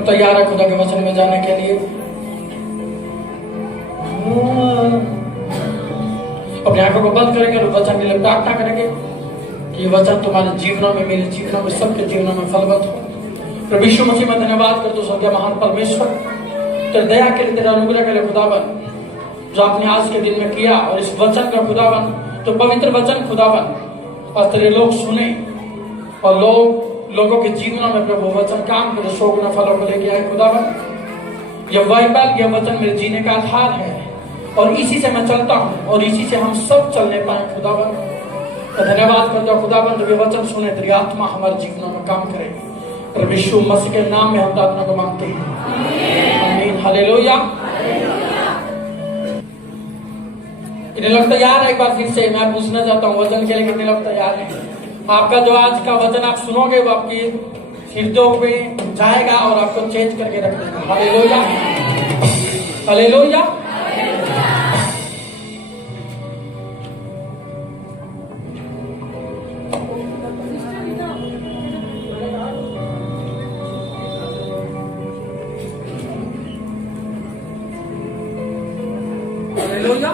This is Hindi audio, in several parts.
लोग तैयार है खुदा के वचन में जाने के लिए? अपने आंखों को बंद करेंगे और वचन के लिए प्रार्थना करेंगे कि ये वचन तुम्हारे जीवनों में, मेरे जीवनों में, सबके जीवनों में फलवत हो। प्रभु यीशु मसीह में धन्यवाद कर, तू स्वर्गीय महान परमेश्वर, तेरे दया के लिए, तेरे अनुग्रह के लिए खुदावन, जो आपने आज के दिन में किया, और इस वचन का खुदावन, जो पवित्र वचन खुदावन, और तेरे लोग सुने और लोगों के जीवनों में प्रभु वचन काम करे, 100 गुना फलों को लेके आए खुदावन। यह बाइबल, यह वचन मेरे जीने का आधार है और इसी से मैं चलता हूँ और इसी से हम सब चलने पाए खुदावन। तो धन्यवाद करता हूँ खुदावन, जब ये वचन सुने तेरी आत्मा हमारे जीवनों में काम करेगी। प्रभु यीशु मसीह के नाम में हम प्रार्थना को मांगते हैं, आमीन, हालेलुया। कितने लोग तैयार है? एक बार फिर से मैं पूछना चाहता हूँ वचन के लिए कितने लोग तैयार हैं? आपका जो आज का वचन आप सुनोगे वो आपकी हृदयों में जाएगा और आपको चेंज करके रख देगा। Hallelujah, hallelujah. हालेलुया।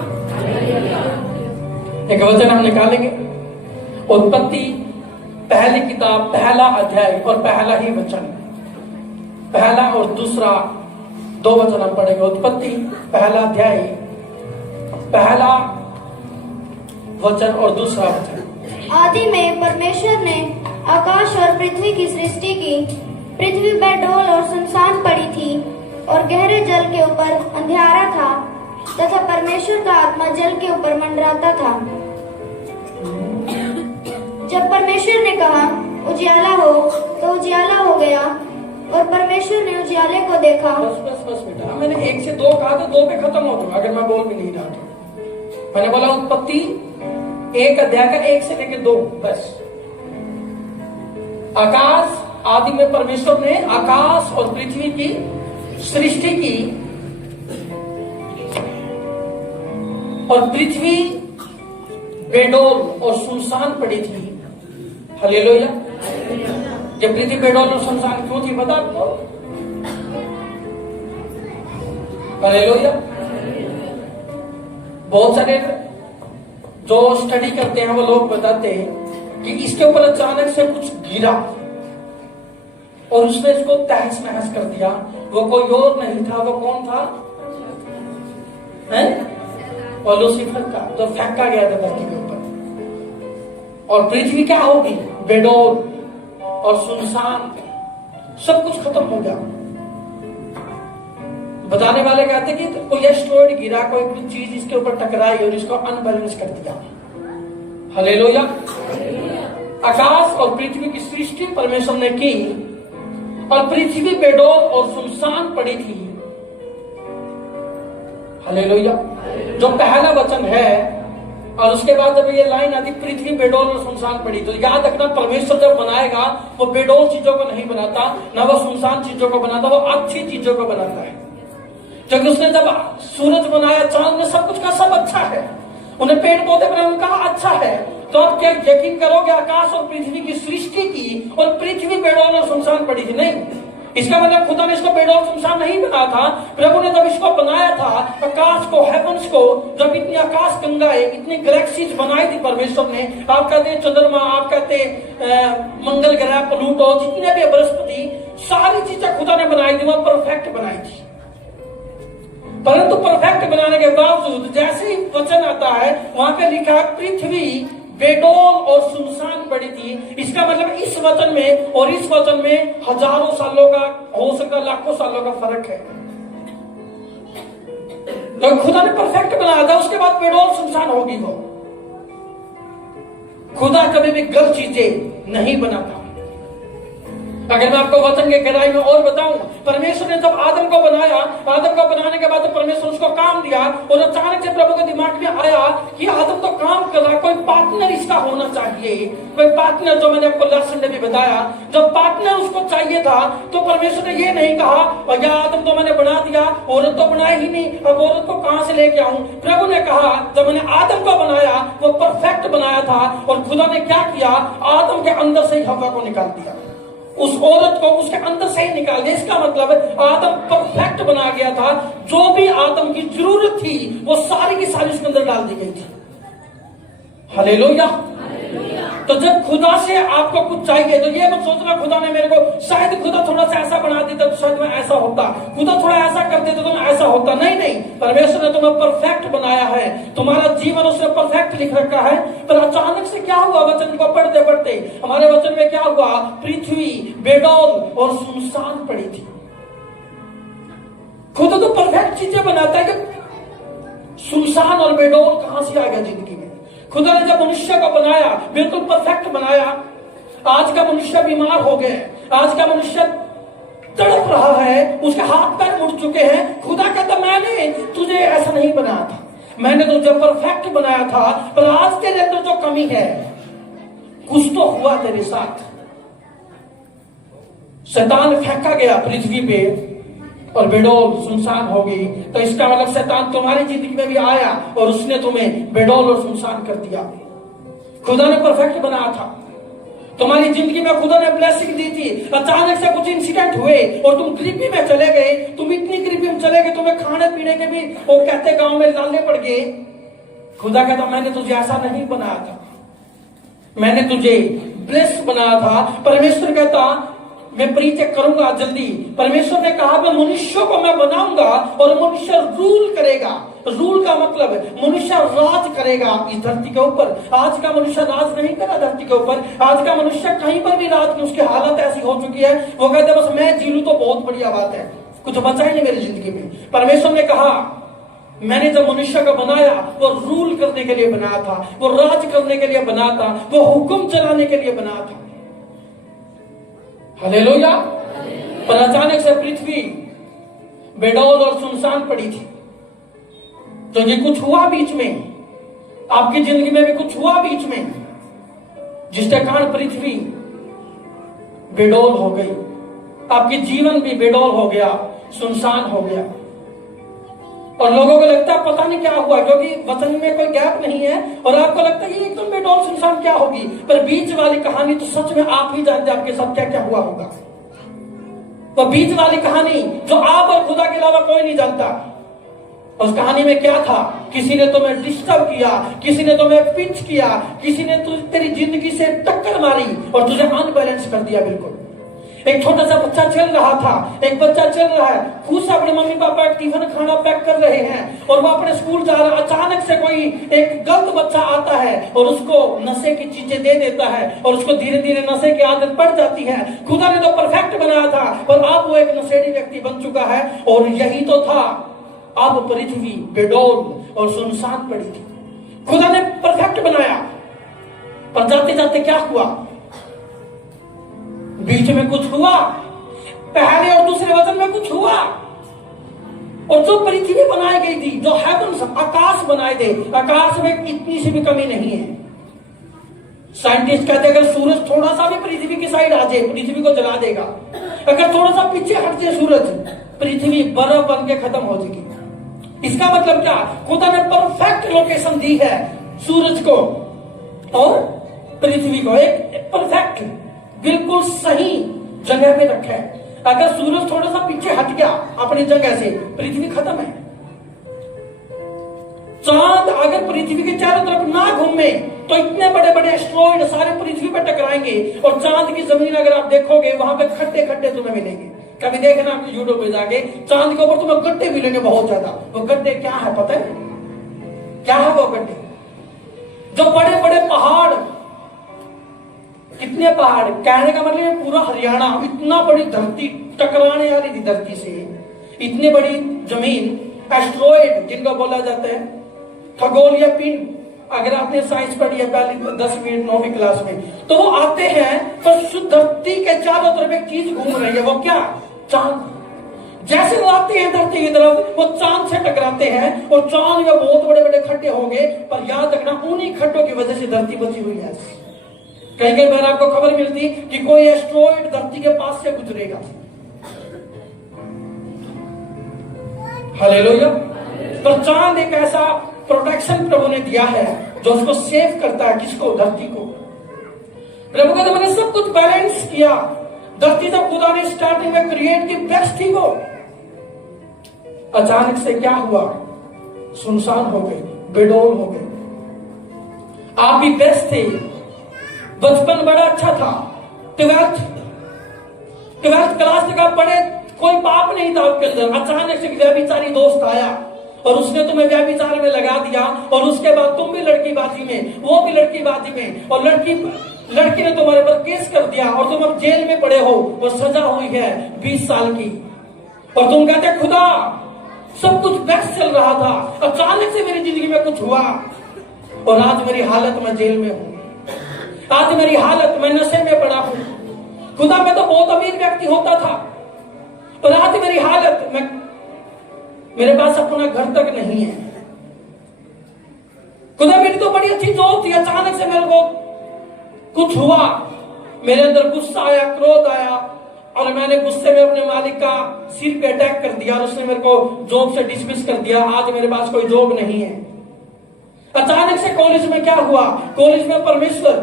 एक वचन हम निकालेंगे, उत्पत्ति पहली किताब, पहला अध्याय और पहला ही वचन, पहला और दूसरा 2 वचन हम पढ़ेंगे। उत्पत्ति पहला अध्याय, पहला वचन और दूसरा वचन। आदि में परमेश्वर ने आकाश और पृथ्वी की सृष्टि की। पृथ्वी बेडौल और सुनसान पड़ी थी और गहरे जल के ऊपर अंधियारा था तथा परमेश्वर का आत्मा जल के ऊपर मंडराता था। जब परमेश्वर ने कहा उजियाला हो तो उजियाला हो गया और परमेश्वर ने उजियाले को देखा। बस बेटा, मैंने 1 से 2 कहा तो 2 पे खत्म हो जाऊंगा अगर मैं बोल भी नहीं रहा तो। मैंने बोला उत्पत्ति 1 अध्याय का 1 से लेकर 2 बस। आकाश, आदि में परमेश्वर ने आकाश और पृथ्वी की सृष्टि की और पृथ्वी बेडौल और सुनसान पड़ी थी। हालेलुया। जब पृथ्वी बेडौल और सुनसान क्यों थी बता दो? हालेलुया। बहुत सारे जो स्टडी करते हैं वो लोग बताते हैं कि इसके ऊपर अचानक से कुछ गिरा और उसने इसको तहस नहस कर दिया। वो कोई और नहीं था, वो कौन था? और लूसीफर का, जो फेंका गया था धरती के ऊपर। और पृथ्वी क्या होगी? बेडौल और सुनसान, सब कुछ खत्म हो गया। बताने वाले कहते कि तो कोई एस्टेरॉयड गिरा, कोई कुछ चीज इसके ऊपर टकराई और इसको अनबैलेंस कर दिया। हालेलुया। आकाश और पृथ्वी की सृष्टि परमेश्वर ने की और पृथ्वी बेडौल और सुनसान पड़ी थी। हालेलुया। जो पहला वचन है और उसके बाद जब ये लाइन आती, पृथ्वी बेडौल और सुनसान पड़ी, तो याद रखना परमेश्वर जब बनाएगा वो बेडौल चीजों को नहीं बनाता, ना वो सुनसान चीजों को बनाता, वो अच्छी चीजों को बनाता है। क्योंकि उसने जब सूरज बनाया, चांद में, सब कुछ का सब अच्छा है। उन्हें पेड़ पौधे बनाए, उनका अच्छा है। तो आप क्या यकीन करोगे? आकाश और पृथ्वी की सृष्टि की और पृथ्वी बेडौल और सुनसान पड़ी थी? नहीं। इसका मतलब खुदा ने इसको बेडौल सुनसान नहीं बनाया था। प्रभु ने जब इसको बनाया था, आकाश को, हेवंस को, जब इतनी आकाश गंगाएं, इतनी गैलेक्सीज बनाई थी परमेश्वर ने, आप कहते हैं चंद्रमा, आप कहते मंगल ग्रह, प्लूटो, जितने भी बृहस्पति, सारी चीजें खुदा ने बनाई थी, वो परफेक्ट बनाई थी। परंतु परफेक्ट बनाने के बावजूद जैसे ही वचन आता है वहां पे लिखा है पृथ्वी बेडौल और सुनसान पड़ी थी। इसका मतलब इस वचन में और इस वचन में हजारों सालों का, हो सकता लाखों सालों का फर्क है। तो खुदा ने परफेक्ट बनाया था, उसके बाद बेडौल सुनसान होगी। वो खुदा कभी भी गलत चीजें नहीं बनाता। अगर मैं आपको वचन के गहराई में और बताऊं, परमेश्वर ने जब आदम को बनाया, आदम को बनाने के बाद तो परमेश्वर उसको काम दिया और अचानक से प्रभु के दिमाग में आया कि आदम तो काम कर रहा, कोई पार्टनर इसका होना चाहिए, कोई पार्टनर। जो मैंने आपको लास्ट संडे भी बताया, जब पार्टनर उसको चाहिए था तो परमेश्वर ने ये नहीं कहा भैया आदम तो मैंने बना दिया, औरत तो बनाई ही नहीं, अब औरत को कहां से लेके आऊं। प्रभु ने कहा जब मैंने आदम को बनाया वो परफेक्ट बनाया था और खुदा ने क्या किया, आदम के अंदर से ही हव्वा को निकाल दिया। उस औरत को उसके अंदर से ही निकाल दिया। इसका मतलब है आदम परफेक्ट बना गया था, जो भी आदम की जरूरत थी वो सारी की सारी उसके अंदर डाल दी गई थी। हालेलुया। तो जब खुदा से आपको कुछ चाहिए तो ये मत सोचना खुदा ने मेरे को, शायद खुदा थोड़ा सा ऐसा बना देता तो शायद मैं ऐसा होता, खुदा थोड़ा ऐसा कर देता तो मैं ऐसा होता। नहीं नहीं, परमेश्वर ने तुम्हें परफेक्ट बनाया है, तुम्हारा जीवन उसने परफेक्ट लिख रखा है। पर अचानक से क्या हुआ, वचन को पढ़ते पढ़ते हमारे वचन में क्या हुआ, पृथ्वी बेडौल और सुनसान पड़ी थी। खुदा तो परफेक्ट चीजें बनाता है कि सुनसान और बेडौल कहां से आ गया जिंदगी में। खुदा ने जब मनुष्य को बनाया बिल्कुल परफेक्ट बनाया। आज का मनुष्य बीमार हो गया, आज का मनुष्य तड़प रहा है, उसके हाथ पैर मुड़ चुके हैं। खुदा कहता मैंने तुझे ऐसा नहीं बनाया था, मैंने तुझे परफेक्ट बनाया था, पर आज तेरे अंदर जो कमी है कुछ तो हुआ तेरे साथ। शैतान फेंका गया पृथ्वी पे और बेडौल सुनसान हो गई। तो इसका मतलब शैतान तुम्हारी जिंदगी में भी आया और उसने तुम्हें बेडौल और सुनसान कर दिया। खुदा ने परफेक्ट बनाया था, तुम्हारी जिंदगी में खुदा ने ब्लेसिंग दी थी। अचानक से कुछ इंसिडेंट हुए और तुम गरीबी में चले गए। तुम इतनी गरीबी में चले गए, तुम्हें खाने पीने के भी वो कहते गांव में लाले पड़ गए। खुदा कहता मैंने तुझे ऐसा नहीं बनाया था, मैंने तुझे ब्लेस बनाया था। परमेश्वर कहता मैं परिचय करूंगा जल्दी। परमेश्वर ने कहा मैं मनुष्यों को मैं बनाऊंगा और मनुष्य रूल करेगा। रूल का मतलब है मनुष्य राज करेगा इस धरती के ऊपर। आज का मनुष्य राज नहीं करा धरती के ऊपर। आज का मनुष्य कहीं पर भी राज की उसकी हालत ऐसी हो चुकी है, वो कहते बस मैं जी लूं तो बहुत बढ़िया बात है, कुछ बचा ही नहीं मेरी जिंदगी में। परमेश्वर ने कहा मैंने जब मनुष्य को बनाया वो रूल करने के लिए बनाया था, वो राज करने के लिए बनाया था, वो हुक्म चलाने के लिए बनाया था। हालेलुया। पर अचानक से पृथ्वी बेडौल और सुनसान पड़ी थी। तो ये कुछ हुआ बीच में, आपकी जिंदगी में भी कुछ हुआ बीच में, जिसके कारण पृथ्वी बेडौल हो गई। आपके जीवन भी बेडौल हो गया, सुनसान हो गया। और लोगों को लगता है पता नहीं क्या हुआ, क्योंकि वचन में कोई गैप नहीं है और आपको लगता है ये एकदम बेडौल सुनसान क्या होगी। पर बीच वाली कहानी तो सच में आप ही जानते हैं आपके साथ क्या क्या हुआ होगा। वो बीच वाली कहानी जो आप और खुदा के अलावा कोई नहीं जानता। उस कहानी में क्या था, किसी ने तुम्हें डिस्टर्ब किया, किसी ने तुम्हें पिंच किया, किसी ने तेरी जिंदगी से टक्कर मारी और तुझे अनबैलेंस कर दिया बिल्कुल। एक छोटा सा बच्चा चल रहा था, एक बच्चा चल रहा है, खुद से अपने मम्मी पापा टिफिन खाना पैक कर रहे हैं और वो अपने स्कूल जा रहा है। अचानक से कोई एक गलत बच्चा आता है और उसको नशे की चीजें दे देता है और उसको धीरे धीरे नशे की आदत पड़ जाती है। खुदा ने तो परफेक्ट बनाया था पर अब वो एक नशेड़ी व्यक्ति बन चुका है। और यही तो था, अब पृथ्वी बेडौल और सुनसान पड़ी थी। खुदा ने परफेक्ट बनाया पर जाते जाते क्या हुआ, बीच में कुछ हुआ, पहले और दूसरे वचन में कुछ हुआ। और जो पृथ्वी बनाई गई थी, जो हेवंस आकाश बनाए थे, आकाश में इतनी सी भी कमी नहीं है। साइंटिस्ट कहते हैं अगर सूरज थोड़ा सा भी पृथ्वी की साइड आ जाए पृथ्वी को जला देगा। अगर थोड़ा सा पीछे हट जाए सूरज, पृथ्वी बर्फ बन के खत्म हो जाएगी। इसका मतलब क्या, खुदा ने परफेक्ट लोकेशन दी है सूरज को और पृथ्वी को, एक परफेक्ट बिल्कुल सही जगह पे रखा है। अगर सूरज थोड़ा सा पीछे हट गया अपनी जगह से, पृथ्वी खत्म है। चांद अगर पृथ्वी के चारों तरफ ना घूमे तो इतने बड़े बड़े एस्ट्रॉइड सारे पृथ्वी पर टकराएंगे और चांद की जमीन अगर आप देखोगे वहां पे खड्डे खड्डे तुम्हें मिलेंगे। कभी देखना आप यूट्यूब पे जाके, चांद के ऊपर तुम्हें गड्ढे मिलेंगे बहुत ज्यादा। वो गड्ढे क्या है पता है, क्या है वो गड्ढे? जो बड़े बड़े पहाड़, कितने पहाड़, कहने का मतलब पूरा हरियाणा, इतना बड़ी धरती टकराने वाली थी धरती से, इतनी बड़ी जमीन, एस्ट्रॉइड जिनको बोला जाता है, खगोलीय पिंड। अगर आपने साइंस पढ़ी है पहली 10वीं 9वीं क्लास में, तो वो आते हैं तो धरती के चारों तरफ एक चीज घूम रही है, वो क्या, चांद। जैसे वो आते हैं धरती की तरफ, वो चांद से टकराते हैं और चांद में बहुत बड़े बड़े खड्डे होंगे। पर याद रखना उन्हीं खड्डों की वजह से धरती बची हुई है। कहीं कहीं बार आपको खबर मिलती कि कोई एस्ट्रॉइड धरती के पास से गुजरेगा। हालेलुया। तो चांद एक ऐसा प्रोटेक्शन प्रभु ने दिया है जो उसको सेव करता है, किसको, धरती को। प्रभु कहते मैंने सब कुछ बैलेंस किया, धरती जब खुदा ने स्टार्टिंग में क्रिएट की, बेस्ट थी वो। अचानक से क्या हुआ? सुनसान हो गई, बेडौल हो गई। आप भी बेस्ट थे, बचपन बड़ा अच्छा था, 12th क्लास तक आप पढ़े, कोई पाप नहीं था आपके अंदर। अचानक से व्यभिचारी दोस्त आया और उसने तुम्हें व्यभिचार में लगा दिया, और उसके बाद तुम भी लड़कीबाजी में, वो भी लड़कीबाजी में, और लड़की ने तुम्हारे पर केस कर दिया और तुम अब जेल में पड़े हो, और सजा हुई है 20 साल की। और तुम कहते खुदा सब कुछ बेस्ट चल रहा था, अचानक से मेरी जिंदगी में कुछ हुआ और आज मेरी हालत में जेल में हूं, आज मेरी हालत में नशे में पड़ा हूं। खुदा मैं तो बहुत अमीर व्यक्ति होता था और आज मेरी हालत में, मेरे पास अपना घर तक नहीं है। खुदा मेरी तो बड़ी अच्छी जॉब थी, अचानक से मेरे को कुछ हुआ, मेरे अंदर गुस्सा आया, क्रोध आया, और मैंने गुस्से में अपने मालिक का सिर पे अटैक कर दिया और उसने मेरे को जॉब से डिसमिस कर दिया। आज मेरे पास कोई जॉब नहीं है। अचानक से कॉलेज में क्या हुआ? कॉलेज में परमेश्वर,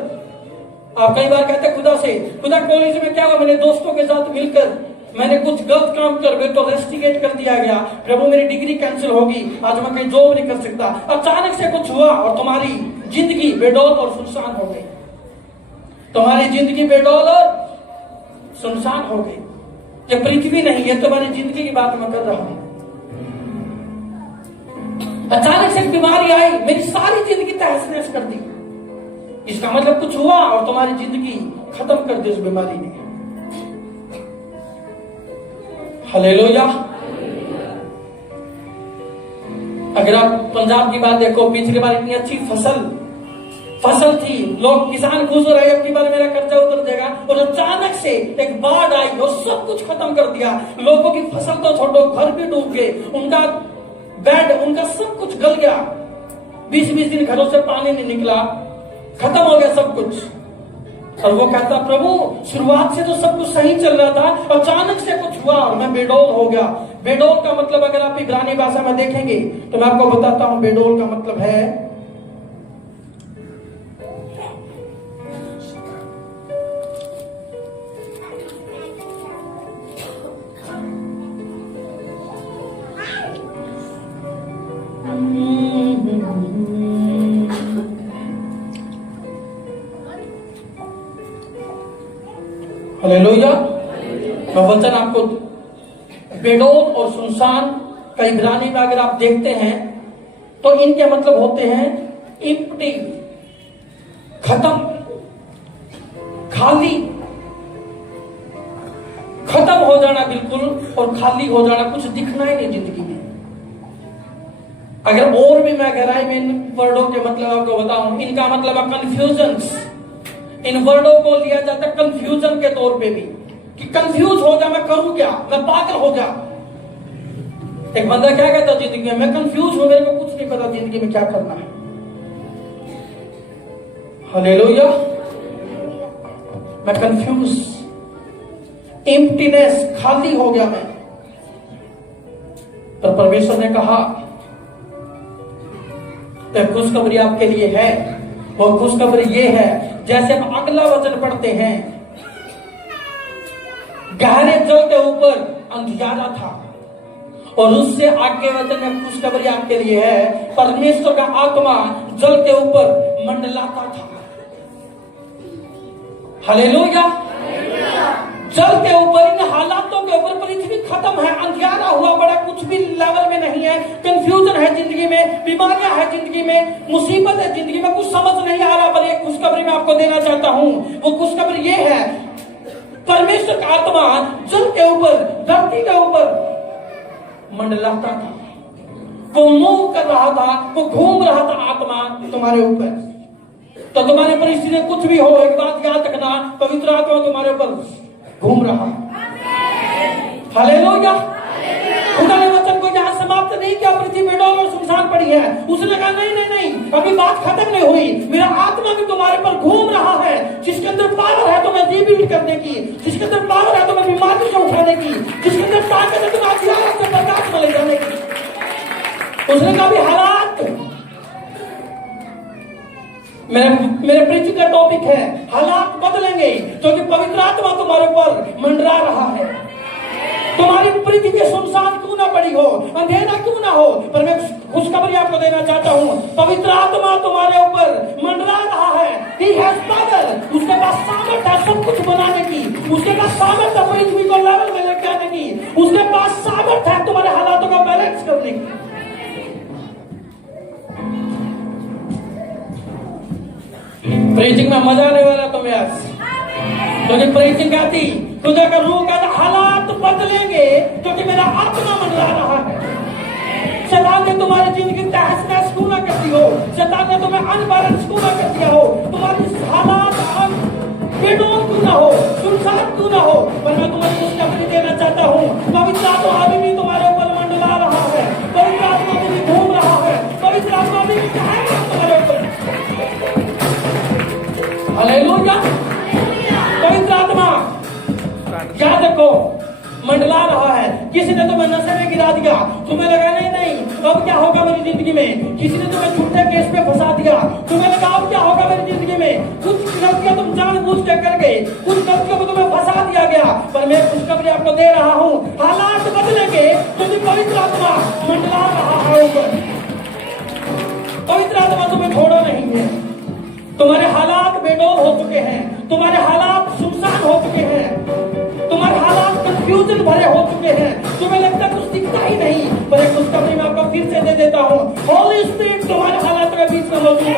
आप कई बार कहते खुदा से, खुदा कॉलेज में क्या हुआ? मैंने दोस्तों के साथ मिलकर मैंने कुछ गलत काम कर गए तो रेस्टिकेट कर दिया गया, प्रभु मेरी डिग्री कैंसिल होगी, आज मैं कहीं जॉब नहीं कर सकता। अचानक से कुछ हुआ और तुम्हारी जिंदगी बेडौल और सुनसान हो गई। तुम्हारी जिंदगी बेडौल और सुनसान हो गई। ये पृथ्वी नहीं है, तुम्हारी जिंदगी की बात मैं कर रहा हूं। अचानक से बीमारी आई, मेरी सारी जिंदगी तहस नहस कर दी। इसका मतलब कुछ हुआ और तुम्हारी जिंदगी खत्म कर दी उस बीमारी ने। हालेलुया। अगर आप पंजाब की बात देखो, पिछली बार इतनी अच्छी फसल थी, लोग किसान खुश हो रहे, अब की बार मेरा कर्जा उतर जाएगा, और अचानक से एक बाढ़ आई और सब कुछ खत्म कर दिया। लोगों की फसल तो छोड़ो, घर भी डूब गए, उनका बेड, उनका सब कुछ गल गया। 20-20 दिन घरों से पानी नहीं निकला, खत्म हो गया सब कुछ। और वो कहता प्रभु शुरुआत से तो सब कुछ सही चल रहा था, अचानक से कुछ हुआ और मैं बेडौल हो गया। बेडौल का मतलब अगर आप इब्रानी भाषा में देखेंगे तो मैं आपको बताता हूं, बेडौल का मतलब है हालेलुया। मैं वचन आपको बेडौल और सुनसान का इब्रानी में अगर आप देखते हैं तो इनके मतलब होते हैं इम्प्टी, खत्म, खाली, खत्म हो जाना बिल्कुल, और खाली हो जाना, कुछ दिखना ही नहीं जिंदगी में। अगर और भी मैं गहराई में इन वर्डों के मतलब आपको बताऊं, इनका मतलब है कंफ्यूजन। इन वर्डों को लिया जाता है कंफ्यूजन के तौर पे भी, कि कंफ्यूज हो गया, मैं करूं क्या, मैं पागल हो गया। एक बंदा क्या कहता जिंदगी में, मैं कंफ्यूज हूं, मेरे को कुछ नहीं पता जिंदगी में क्या करना है। हालेलुया। मैं कंफ्यूज, एम्प्टीनेस, खाली हो गया मैं। तो परमेश्वर ने कहा खुशखबरी आपके लिए है, और खुशखबरी ये है, जैसे हम अगला वचन पढ़ते हैं, गहरे जल के ऊपर अंधियारा था, और उससे आगे वचन में खुशखबरी आपके लिए है, परमेश्वर का आत्मा जल के ऊपर मंडलाता था। हालेलुया। जल के ऊपर, इन हालातों के ऊपर, पृथ्वी खत्म है, अंधियारा हुआ बड़ा, कुछ भी लेवल में नहीं है, कंफ्यूजन है जिंदगी में, बीमारियां है जिंदगी में, मुसीबत है जिंदगी में, कुछ समझ नहीं आ रहा। पर एक खुशखबरी मैं आपको देना चाहता हूं, वो खुशखबरी ये है, परमेश्वर का आत्मा जल के ऊपर, धरती के ऊपर मंडलाता था, वो मूव कर रहा था, वो घूम रहा था आत्मा तुम्हारे ऊपर। तो तुम्हारी परिस्थिति कुछ भी हो, एक बात याद रखना, पवित्र आत्मा तुम्हारे ऊपर घूम रहा। हालेलुया। खुदा ने वचन को यहां समाप्त नहीं किया, पृथ्वी बेडौल और सुनसान पड़ी है। उसने कहा नहीं नहीं नहीं, अभी बात खत्म नहीं हुई, मेरा आत्मा भी तुम्हारे पर घूम रहा है। जिसके अंदर पावर है तुम्हें रिबिल्ड करने की, जिसके अंदर पावर है तुम्हें बीमारी से उठाने की, जिसके अंदर ताकत है तुम्हें हथियार से बर्दाश्त में ले जाने की। उसने कहा भी हालात, मेरे प्रीच का टॉपिक है हालात बदलेंगे, क्योंकि पवित्र आत्मा तुम्हारे ऊपर पृथ्वी सुनसान क्यों ना पड़ी हो, अंधेरा क्यों ना हो, पर मैं खुशखबरी आपको देना चाहता हूँ, पवित्र आत्मा तुम्हारे ऊपर मंडरा रहा है। He has power, उसके पास सामर्थ है सब कुछ बनाने की, उसके पास सामर्थ है पृथ्वी को लेवल में लेके आने की, उसके पास सामर्थ है तुम्हारे हालातों को बैलेंस करने की। प्रीचिंग में मजा आने वाला तुम्हें आज, क्योंकि प्रीचिंग आती तुझे अगर रूह का हालात बदलेंगे, क्योंकि मेरा आत्मा मंडरा रहा है। शैतान ने तुम्हारी जिंदगी तहस नहस क्यों ना कर दी हो, शैतान ने तुम्हें अनबैलेंस क्यों ना कर दिया हो, तुम्हारी हालात बेडोल क्यों ना हो, सुनसान क्यों ना हो, पर मैं तुम्हें खुशखबरी देना चाहता हूँ, पवित्र आत्मा अभी भी तुम्हारे ऊपर मंडरा रहा है, पवित्र आत्मा अभी भी घूम रहा है, पवित्र आत्मा अभी भी चाहेगा तुम्हारे ऊपर। हालेलुया। पवित्र आत्मा याद रखो मंडला रहा है। किसी ने तुम्हें नशे में गिरा दिया, तुम्हें लगा नहीं अब क्या होगा मेरी जिंदगी में, किसी ने तुम्हें झूठे केस पे फंसा दिया, तुम्हें लगा अब क्या होगा मेरी जिंदगी में, कुछ गलतियां तुम जानबूझ के कर गए, कुछ गलतियों को तुम्हें फंसा दिया गया, पर मैं खुशखबरी आपको दे रहा हूँ, हालात बदलेंगे क्योंकि पवित्र आत्मा मंडला रहा है ऊपर। पवित्र आत्मा तुम्हें छोड़ा नहीं है। तुम्हारे हालात बेडोल हो चुके हैं, तुम्हारे हालात सुनसान हो चुके हैं, तुम्हारे हालात कंफ्यूजन भरे हो चुके हैं, तुम्हें लगता कुछ दिखता ही नहीं, पर एक खुशखबरी मैं आपको फिर से दे देता हूँ, होली स्पिरिट तुम्हारे हालात के बीच में मौजूद है।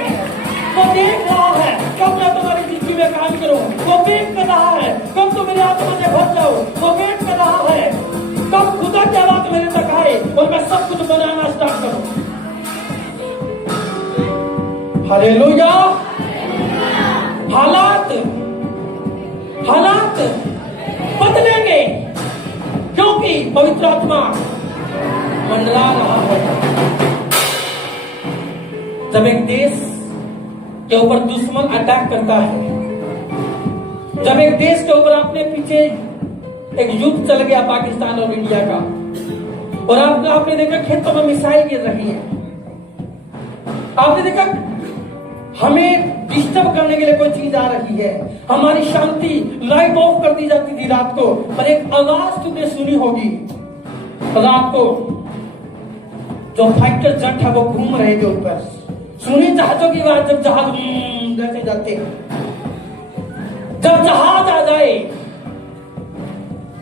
वो देख रहा है कब मैं तुम्हारी जिंदगी में काम करूं, वो वेट कर रहा है कब तुम मेरे आत्मा से भर जाओ, वो वेट कर रहा है कब खुदा की आवाज मेरे तक आए और मैं सब कुछ बनाना स्टार्ट करूं। हालेलुया। हालात बदलेंगे क्योंकि पवित्र आत्मा मंडरा रहा है। जब एक देश के ऊपर दुश्मन अटैक करता है, जब एक देश के ऊपर अपने पीछे एक युद्ध चल गया पाकिस्तान और इंडिया का, और आपने देखा खेतों में मिसाइल गिर रही है, आपने देखा हमें डिस्टर्ब करने के लिए कोई चीज आ रही है, हमारी शांति लाइट ऑफ कर दी जाती थी रात को, पर एक आवाज तुमने सुनी होगी रात को, जो फाइटर जेट है वो घूम रहे थे ऊपर, सुनी जहाजों की आवाज, जब जहाज जैसे जाते, जब जहाज आ जाए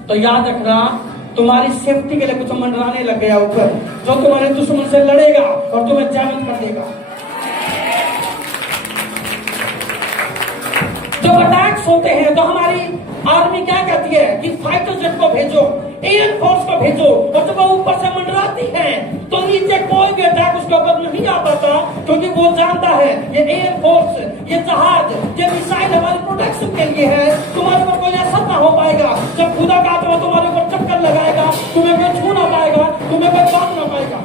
तो याद रखना तुम्हारी सेफ्टी के लिए कुछ मंडराने लग गया ऊपर, जो तुम्हारे दुश्मन से लड़ेगा और तुम्हें चैलेंज कर देगा। जब अटैक्स होते हैं तो हमारी आर्मी क्या कहती है कि फाइटर जेट को भेजो, एयर फोर्स को भेजो, और जब वो ऊपर से मंडराती है तो नीचे कोई भी अटैक उसके ऊपर नहीं आ पाता, क्योंकि वो जानता है ये एयर फोर्स, ये जहाज, ये मिसाइल हमारी प्रोटेक्शन के लिए है, तुम्हारे ऊपर कोई असर ना हो पाएगा। जब खुदा का आत्मा तुम्हारे ऊपर चक्कर लगाएगा, तुम्हें कोई छू ना पाएगा, तुम्हें कोई बात ना पाएगा।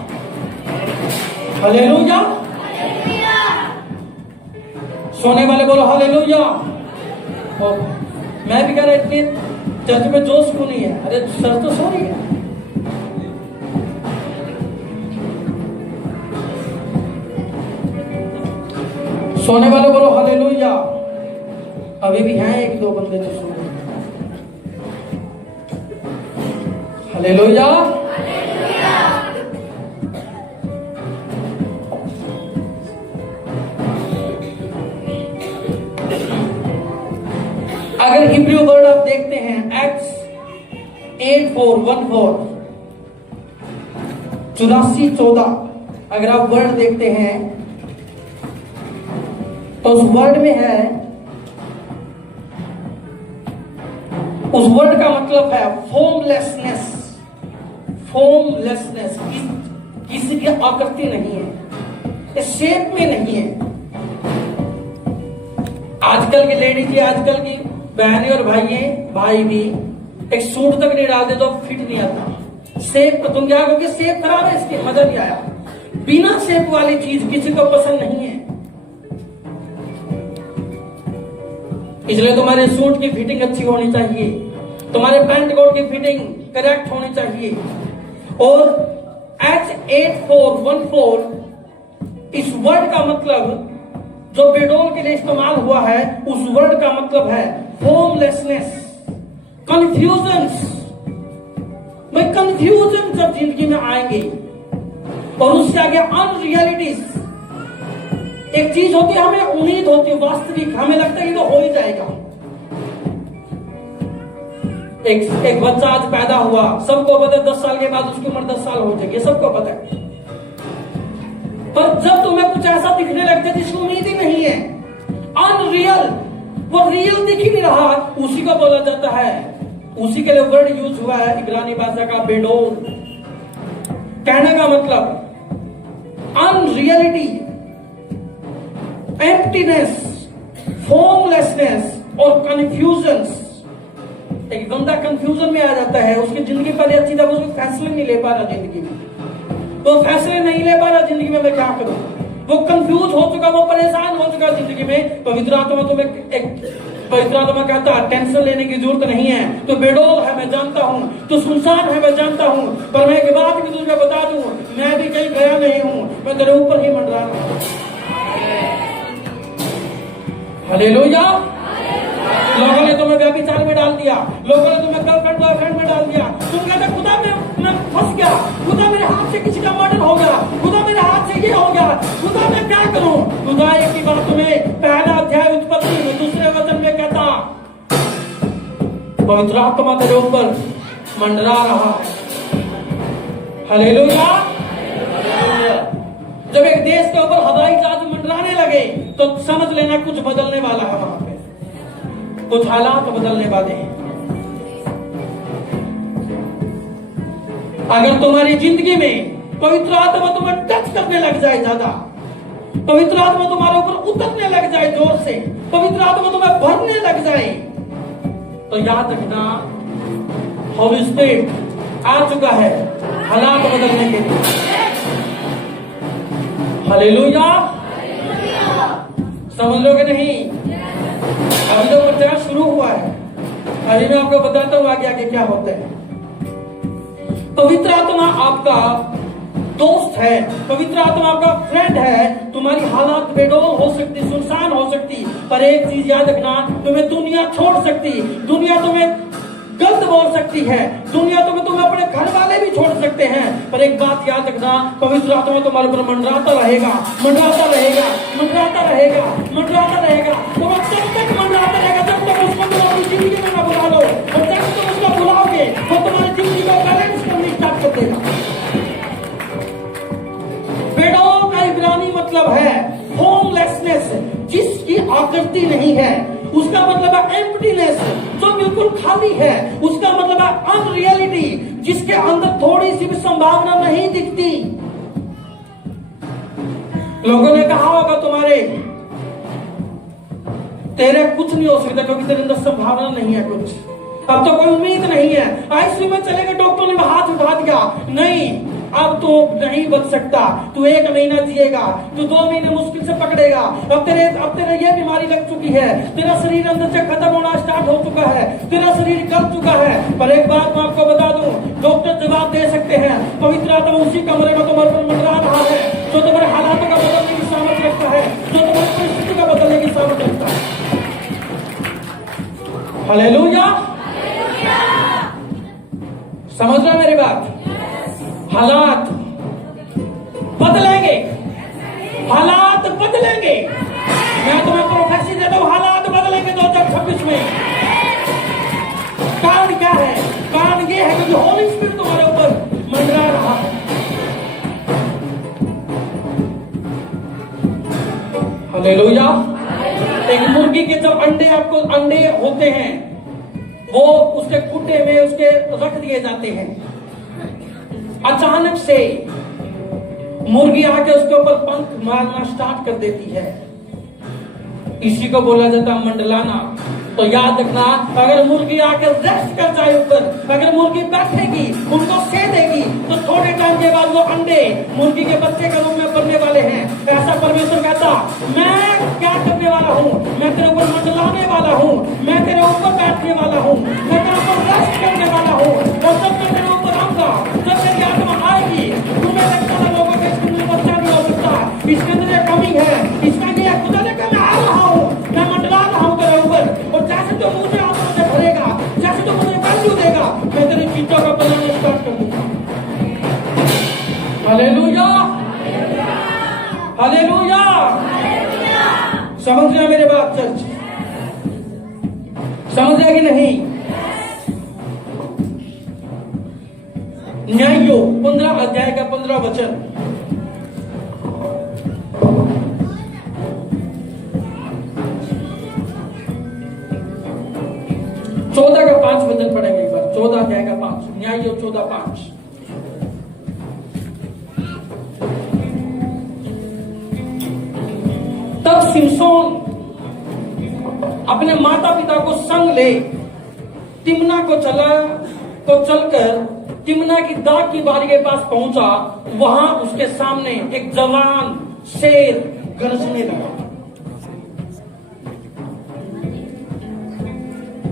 हालेलुया। सोने वाले बोलो हालेलुया। मैं भी कह रहा इतनी चर्च में जोश क्यों नहीं है, अरे सर तो सो रही है। सोने वाले बोलो हालेलुया। अभी भी हैं एक दो बंदे जो सो रहे हैं। हालेलुया। अगर हिब्रू वर्ड आप देखते हैं एक्ट्स 8:4-14 84-14, अगर आप वर्ड देखते हैं तो उस वर्ड में है, उस वर्ड का मतलब है फॉर्मलेसनेस। फॉर्मलेसनेस, किसी की आकृति नहीं है, शेप में नहीं है। आजकल की लेडी जी, आजकल की बहनें और भाई भी एक सूट तक नहीं डालते तो फिट नहीं आता। शेप तुम क्या कहोगे, शेप खराब है, इसकी मजा नहीं आया। बिना शेप वाली चीज किसी को पसंद नहीं है, इसलिए तुम्हारे सूट की फिटिंग अच्छी होनी चाहिए, तुम्हारे पैंट कोट की फिटिंग करेक्ट होनी चाहिए। और Acts 8:4-14 इस वर्ड का मतलब जो बेडोल के लिए इस्तेमाल हुआ है, उस वर्ड का मतलब है फॉर्मलेसनेस, कंफ्यूजन, मैं कंफ्यूजन जब जिंदगी में आएंगे और उसके आगे अनरियलिटीज, एक चीज होती है हमें उम्मीद होती है वास्तविक, हमें लगता है ये तो हो ही जाएगा। एक बच्चा आज पैदा हुआ, सबको पता है 10 साल के बाद उसकी उम्र 10 साल हो जाएगी, सबको पता है। पर जब तुम्हें कुछ ऐसा दिखने लगता है जिसकी उम्मीद ही नहीं है, अनरियल, वो रियल दिख ही नहीं रहा, उसी को बोला जाता है, उसी के लिए वर्ड यूज हुआ है इब्रानी भाषा का बेडोल। कहने का मतलब अनरियलिटी, एम्प्टीनेस, फॉर्मलेसनेस और कंफ्यूजन। एक बंदा कंफ्यूजन में आ जाता है, उसकी जिंदगी पर अच्छी तरह उसको फैसले नहीं ले पा रहा जिंदगी में, वो फैसले नहीं ले पा रहा जिंदगी में, मैं क्या करूं, वो कंफ्यूज हो चुका, वो परेशान हो चुका जिंदगी में। पवित्र आत्मा तुम्हें पवित्र आत्मा कहता है टेंशन लेने की जरूरत नहीं है, तो बेडोल है मैं जानता हूं, तो सुनसान है मैं जानता हूं, पर मैं एक बात भी तुझे बता दूं, मैं भी कहीं गया नहीं हूं, मैं तेरे ऊपर ही मंडरा रहा हूं। हालेलुया। लोगों ने तुम्हें व्यभिचार में डाल दिया, लोगों ने तुम्हें गर्लफ्रेंड बॉयफ्रेंड में डाल दिया, तुम कहते खुदा मैं फंस गया, खुदा मेरे हाथ से किसी का मर्डर हो गया, खुदा मेरे हाथ से ये हो गया, खुदा मैं क्या करूं। खुदा एक ही बात तुम्हें पहला अध्याय उत्पत्ति में दूसरे वचन में कहता, पवित्र आत्मा तेरे ऊपर मंडरा रहा है। हालेलुया। जब एक देश के ऊपर हवाई जहाज मंडराने लगे तो समझ लेना कुछ बदलने वाला है, वहां पे कुछ हालात बदलने वाले हैं। अगर तुम्हारी जिंदगी में पवित्र आत्मा तुम्हें टच करने लग जाए ज्यादा, पवित्र आत्मा तुम्हारे ऊपर उतरने लग जाए जोर से, पवित्र आत्मा तुम्हें भरने लग जाए, तो याद रखना होली स्पिरिट आ चुका है हालात बदलने के लिए। हालेलुया। समझ लोगे नहीं? अभी तो प्रचार शुरू हुआ है, अभी मैं आपको बताता हूं आगे आगे क्या होता है। पवित्र आत्मा आपका दोस्त है, पवित्र आत्मा आपका फ्रेंड है। तुम्हारी हालात बेडोल हो सकती, सुनसान हो सकती, पर एक चीज याद रखना, तुम्हें दुनिया छोड़ सकती, दुनिया तुम्हें गलत बोल सकती है, दुनिया तुम्हें अपने घर वाले भी छोड़ सकते हैं, पर एक बात याद रखना, पवित्र आत्मा तुम्हारे ऊपर मंडराता रहेगा, मंडराता रहेगा, मंडराता रहेगा, मंडराता रहेगा। तुम तब तक मंडराता रहेगा जब तक उसको तुम अपनी जिंदगी में ना बुला लो, और जब तुम उसको बुलाओगे वो तुम्हारी जिंदगी को बैलेंस करनी स्टार्ट कर देगा। बेडोल का इब्रानी मतलब है फॉर्मलेसनेस, जिसकी आकृति नहीं है, उसका मतलब है एम्प्टीनेस, जो बिल्कुल खाली है, उसका मतलब है अनरियलिटी, जिसके अंदर थोड़ी सी भी संभावना नहीं दिखती। लोगों ने कहा होगा तेरे कुछ नहीं हो सकता क्योंकि तेरे अंदर संभावना नहीं है कुछ, अब तो कोई उम्मीद नहीं है। आईसीयू में चले गए, डॉक्टर ने हाथ उठा दिया, नहीं अब तो नहीं बच सकता, तू 1 महीना जिएगा, तू 2 महीने मुश्किल से पकड़ेगा, अब तेरे ये बीमारी लग चुकी है, तेरा शरीर अंदर से खत्म होना स्टार्ट हो चुका है, तेरा शरीर गल चुका है। पर एक बात मैं आपको बता दूं, डॉक्टर जवाब दे सकते हैं, पवित्र आत्मा उसी कमरे में तुम्हारे पर मंडरा रहा है, जो तुम्हारे हालातों का बदलने की सामर्थ्य रखता है, जो तुम्हारी परिस्थिति का बदलने की सामर्थ्य रखता है। हालेलुया। समझ रहे मेरी बात? हालात बदलेंगे, हालात बदलेंगे, मैं तुम्हें प्रोफेसी देता हूं, हालात बदलेंगे 2026 में। कारण क्या है? कारण ये है कि होली स्पिरिट तुम्हारे ऊपर मंडरा रहा है। हालेलुया। एक मुर्गी के जब अंडे होते हैं, वो उसके खुट्टे में उसके रख दिए जाते हैं, अचानक से मुर्गी आके उसके ऊपर पंख मारना स्टार्ट कर देती है, इसी को बोला जाता है मंडलाना। तो याद रखना, अगर मुर्गी आकर रेस्ट कर जाए ऊपर, अगर मुर्गी बैठेगी, उनको सेदेगी, तो थोड़े टाइम के बाद वो अंडे मुर्गी के बच्चे के रूप में बनने वाले हैं। ऐसा परमेश्वर कहता, मैं क्या करने वाला हूँ, मैं तेरे ऊपर मंडलाने वाला हूँ, मैं तेरे ऊपर बैठने वाला हूँ, मैं तेरे ऊपर रेस्ट करने वाला हूँ, और जब मैं तेरे ऊपर आऊंगा, जब मेरी आत्मा आएगी, तुम्हें लगता है लोगों के इसके अंदर बच्चा नहीं हो सकता, इसके अंदर एक कमी है, इसका क्या खुदा ने कहा, मैं आ रहा हूँ, मैं मंडला रहा हूँ तेरे ऊपर, और जैसे तो मुझे आत्मा से भरेगा, जैसे तो मुझे वैल्यू देगा, मैं तेरी चीजों का बदलना स्टार्ट समझना मेरे बात चर्च, समझ रहे कि नहीं? न्याययोग 15 अध्याय का 15 वचन। चौदह का 5 वचन पढ़ेंगे एक बार। 14 अध्याय का 5, न्याययोग 14:5। तब सिमसोन अपने माता पिता को संग ले तिम्ना को चलकर तिम्ना की दाग की बारी के पास पहुंचा। वहां उसके सामने एक जवान शेर गरजने लगा।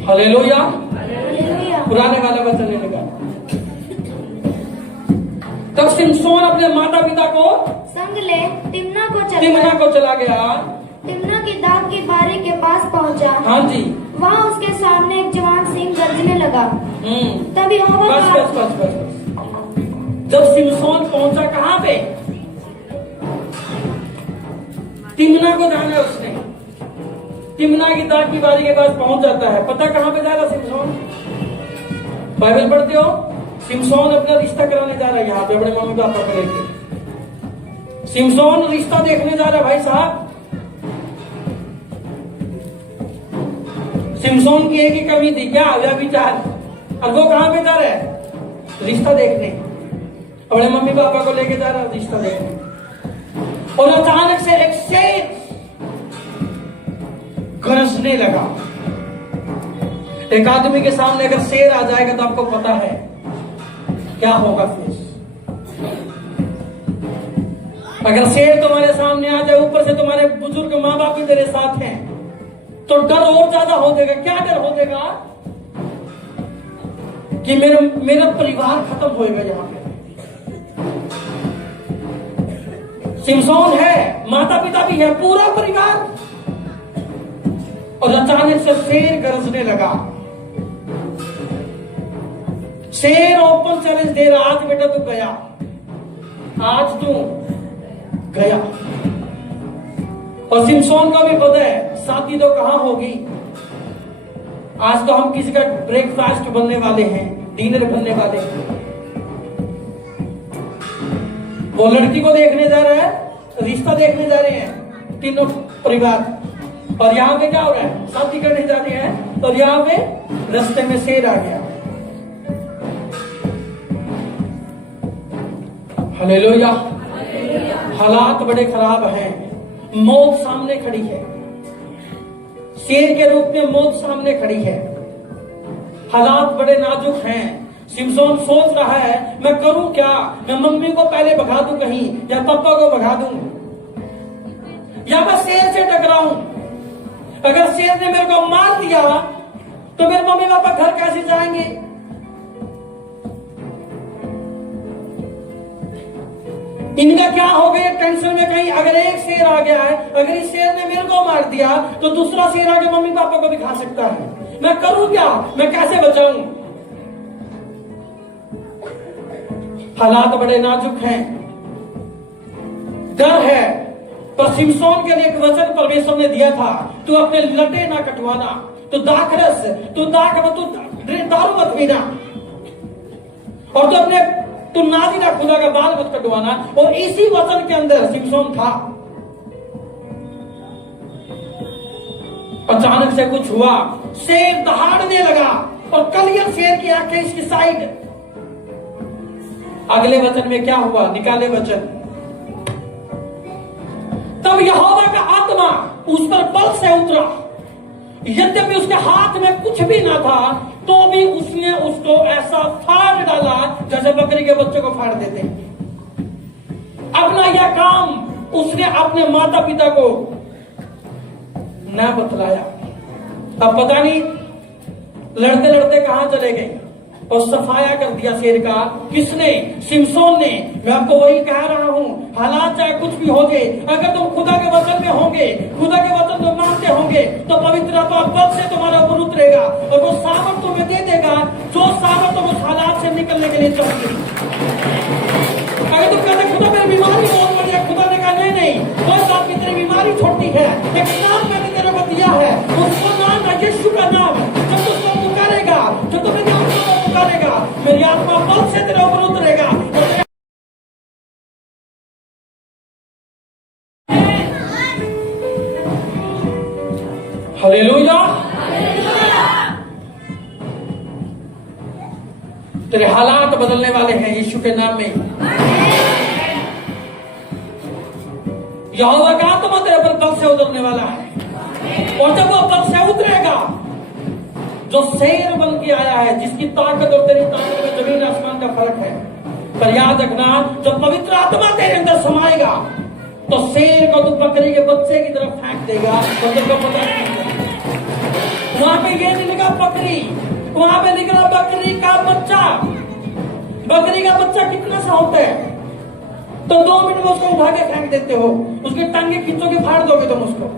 हालेलुया। पुराने वाला वचन लेने लगा। तब सिमसोन अपने माता पिता को संग ले तिम्ना को चला गया। तिम्ना की दाग की बारी के पास पहुंचा। हाँ जी। वहाँ उसके सामने एक जवान सिंह गरजने लगा। तब यहोवा बस। जब सिमसोन पहुंचा कहां पे? तिम्ना को जाना है उसने। तिम्ना की दाग की बारी के पास पहुंच जाता है। पता कहां पे जा रहा सिमसोन? बाइबल पढ़ते हो? सिमसोन अपना रिश्ता कराने जा रहा है। यहाँ पे अपने मम्मी पापा को लेके सिमसोन रिश्ता देखने जा रहा है। भाई साहब, सिमसोन की एक ही कमी थी, क्या? व्यभिचार। और वो कहां पे जा रहा है? रिश्ता देखने। अपने मम्मी पापा को लेके जा रहा है रिश्ता देखने। और अचानक से एक शेर गरजने लगा। एक आदमी के सामने अगर शेर आ जाएगा तो आपको पता है क्या होगा फिर। अगर शेर तुम्हारे सामने आ जाए, ऊपर से तुम्हारे बुजुर्ग माँ बाप भी तेरे साथ हैं, तो डर और ज्यादा हो जाएगा। क्या डर हो जाएगा? कि मेरा परिवार खत्म होएगा। यहां पे सिमसोन है, माता पिता भी है, पूरा परिवार। और अचानक से शेर गरजने लगा। शेर ओपन चैलेंज दे रहा, आज बेटा तू गया, आज तू गया। और सिमसोन का भी पता है शादी तो कहां होगी। आज तो हम किसी का ब्रेकफास्ट बनने वाले हैं, डिनर बनने वाले हैं। वो लड़की को देखने जा रहा है, रिश्ता देखने जा रहे हैं तीनों परिवार। और यहाँ पे क्या हो रहा है? शादी करने जा रहे हैं। और यहाँ पे रास्ते में शेर आ गया। हालेलुया। हालात बड़े खराब हैं। मौत सामने खड़ी है। शेर के रूप में मौत सामने खड़ी है। हालात बड़े नाजुक हैं। सिमसोन सोच रहा है मैं करूं क्या? मैं मम्मी को पहले भगा दूं कहीं, या पापा को भगा दूं, या मैं शेर से टकराऊं। अगर शेर ने मेरे को मार दिया तो मेरे मम्मी पापा घर कैसे जाएंगे? इनका क्या हो गया टेंशन में? कहीं अगर एक शेर आ गया है, अगर इस शेर ने मेरे को मार दिया तो दूसरा शेर आके मम्मी पापा को भी खा सकता है। मैं करूं क्या? मैं कैसे बचाऊं? हालात बड़े नाजुक हैं, डर है। पर सिमसोन के लिए एक वचन परमेश्वर ने दिया था, तू अपने लटे ना कटवाना, तू दाखरस, तू दारू मत पीना, और तू नाजीना खुदा का बाल मत कटवाना। और इसी वचन के अंदर सिमसोन था। अचानक से कुछ हुआ, शेर दहाड़ने लगा और कलियर शेर की आंखें इसकी साइड। अगले वचन में क्या हुआ? निकाले वचन। तब यहोवा का आत्मा उस पर बल से उतरा। यद्यपि उसके हाथ में कुछ भी ना था, तो भी उसने उसको ऐसा फाड़ डाला जैसे बकरी के बच्चे को फाड़ देते। अपना यह काम उसने अपने माता पिता को न बतलाया। अब पता नहीं लड़ते लड़ते कहां चले गए और सफाया कर दिया शेर का। किसने? सिमसोन ने। मैं आपको वही कह रहा हूं, हालात चाहे कुछ भी हो जाए, अगर तुम खुदा के वचन में होंगे, खुदा के वचन को मानते होंगे, तो पवित्र आत्मा बल से तुम्हारे ऊपर उतरेगा और वो सामर्थ तुम्हें दे देगा, जो सामर्थ तुम उस हालात से निकलने के लिए चाहिए। अगर तुम कहते खुदा मेरी बीमारी बहुत बड़ी है, खुदा ने कहा नहीं, कोई बात नहीं, तेरी बीमारी छोटी है, एक नाम मैंने दिया है, उसको नाम है यीशु का नाम। जब तू उसको पुकारेगा, जब तू मेरी आत्मा को पुकारेगा, मेरी आत्मा बल से तेरे ऊपर उतरेगा। हालेलुया। तेरे हालात बदलने वाले हैं यीशु के नाम में। यहोवा का आत्मा तेरे पर बल से उतरने वाला है, और जब वो बल से उतरेगा, जो शेर बन के आया है, जिसकी ताकत और तेरी ताकत में जमीन आसमान का फर्क है, पर याद रखना, जब पवित्र आत्मा तेरे अंदर समाएगा तो शेर को तू बकरी के बच्चे की तरफ फेंक देगा। तो तेरे को पता नहीं, वहां पे ये नहीं लिखा बकरी, वहां पे लिख रहा बकरी का बच्चा। बकरी का बच्चा कितना सा होता है? तो 2 मिनट में उसको उठा के फेंक देते हो, उसके टांगे खींचोगे, फाड़ दोगे तुम उसको।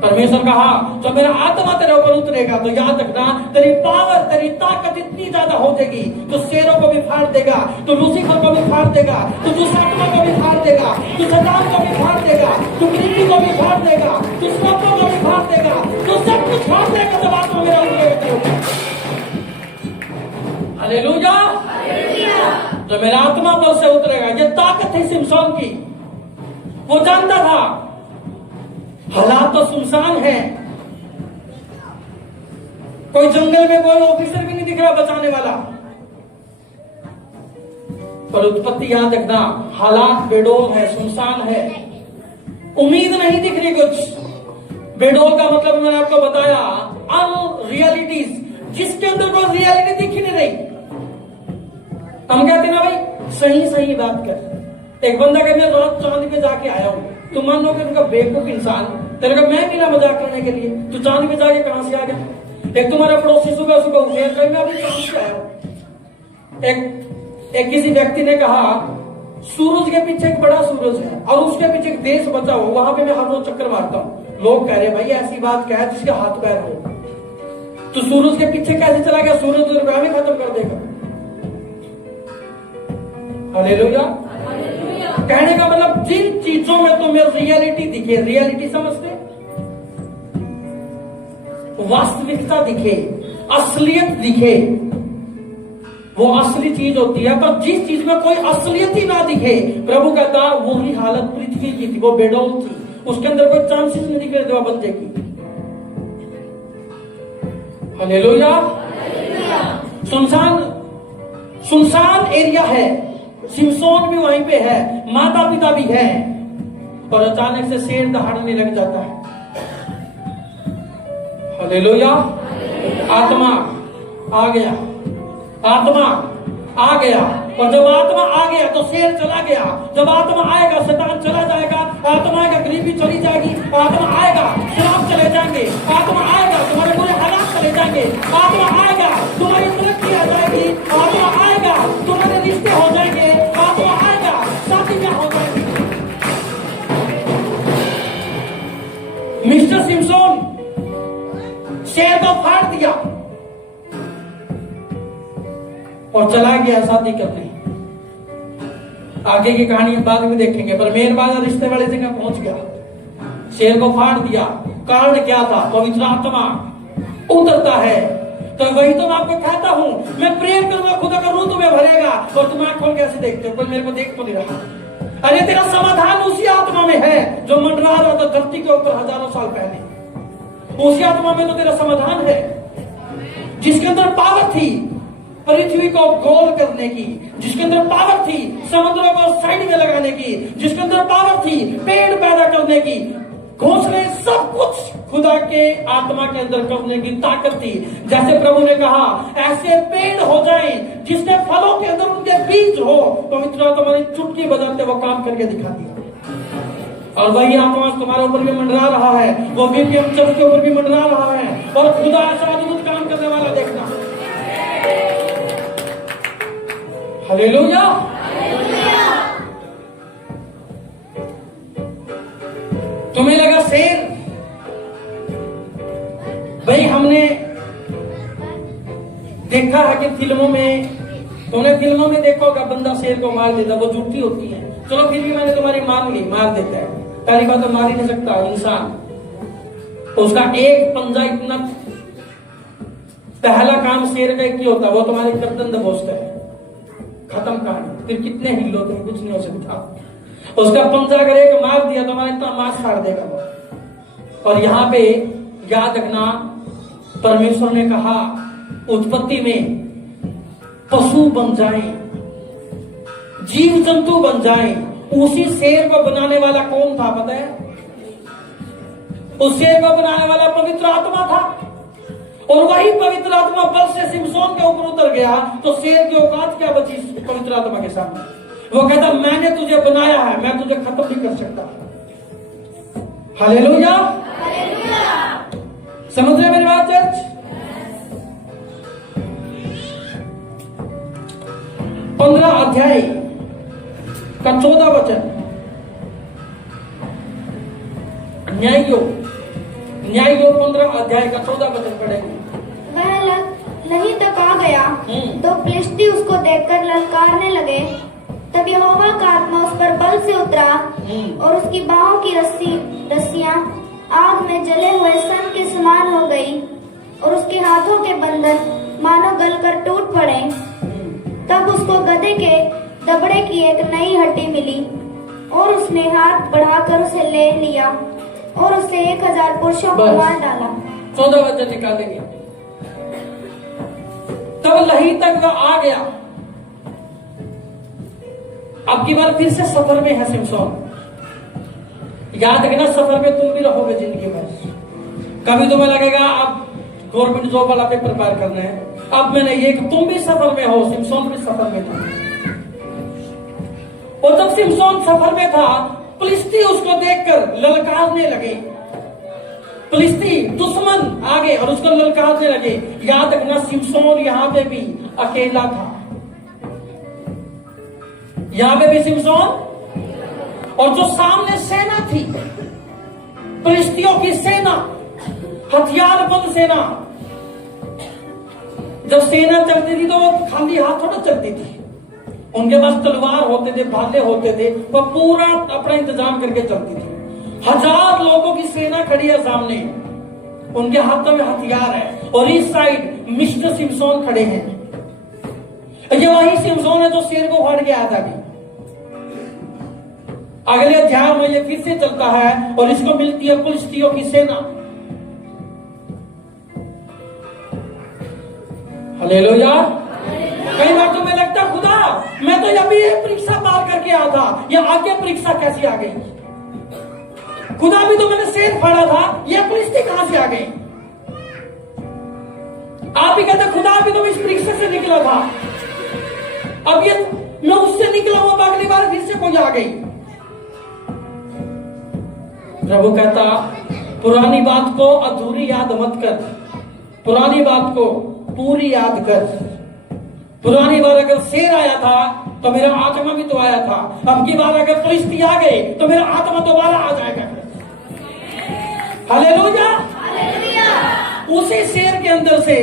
परमेश्वर कहा, जब मेरा आत्मा तेरे ऊपर उतरेगा तो याद रखना, तेरी पावर, तेरी ताकत इतनी ज्यादा हो जाएगी, तो शेरों को भी फाड़ देगा, तो लूसीफर को भी फाड़ देगा, तो दुष्टात्मा को भी फाड़ देगा, तो शैतान को भी फाड़ देगा, तो मृत्यु को भी फाड़ देगा, तो सांपों को भी फाड़ देगा, तो सब कुछ फाड़ देगा जब आत्मा मेरा उतरेगा। हालेलुया। जब मेरा आत्मा बल से उतरेगा, ये ताकत है सिमसोन की। वो जानता था हालात तो सुनसान है, कोई जंगल में कोई ऑफिसर भी नहीं दिख रहा बचाने वाला, पर उत्पत्ति याद रखना, हालात बेडोल है, सुनसान है, उम्मीद नहीं दिख रही कुछ। बेडोल का मतलब मैंने आपको बताया, अनरियलिटीज, जिसके अंदर कोई रियलिटी दिख ही नहीं रही। हम कहते ना भाई सही सही बात कर। एक बंदा कहे मैं रात चांद पे जाके आया हूं, तुम मान लो कि उनका बेवकूफ इंसान, तेरे को मैं मिला मजाक करने के लिए, तू चांद पे जाके कहां से आ गया? एक तुम्हारा पड़ोसी सुबह सुबह उठे, मैं अभी चांद से आया हूं। एक किसी व्यक्ति ने कहा, सूरज के पीछे एक बड़ा सूरज है और उसके पीछे एक देश बचा हो, वहां पे मैं हर रोज चक्कर मारता हूं। लोग कह रहे भाई ऐसी बात क्या है जिसके हाथ पैर हो, तो सूरज के पीछे कैसे चला गया? सूरज तो दुनिया में खत्म कर देगा। हालेलुया। कहने का मतलब, जिन चीजों में तुम्हें रियलिटी दिखे, रियलिटी समझते, वास्तविकता दिखे, असलियत दिखे, वो असली चीज होती है। पर जिस चीज में कोई असलियत ही ना दिखे, प्रभु कहता वही हालत पृथ्वी की थी, वो बेडौल थी, उसके अंदर कोई चांसेस नहीं दिख रहे थे बंदे की। हालेलुया। सुनसान एरिया है, सिमसोन भी वहीं पे है, माता पिता भी है, और अचानक से शेर दहाड़ने लग जाता है। हालेलुया। आत्मा आ गया, आत्मा आ गया, और जब आत्मा आ गया तो शेर चला गया। जब आत्मा आएगा शैतान चला जाएगा, आत्मा आएगा गरीबी चली जाएगी, आत्मा आएगा शराब चले जाएंगे, आत्मा आएगा तुम्हारे बुरे हालात चले जाएंगे, आत्मा आएगा तुम्हारी तरक्की आ जाएगी, आत्मा आएगा तुम्हारे रिश्ते हो जाएंगे, आत्मा आएगा शादी ब्याह हो जाएगी। मिस्टर सिमसोन शेर को फाड़ दिया और चला गया शादी करने। आगे की कहानी बाद में देखेंगे, पर मेहरबान रिश्ते वाले जगह पहुंच गया, शेर को फाड़ दिया। कारण क्या था? पवित्र आत्मा उतरता है। तो वही तो मैं आपको कहता हूं, मैं प्रेम करूंगा, खुदा का रूह तुम्हें भरेगा, और तुम आंख खोल कैसे देखते हो? कोई मेरे को देख तो नहीं रहा। अरे तेरा समाधान उसी आत्मा में है जो मंडरा रहा था धरती के ऊपर हजारों साल पहले। उसी आत्मा में तो तेरा समाधान है, जिसके अंदर पावर थी पृथ्वी को गोल करने की, जिसके अंदर पावर थी समुद्रों को साइड में लगाने की, जिसके अंदर पावर थी पेड़ पैदा करने की, घोंसले, सब कुछ खुदा के आत्मा के अंदर करने की ताकत थी। जैसे प्रभु ने कहा ऐसे पेड़ हो जाएं जिसके फलों के अंदर उनके बीज हो, पवित्र आत्मा ने चुटकी बजाते वो काम करके दिखा दिया। और वही आत्मा तुम्हारे ऊपर भी मंडरा रहा है, वो विलियम चर्च के ऊपर भी मंडरा रहा है, और खुदा ऐसा अद्भुत काम करने वाला देखना। हालेलुया। तुम्हें लगा शेर, भाई हमने देखा है कि फिल्मों में, तुमने फिल्मों में देखा होगा बंदा शेर को मार देता, वो झूठी होती है। चलो फिर भी मैंने तुम्हारी मान ली, मार देता है, पहली बात तो मार ही नहीं सकता इंसान, उसका एक पंजा इतना, पहला काम शेर का एक ही होता है, वो तुम्हारे गर्दन दबोचता है, खत्म कहानी। फिर कितने हिलो तुम, कुछ नहीं हो सकता। उसका पंजा अगर एक मार दिया तो हमारा इतना मांस फाड़ देगा वो। और यहां पे याद रखना, परमेश्वर ने कहा उत्पत्ति में पशु बन जाएं, जीव जंतु बन जाएं। उसी शेर को बनाने वाला कौन था पता है? उस शेर को बनाने वाला पवित्र आत्मा था। और वही पवित्र आत्मा बल से सिमसोन के ऊपर उतर गया तो शेर की औकात क्या बची पवित्र आत्मा के सामने? वो कहता मैंने तुझे बनाया है, मैं तुझे खत्म नहीं कर सकता। हालेलुया, समझ रहे मेरी बात चर्च? 15 अध्याय का 14 वचन, न्याययोग 15 अध्याय का 14 वचन पढ़ेंगे। वह नहीं तक आ गया तो फिलिस्ती उसको देखकर ललकारने लगे। तब यहोवा का आत्मा उस पर बल से उतरा और उसकी बाहों की रस्सियां आग में जले हुए सन के समान हो गई और उसके हाथों के बंधन मानो गलकर टूट पड़े। तब उसको गधे के दबड़े की एक नई हड्डी मिली और उसने हाथ बढ़ाकर उसे ले लिया और उससे 1000 पुरुषों को मार डाला। 14 वचन निकालेंगे। तब लही तक वह आ गया। अब की बार फिर से सफर में है सिमसोन। याद रखना, सफर में तुम भी रहोगे जिंदगी में। कभी तुम्हें लगेगा अब गवर्नमेंट जॉब वाला पेपर प्रिपेयर करना है, अब मैंने ये कि तुम भी सफर में हो। सिमसोन भी सफर में था। और जब सिमसोन सफर में था, फिलिस्ती उसको देखकर ललकारने लगे। फिलिस्ती दुश्मन आगे और उसको ललकारने लगे। याद रखना, सिमसोन यहां पे भी अकेला था। यहां पे भी सिमसोन और जो सामने सेना थी, फिलिस्तियों की सेना, हथियारबंद सेना। जब सेना चलती थी तो वो खाली हाथ थोड़ा चलती थी। उनके पास तलवार होते थे, भाले होते थे, वो पूरा अपना इंतजाम करके चलती थी। 1000 लोगों की सेना खड़ी है सामने, उनके हाथों में हथियार है और इस साइड मिस्टर सिमसोन खड़े हैं। ये वही सिमसोन है जो शेर को फाड़ के आया था। अभी अगले अध्याय में ये फिर से चलता है और इसको मिलती है फिलिस्तियों की सेना। हालेलुया। कई बार तुम्हें लगता खुदा मैं तो अभी ये परीक्षा पार करके आया था, ये आगे परीक्षा कैसी आ गई? खुदा भी तो मैंने शेर फाड़ा था, ये फिलिस्ती कहां से आ गई? आप ही कहते खुदा भी तो इस परीक्षा से निकला था, अब ये मैं उससे निकला हुआ, अगली बार फिर से कोई आ गई। प्रभु कहता पुरानी बात को अधूरी याद मत कर, पुरानी बात को पूरी याद कर। पुरानी बार अगर शेर आया था तो मेरा आत्मा भी तो आया था, अब की बार अगर फिलिस्ती आ गए तो मेरा आत्मा दोबारा आ जाएगा। हालेलुया। उसी शेर के अंदर से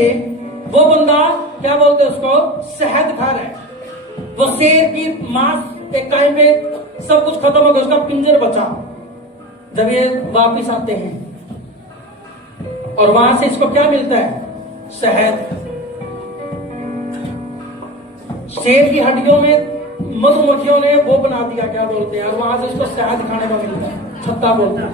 वो बंदा, क्या बोलते हैं उसको, शहद खा रहा है। वो शेर की मांस एक टाइम पे सब कुछ खत्म हो गया, उसका पिंजर बचा। जब ये वापिस आते हैं और वहां से इसको क्या मिलता है? शहद। शेर की हड्डियों में मधुमक्खियों ने वो बना दिया, क्या बोलते हैं, और वहां से इसको शहद खाने को मिलता है, छत्ता बोलते हैं।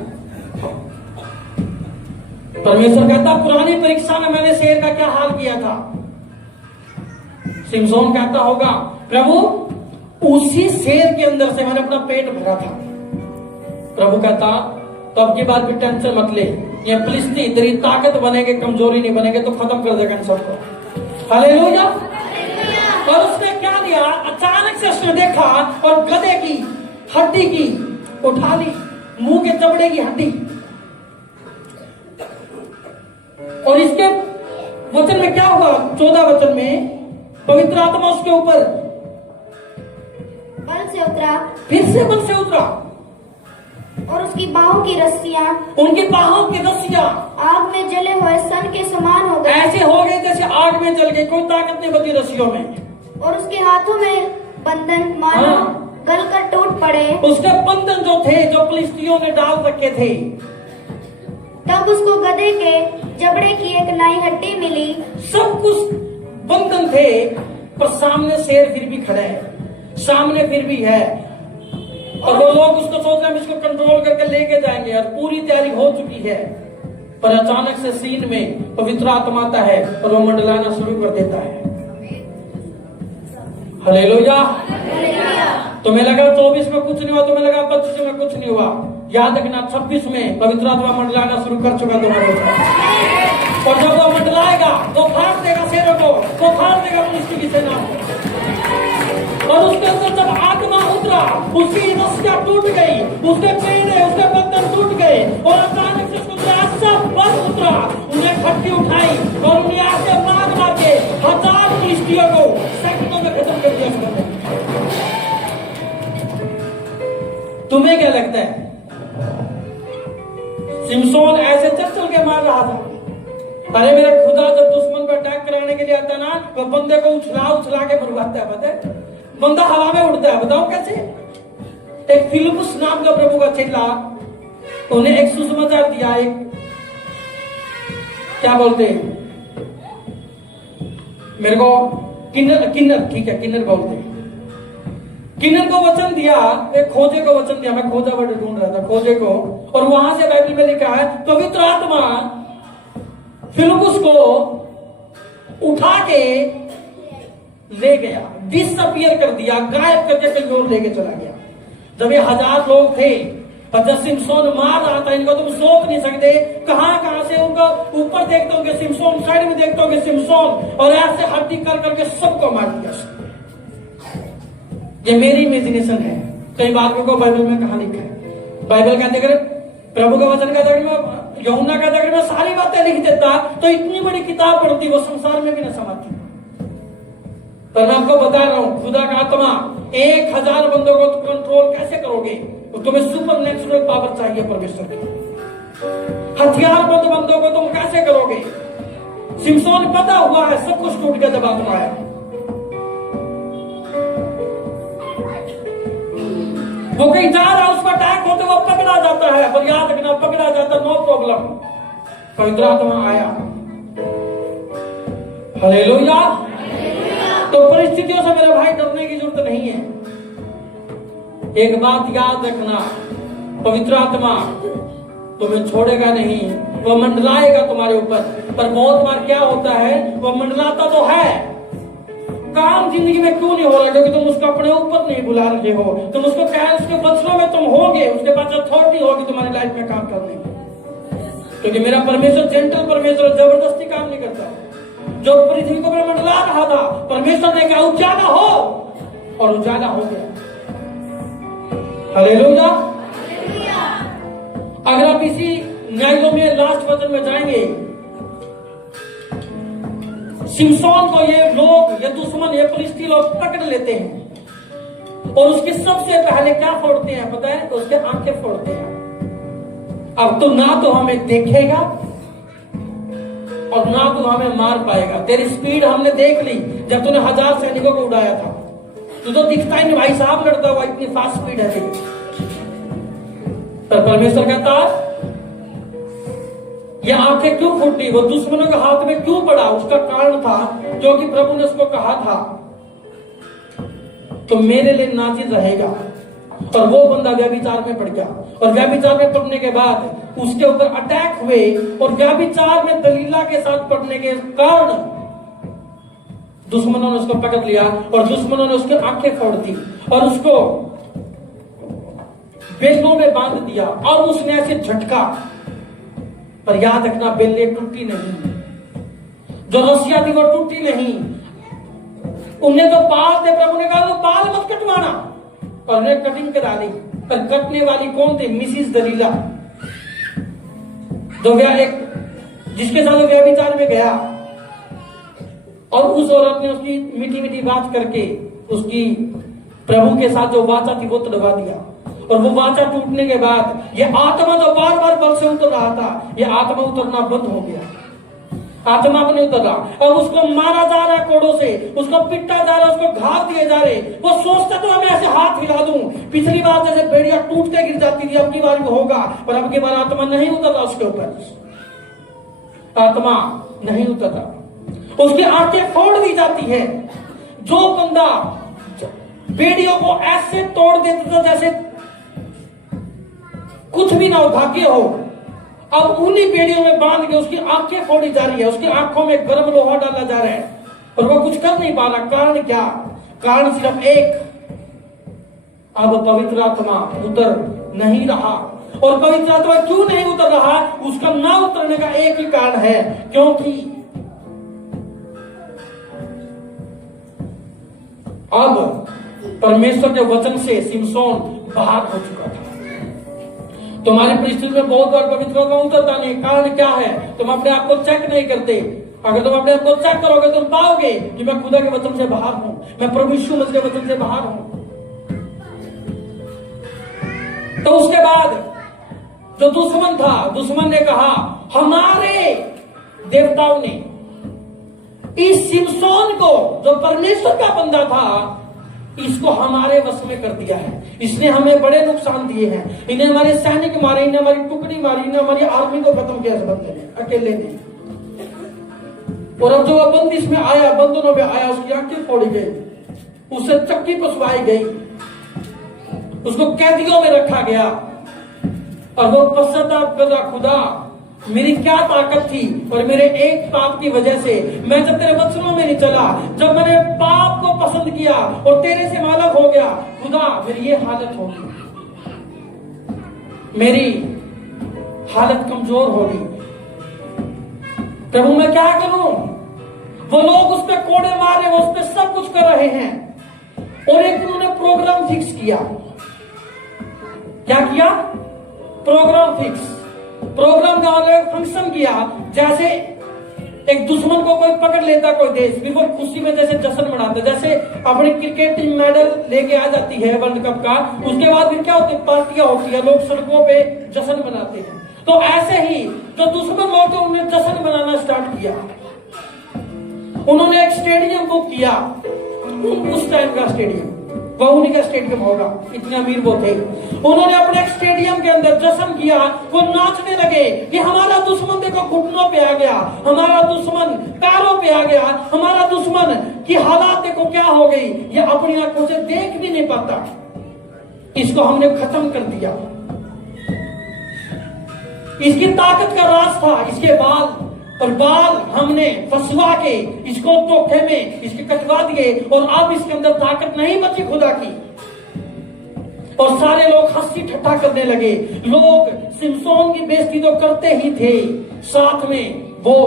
परमेश्वर कहता पुरानी परीक्षा में मैंने शेर का क्या हाल किया था। सिमसोन कहता होगा प्रभु उसी शेर के अंदर से मैंने अपना पेट भरा था। प्रभु कहता तो अब की बात भी टेंशन मत ले, ये फिलिस्ती तेरी ताकत बनेगे, कमजोरी नहीं बनेगे, तो खत्म कर देगा इन सबको। हालेलुया। और उसने क्या दिया, अचानक से उसने देखा और गधे की हड्डी की उठा ली, मुंह के जबड़े की हड्डी। और इसके वचन में क्या हुआ? 14 वचन में पवित्र आत्मा उसके ऊपर बल से उतरा, फिर से बल से उतरा और उसकी बाहों की रस्सियां, उनकी बाहों की रस्सियां आग में जले हुए सन के समान हो गए। ऐसे हो गए जैसे आग में जल गए, कोई ताकत नहीं बची रस्सियों में। और उसके हाथों में बंधन मानो गलकर टूट पड़े। उसके बंधन जो थे, जो फिलिस्तियों ने डाल रखे थे, तब उसको गधे के जबड़े की एक नई हड्डी मिली। सब कुछ बंधन थे, पर सामने शेर फिर भी खड़ा है, सामने फिर भी है। और वो लोग उसको सोच रहे हैं इसको कंट्रोल करके लेके जाएंगे, और पूरी तैयारी हो चुकी है। पर अचानक से सीन में पवित्र आत्मा आता है और वो मंडलाना शुरू कर देता है। हालेलुया। तुम्हें लगा 24 में कुछ नहीं हुआ, तुम्हें लगा 25 में कुछ नहीं हुआ, याद रखना 26 में पवित्र आत्मा मंडलाना शुरू कर चुका तुम्हारे ऊपर। और जब वो मंडलाएगा वो फाड़ देगा शेरों को, वो फाड़ देगा मनुष्य की सेना को। और उसके ऊपर जब आत्मा उतरा, उसकी रस्सियां टूट गई, उसके पैर उसके बंधन टूट गए, और अचानक से उसको सब बल उतरा। उन्हें खट्टी उठाई और उन्हें आके मार मार के 1000 फिलिस्तियों को सेकंडों में खत्म कर दिया उसने। तुम्हें क्या लगता है सिमसोन ऐसे चल के मार रहा था? अरे मेरा खुदा जब दुश्मन को अटैक कराने के लिए आता ना, तो बंदे को उछला के मरवाता है। पता है, बंदा हवा में उड़ता है। बताओ कैसे? एक फिलिप्पुस नाम का प्रभु का चेला, उन्हें एक सुसमाचार दिया, एक क्या बोलते हैं मेरे को, किन्नर ठीक है, किन्नर बोलते हैं। किन्नर को वचन दिया, एक खोजे को वचन दिया। मैं खोजा वर्ड ढूंढ रहा था, खोजे को, और वहां से बाइबल में लिखा है पवित्र आत्मा फिलिप्पुस को उठा के ले गया, डिसअपीयर कर दिया, गायब करके कहीं और लेके चला गया। जब ये 1000 लोग थे, और जब सिमसोन मार रहा था, इनको तुम सोच नहीं सकते कहां से उनका ऊपर देखते होंगे सिमसोन, साइड में देखते होंगे सिमसोन, और ऐसे हड्डी कर करके सबको मार दिया। ये मेरी इमेजिनेशन है, कई बात को बाइबल में कहा लिखा है। बाइबल कहते अगर प्रभु का वचन का जगह में, यूहन्ना का जगह में सारी बातें लिख देता तो इतनी बड़ी किताब पढ़ती, वो संसार में भी न समझती। पर मैं आपको बता रहा हूं, खुदा का आत्मा 1000 बंदों को कंट्रोल कैसे करोगे? तुम्हें सुपर नेचुरल पावर चाहिए परमेश्वर की। हथियार बंद बंदों को तुम कैसे करोगे? सिमसोन पता हुआ है सब कुछ टूट गया जब आत्मा आया। वो कहीं जा रहा है, उसका अटैक होते वो पकड़ा जाता है, पर याद रखना पकड़ा जाता नो प्रॉब्लम, पवित्र आत्मा आया। हालेलुया। तो परिस्थितियों से मेरे भाई डरने की जरूरत नहीं है। एक बात याद रखना, पवित्र आत्मा तुम्हें छोड़ेगा नहीं, वह मंडलाएगा तुम्हारे ऊपर। पर बहुत बार क्या होता है, वह मंडलाता तो है, काम जिंदगी में क्यों नहीं हो रहा? क्योंकि तुम उसको अपने ऊपर नहीं बुला रहे हो। तुम उसको क्या, उसके वचनों में तुम होगे, उसके पास अथॉरिटी होगी तुम्हारी लाइफ में काम करने की। क्योंकि मेरा परमेश्वर जेंटल परमेश्वर, जबरदस्ती काम नहीं करता। जो पृथ्वी को मैं मंडला रहा था, परमेश्वर ने कहा उजाला हो, और उजाला हो गया। हालेलुया। अगर आप इसी न्यायों में लास्ट वचन में जाएंगे, सिमसोन को ये लोग, ये दुश्मन, ये फिलिस्ती लोग पकड़ लेते हैं, और उसके सबसे पहले क्या फोड़ते हैं पता है? तो उसके आंखें फोड़ते हैं। अब तो ना तो हमें देखेगा और ना तो हमें मार पाएगा। तेरी स्पीड हमने देख ली जब तूने 1000 सैनिकों को उड़ाया था। तू तो दिखता ही नहीं भाई साहब, लड़ता हुआ, इतनी फास्ट स्पीड है तेरी। पर परमेश्वर कहता ये आंखें क्यों फूटी, वो दुश्मनों के हाथ में क्यों पड़ा? उसका कारण था जो कि प्रभु ने उसको कहा था, तो मेरे लिए नाजिर रहेगा। और वो बंदा व्यभिचार में पड़ गया, और व्यभिचार में पड़ने के बाद उसके ऊपर अटैक हुए, और व्यभिचार में दलीला के साथ पड़ने के कारण दुश्मनों ने उसको पकड़ लिया, और दुश्मनों ने उसकी आंखें फोड़ दी, और उसको बेलों में बांध दिया, और उसने ऐसे झटका। पर याद रखना, बेलें टूटी नहीं, जो रस्सियां थी वो टूटी नहीं। उन्हें जो बाल थे, प्रभु ने कहा वो बाल मत कटवाना, और उन्हें कटिंग करा ली। पर कटने वाली कौन थी? मिसिस दलीला, जो एक जिसके साथ वो व्यभिचार में गया, और उस औरत ने उसकी मीठी मीठी बात करके उसकी प्रभु के साथ जो वाचा थी वो तोड़वा दिया। और वो वाचा टूटने के बाद ये आत्मा जो बार बार बल से उतर रहा था, ये आत्मा उतरना बंद हो गया। आत्मा भी नहीं उतर रहा, और उसको मारा जा रहा है कोड़ों जोरों से, उसको पिटा जा रहा है, उसको घाव दिए जा रहे। वो सोचता तो मैं ऐसे हाथ हिला दूं, पिछली बार जैसे बेड़िया टूटते गिर जाती थी, अब की बार भी होगा, पर अब की बार आत्मा नहीं उतरता उसके ऊपर, आत्मा नहीं उतरता, उसकी आंखें फोड़ दी जाती है। जो बंदा बेड़ियों को ऐसे तोड़ देता था जैसे कुछ भी ना हो, भाग्य हो, अब उन्हीं बेड़ियों में बांध के उसकी आंखें फोड़ी जा रही है, उसकी आंखों में गर्म लोहा डाला जा रहा है, और वो कुछ कर नहीं पा रहा। कारण क्या? कारण सिर्फ एक, अब पवित्र आत्मा उतर नहीं रहा। और पवित्र आत्मा क्यों नहीं उतर रहा? उसका ना उतरने का एक ही कारण है, क्योंकि अब परमेश्वर के वचन से सिमसोन बाहर हो चुका था। तुम्हारी परिस्थिति में बहुत बार पवित्र आत्मा उतरता नहीं। कारण क्या है? तुम अपने आप को चेक नहीं करते। अगर तुम अपने आप को चेक करोगे तुम पाओगे कि मैं खुदा के वचन से बाहर हूं, मैं प्रभु यीशु मसीह के वचन से बाहर हूं। तो उसके बाद जो दुश्मन था, दुश्मन ने कहा, हमारे देवताओं ने इस सिमसोन को, जो परमेश्वर का बंदा था, इसको हमारे वश में कर दिया है। इसने हमें बड़े नुकसान दिए हैं, इन्हें हमारे सैनिक मारे, इन्हें हमारी टुकड़ी मारी, इन्हें हमारी आर्मी को खत्म किया, इस बंदे ने, अकेले ने। और अब जो बंदिश में आया, बंधनों में आया, उसकी आंखें फोड़ी गई, उसे चक्की पसवाई गई, उसको कैदियों में रखा गया, और वो पश्चाताप कर रहा, खुदा मेरी क्या ताकत थी और मेरे एक पाप की वजह से मैं जब तेरे वचनों में नहीं चला, जब मैंने पाप को पसंद किया और तेरे से अलग हो गया, खुदा मेरी ये हालत होगी, मेरी हालत कमजोर होगी, प्रभु मैं क्या करूं? वो लोग उस पर कोड़े मारे, वो उस पर सब कुछ कर रहे हैं, और एक उन्होंने प्रोग्राम फिक्स किया। क्या किया? Programme fix. प्रोग्राम का मतलब फंक्शन किया, जैसे एक दुश्मन को कोई पकड़ लेता कोई देश, फिर वो खुशी में जैसे जश्न मनाता, जैसे अपनी क्रिकेट टीम मेडल लेके आ जाती है वर्ल्ड कप का, उसके बाद फिर क्या होती है? पार्टियां होती है, लोग सड़कों पे जश्न मनाते हैं। तो ऐसे ही जो दुश्मन लोग थे उन्होंने जश्न मनाना स्टार्ट किया। उन्होंने एक स्टेडियम बुक किया, उस टाइम का स्टेडियम, वह उन्हीं का स्टेडियम होगा, इतने अमीर वो थे। उन्होंने अपने एक स्टेडियम के अंदर जश्न किया, वो नाचने लगे कि हमारा दुश्मन देखो घुटनों पे आ गया, हमारा दुश्मन पैरों पे आ गया, हमारा दुश्मन की हालात देखो क्या हो गई, ये अपनी आंखों से देख भी नहीं पाता, इसको हमने खत्म कर दिया। इसकी ताकत का राज था इसके बाल, और बाल हमने फंसवा के इसको धोखे में इसके कटवा दिए, और अब इसके अंदर ताकत नहीं बची खुदा की। और सारे लोग हंसी ठट्ठा करने लगे। लोग सिमसोन की बेइज्जती तो करते ही थे, साथ में वो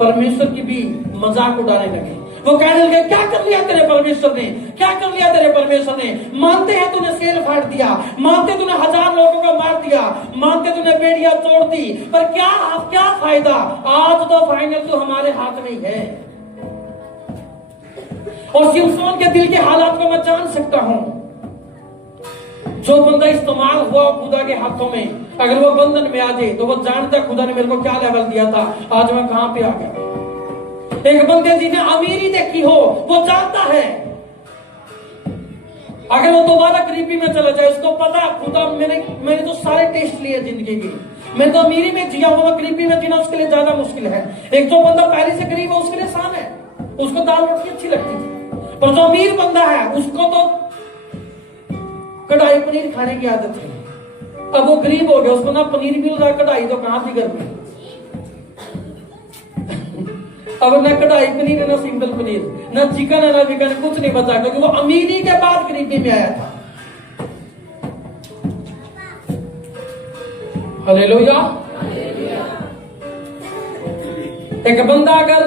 परमेश्वर की भी मजाक उड़ाने लगे। वो कहने लगे, क्या कर लिया तेरे परमेश्वर ने, क्या कर लिया तेरे परमेश्वर ने? मानते हैं तूने शेर फाड़ दिया, मानते तूने 1000 लोगों को मार दिया, मानते तूने बेड़ियां तोड़ दी, पर क्या फायदा? आज तो फाइनल तो हमारे हाथ में ही है। और सिमसोन के दिल के हालात को मैं जान सकता हूं। जो बंदा इस्तेमाल हुआ खुदा के हाथों में, अगर वो बंधन में आ जाए तो वो जानता खुदा ने मेरे को क्या लेवल दिया था, आज मैं कहां पे आ गया। एक बंदे जिन्हें अमीरी देखी हो वो जानता है, अगर वो दोबारा गरीबी में चला जाए, उसको पता खुदा मैंने तो सारे टेस्ट लिए जिंदगी के, मैं तो अमीरी में जिया हुआ, गरीबी में जीना उसके लिए ज्यादा मुश्किल है। एक जो बंदा पहले से गरीब है उसके लिए आसान है, उसको दाल रोटी अच्छी लगती है, पर जो अमीर बंदा है उसको तो कढ़ाई पनीर खाने की आदत है। अब वो गरीब हो गया, उसको ना पनीर मिल रहा, कढ़ाई तो कहां थी घर में। अब ना कढ़ाई पनीर है, ना सिंपल पनीर, ना चिकन है, ना विकन, कुछ नहीं बचा, क्योंकि वो अमीरी के बाद गरीबी में आया था। हालेलुया। एक बंदा, अगर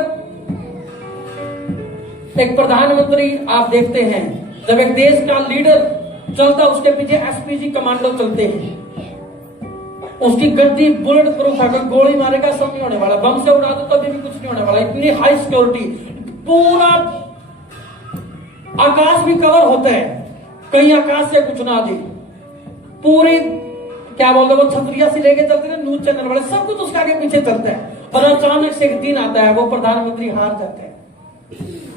एक प्रधानमंत्री आप देखते हैं, जब एक देश का लीडर चलता उसके पीछे एसपीजी कमांडो चलते हैं, उसकी गड्डी बुलेट प्रूफ है, गोली मारेगा सब नहीं होने वाला, बम से उड़ा दो तभी भी कुछ नहीं होने वाला, इतनी हाई सिक्योरिटी, पूरा आकाश भी कवर होता है, कहीं आकाश से कुछ ना दे, पूरी क्या बोलते वो छतरिया से लेके चलते हैं, न्यूज चैनल वाले सब कुछ उसके आगे पीछे चलता है, और अचानक से एक दिन आता है, वो प्रधानमंत्री हार जाते हैं।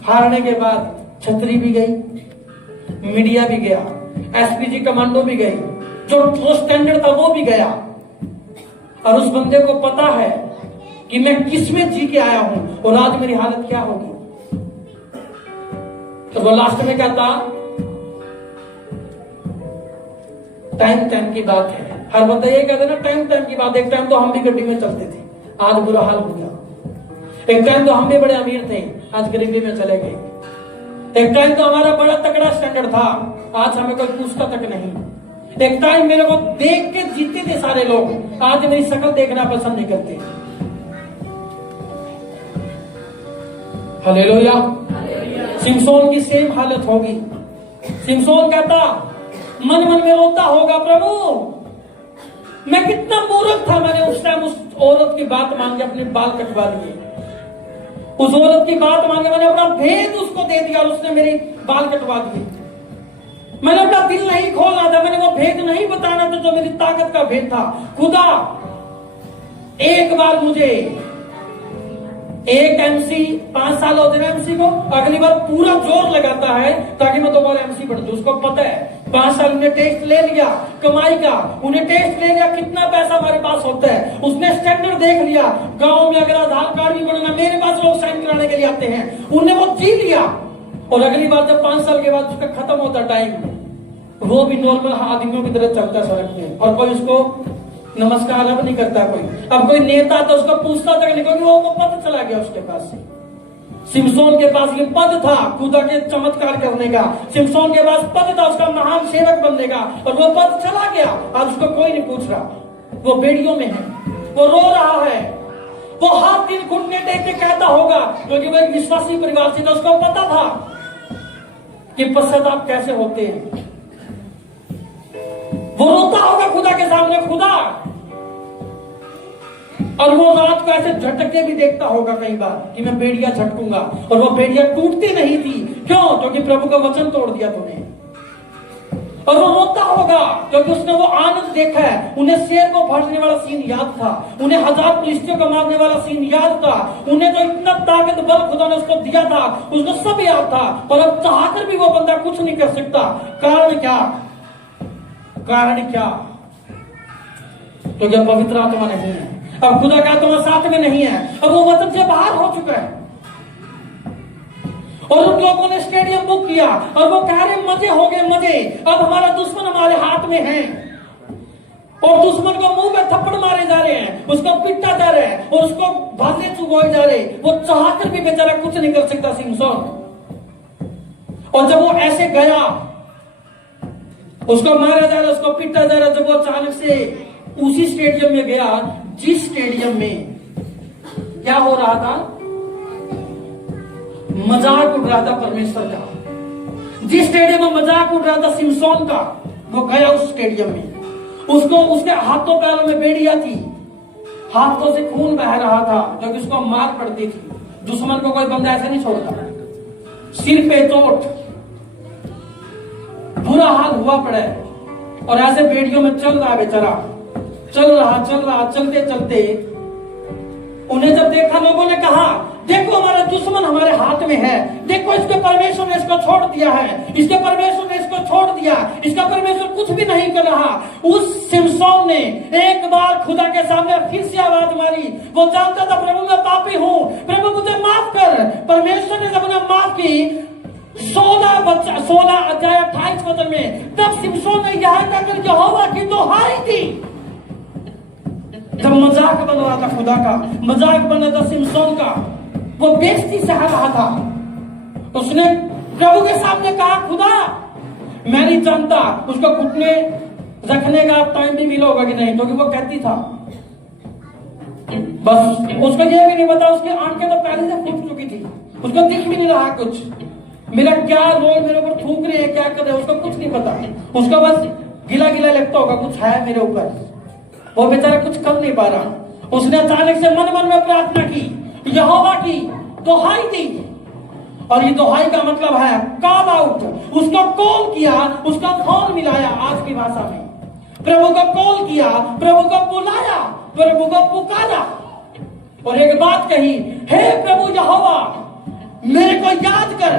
हारने के बाद छतरी भी गई, मीडिया भी गया, एसपीजी कमांडो भी गई, जो स्टैंडर्ड था वो भी गया। और उस बंदे को पता है कि मैं किस में जी के आया हूं और आज मेरी हालत क्या होगी। तो वो लास्ट में कहता, टाइम की बात है। हर बंदा ये कहते ना, टाइम की बात। एक टाइम तो हम भी गड्डी में चलते थे, आज बुरा हाल हो गया। एक टाइम तो हम भी बड़े अमीर थे, आज गरीबी में चले गए। एक टाइम तो हमारा बड़ा तगड़ा स्टैंडर्ड था, आज हमें कोई पूछता तक नहीं। एक टाइम मेरे को देख के जीते थे सारे लोग, आज मेरी शक्ल देखना पसंद नहीं करते। हालेलुया। सिमसोन की सेम हालत होगी। सिमसोन कहता, मन मन में रोता होगा, प्रभु मैं कितना मूर्ख था, मैंने उस टाइम उस औरत की बात मान के अपने बाल कटवा लिए। उस औरत की बात मान के मैंने अपना भेद उसको दे दिया और उसने मेरे बाल कटवा दिए। मैंने अपना दिल नहीं खोलना था, मैंने वो भेद नहीं बताना था जो मेरी ताकत का भेद था। खुदा एक बार मुझे, एक एमसी 5 साल होते ना एमसी को, अगली बार पूरा जोर लगाता है ताकि मैं दोबारा एमसी बन जाऊं। उसको पता है 5 साल उन्हें टेस्ट ले लिया कमाई का, उन्हें टेस्ट ले लिया कितना पैसा हमारे पास होता है, उसने स्टैंडर्ड देख लिया। गांव में अगर आधार कार्ड भी बनना, मेरे पास लोग साइन कराने के लिए आते हैं, उन्हें वो जी लिया। और अगली बार जब 5 साल के बाद उसका खत्म होता टाइम, वो भी नॉर्मल आदमियों की तरह चलता सड़क में, और कोई उसको नमस्कार अब नहीं करता। कोई अब कोई नेता तो उसको पूछता तक नहीं, क्योंकि वो पद चला गया उसके पास से। सिमसोन के पास ये पद था खुदा के चमत्कार करने का, सिमसोन के पास पद था उसका महान सेवक बनने का, और वो पद चला गया। आज उसको कोई नहीं पूछ रहा, वो बेड़ियों में है, वो रो रहा है, वो हाथ दिन घुटने टेक के कहता होगा, क्योंकि वो एक विश्वासी परिवार से था, उसको पता था कि पश्चाताप कैसे होते हैं। वो रोता होगा खुदा के सामने, खुदा, और वो रात को ऐसे झटके भी देखता होगा कई बार कि मैं बेड़िया झटकूंगा, और वो बेड़िया टूटती नहीं थी। क्यों? क्योंकि प्रभु का वचन तोड़ दिया तूने। और वो रोता होगा क्योंकि उसने वो आनंद देखा है। उन्हें शेर को फाड़ने वाला सीन याद था, उन्हें 1000 पुलिसियों को मारने वाला सीन याद था, उन्हें जो इतना ताकत बल खुदा ने उसको दिया था उसको सब याद था। और अब चाहकर भी वो बंदा कुछ नहीं कर सकता। कारण क्या? कारण क्या? क्योंकि पवित्र आत्मा नहीं है, अब खुदा का आत्मा साथ में नहीं है, अब वो वचन से बाहर हो चुका है। और उन लोगों ने स्टेडियम बुक किया और वो कह रहे मजे हो गए मजे, अब हमारा दुश्मन हमारे हाथ में है। और दुश्मन को मुंह में थप्पड़ मारे जा रहे हैं, उसको पिटा जा रहे हैं और उसको भाले चुगोए जा रहे। वो चाहकर भी बेचारा कुछ नहीं कर सकता सिमसोन। और जब वो ऐसे गया, उसको मारा जा रहा, उसको पिटा जा रहा, जब वो अचानक से उसी स्टेडियम में गया जिस स्टेडियम में क्या हो रहा था, मजाक उड़ रहा था परमेश्वर का। जिस स्टेडियम में मजाक उड़ रहा था सिमसोन का, वो गया उस स्टेडियम में। उसको उसके हाथों पैरों में बेड़ियां थी, हाथों से खून बह रहा था क्योंकि उसको मार पड़ती थी। दुश्मन को कोई बंदा ऐसे नहीं छोड़ता। सिर पे चोट, बुरा हाल हुआ पड़ा है और ऐसे बेड़ियों में चल रहा बेचारा, चल रहा, चलते चलते उन्हें जब देखा, लोगों ने कहा देखो हमारा दुश्मन हमारे हाथ में है, देखो इसके परमेश्वर ने इसको छोड़ दिया है, इसके परमेश्वर ने इसको छोड़ दिया, इसका परमेश्वर कुछ भी नहीं कर रहा। उस सिमसोन ने एक बार खुदा के सामने फिर से आवाज मारी। वो जानता था प्रभु मैं पापी हूं, प्रभु मुझे माफ कर। परमेश्वर ने जब उन्हें माफ की 16 अध्याय 28 वचन में, तब सिमसोन ने यहां कहकर यहोवा की दुहाई दी। जब मजाक बन रहा था खुदा का, मजाक बन रहा था सिमसोन का, वो बेइज्जती सह रहा था, उसने प्रभु के सामने कहा खुदा मैं नहीं जानता उसको घुटने रखने का टाइम भी मिला होगा कि नहीं, क्योंकि वो कहती था बस उसको यह भी नहीं पता, उसकी आंखें तो पहले से फूट चुकी थी, उसको दिख भी नहीं रहा कुछ, मेरा क्या लोग मेरे ऊपर थूक रहे हैं क्या कर रहे हैं उसको कुछ नहीं पता। उसको बस गिला गिला लगता होगा कुछ है मेरे ऊपर, वो बेचारा कुछ कर नहीं पा रहा। उसने अचानक से मन मन में प्रार्थना की, यहोवा की दुहाई दी। और ये दुहाई का मतलब है कॉल आउट, उसको कॉल किया, उसका फोन मिलाया। आज की भाषा में प्रभु को कॉल किया, प्रभु को बुलाया, प्रभु को पुकारा। और एक बात कही, हे प्रभु यहोवा, मेरे को याद कर,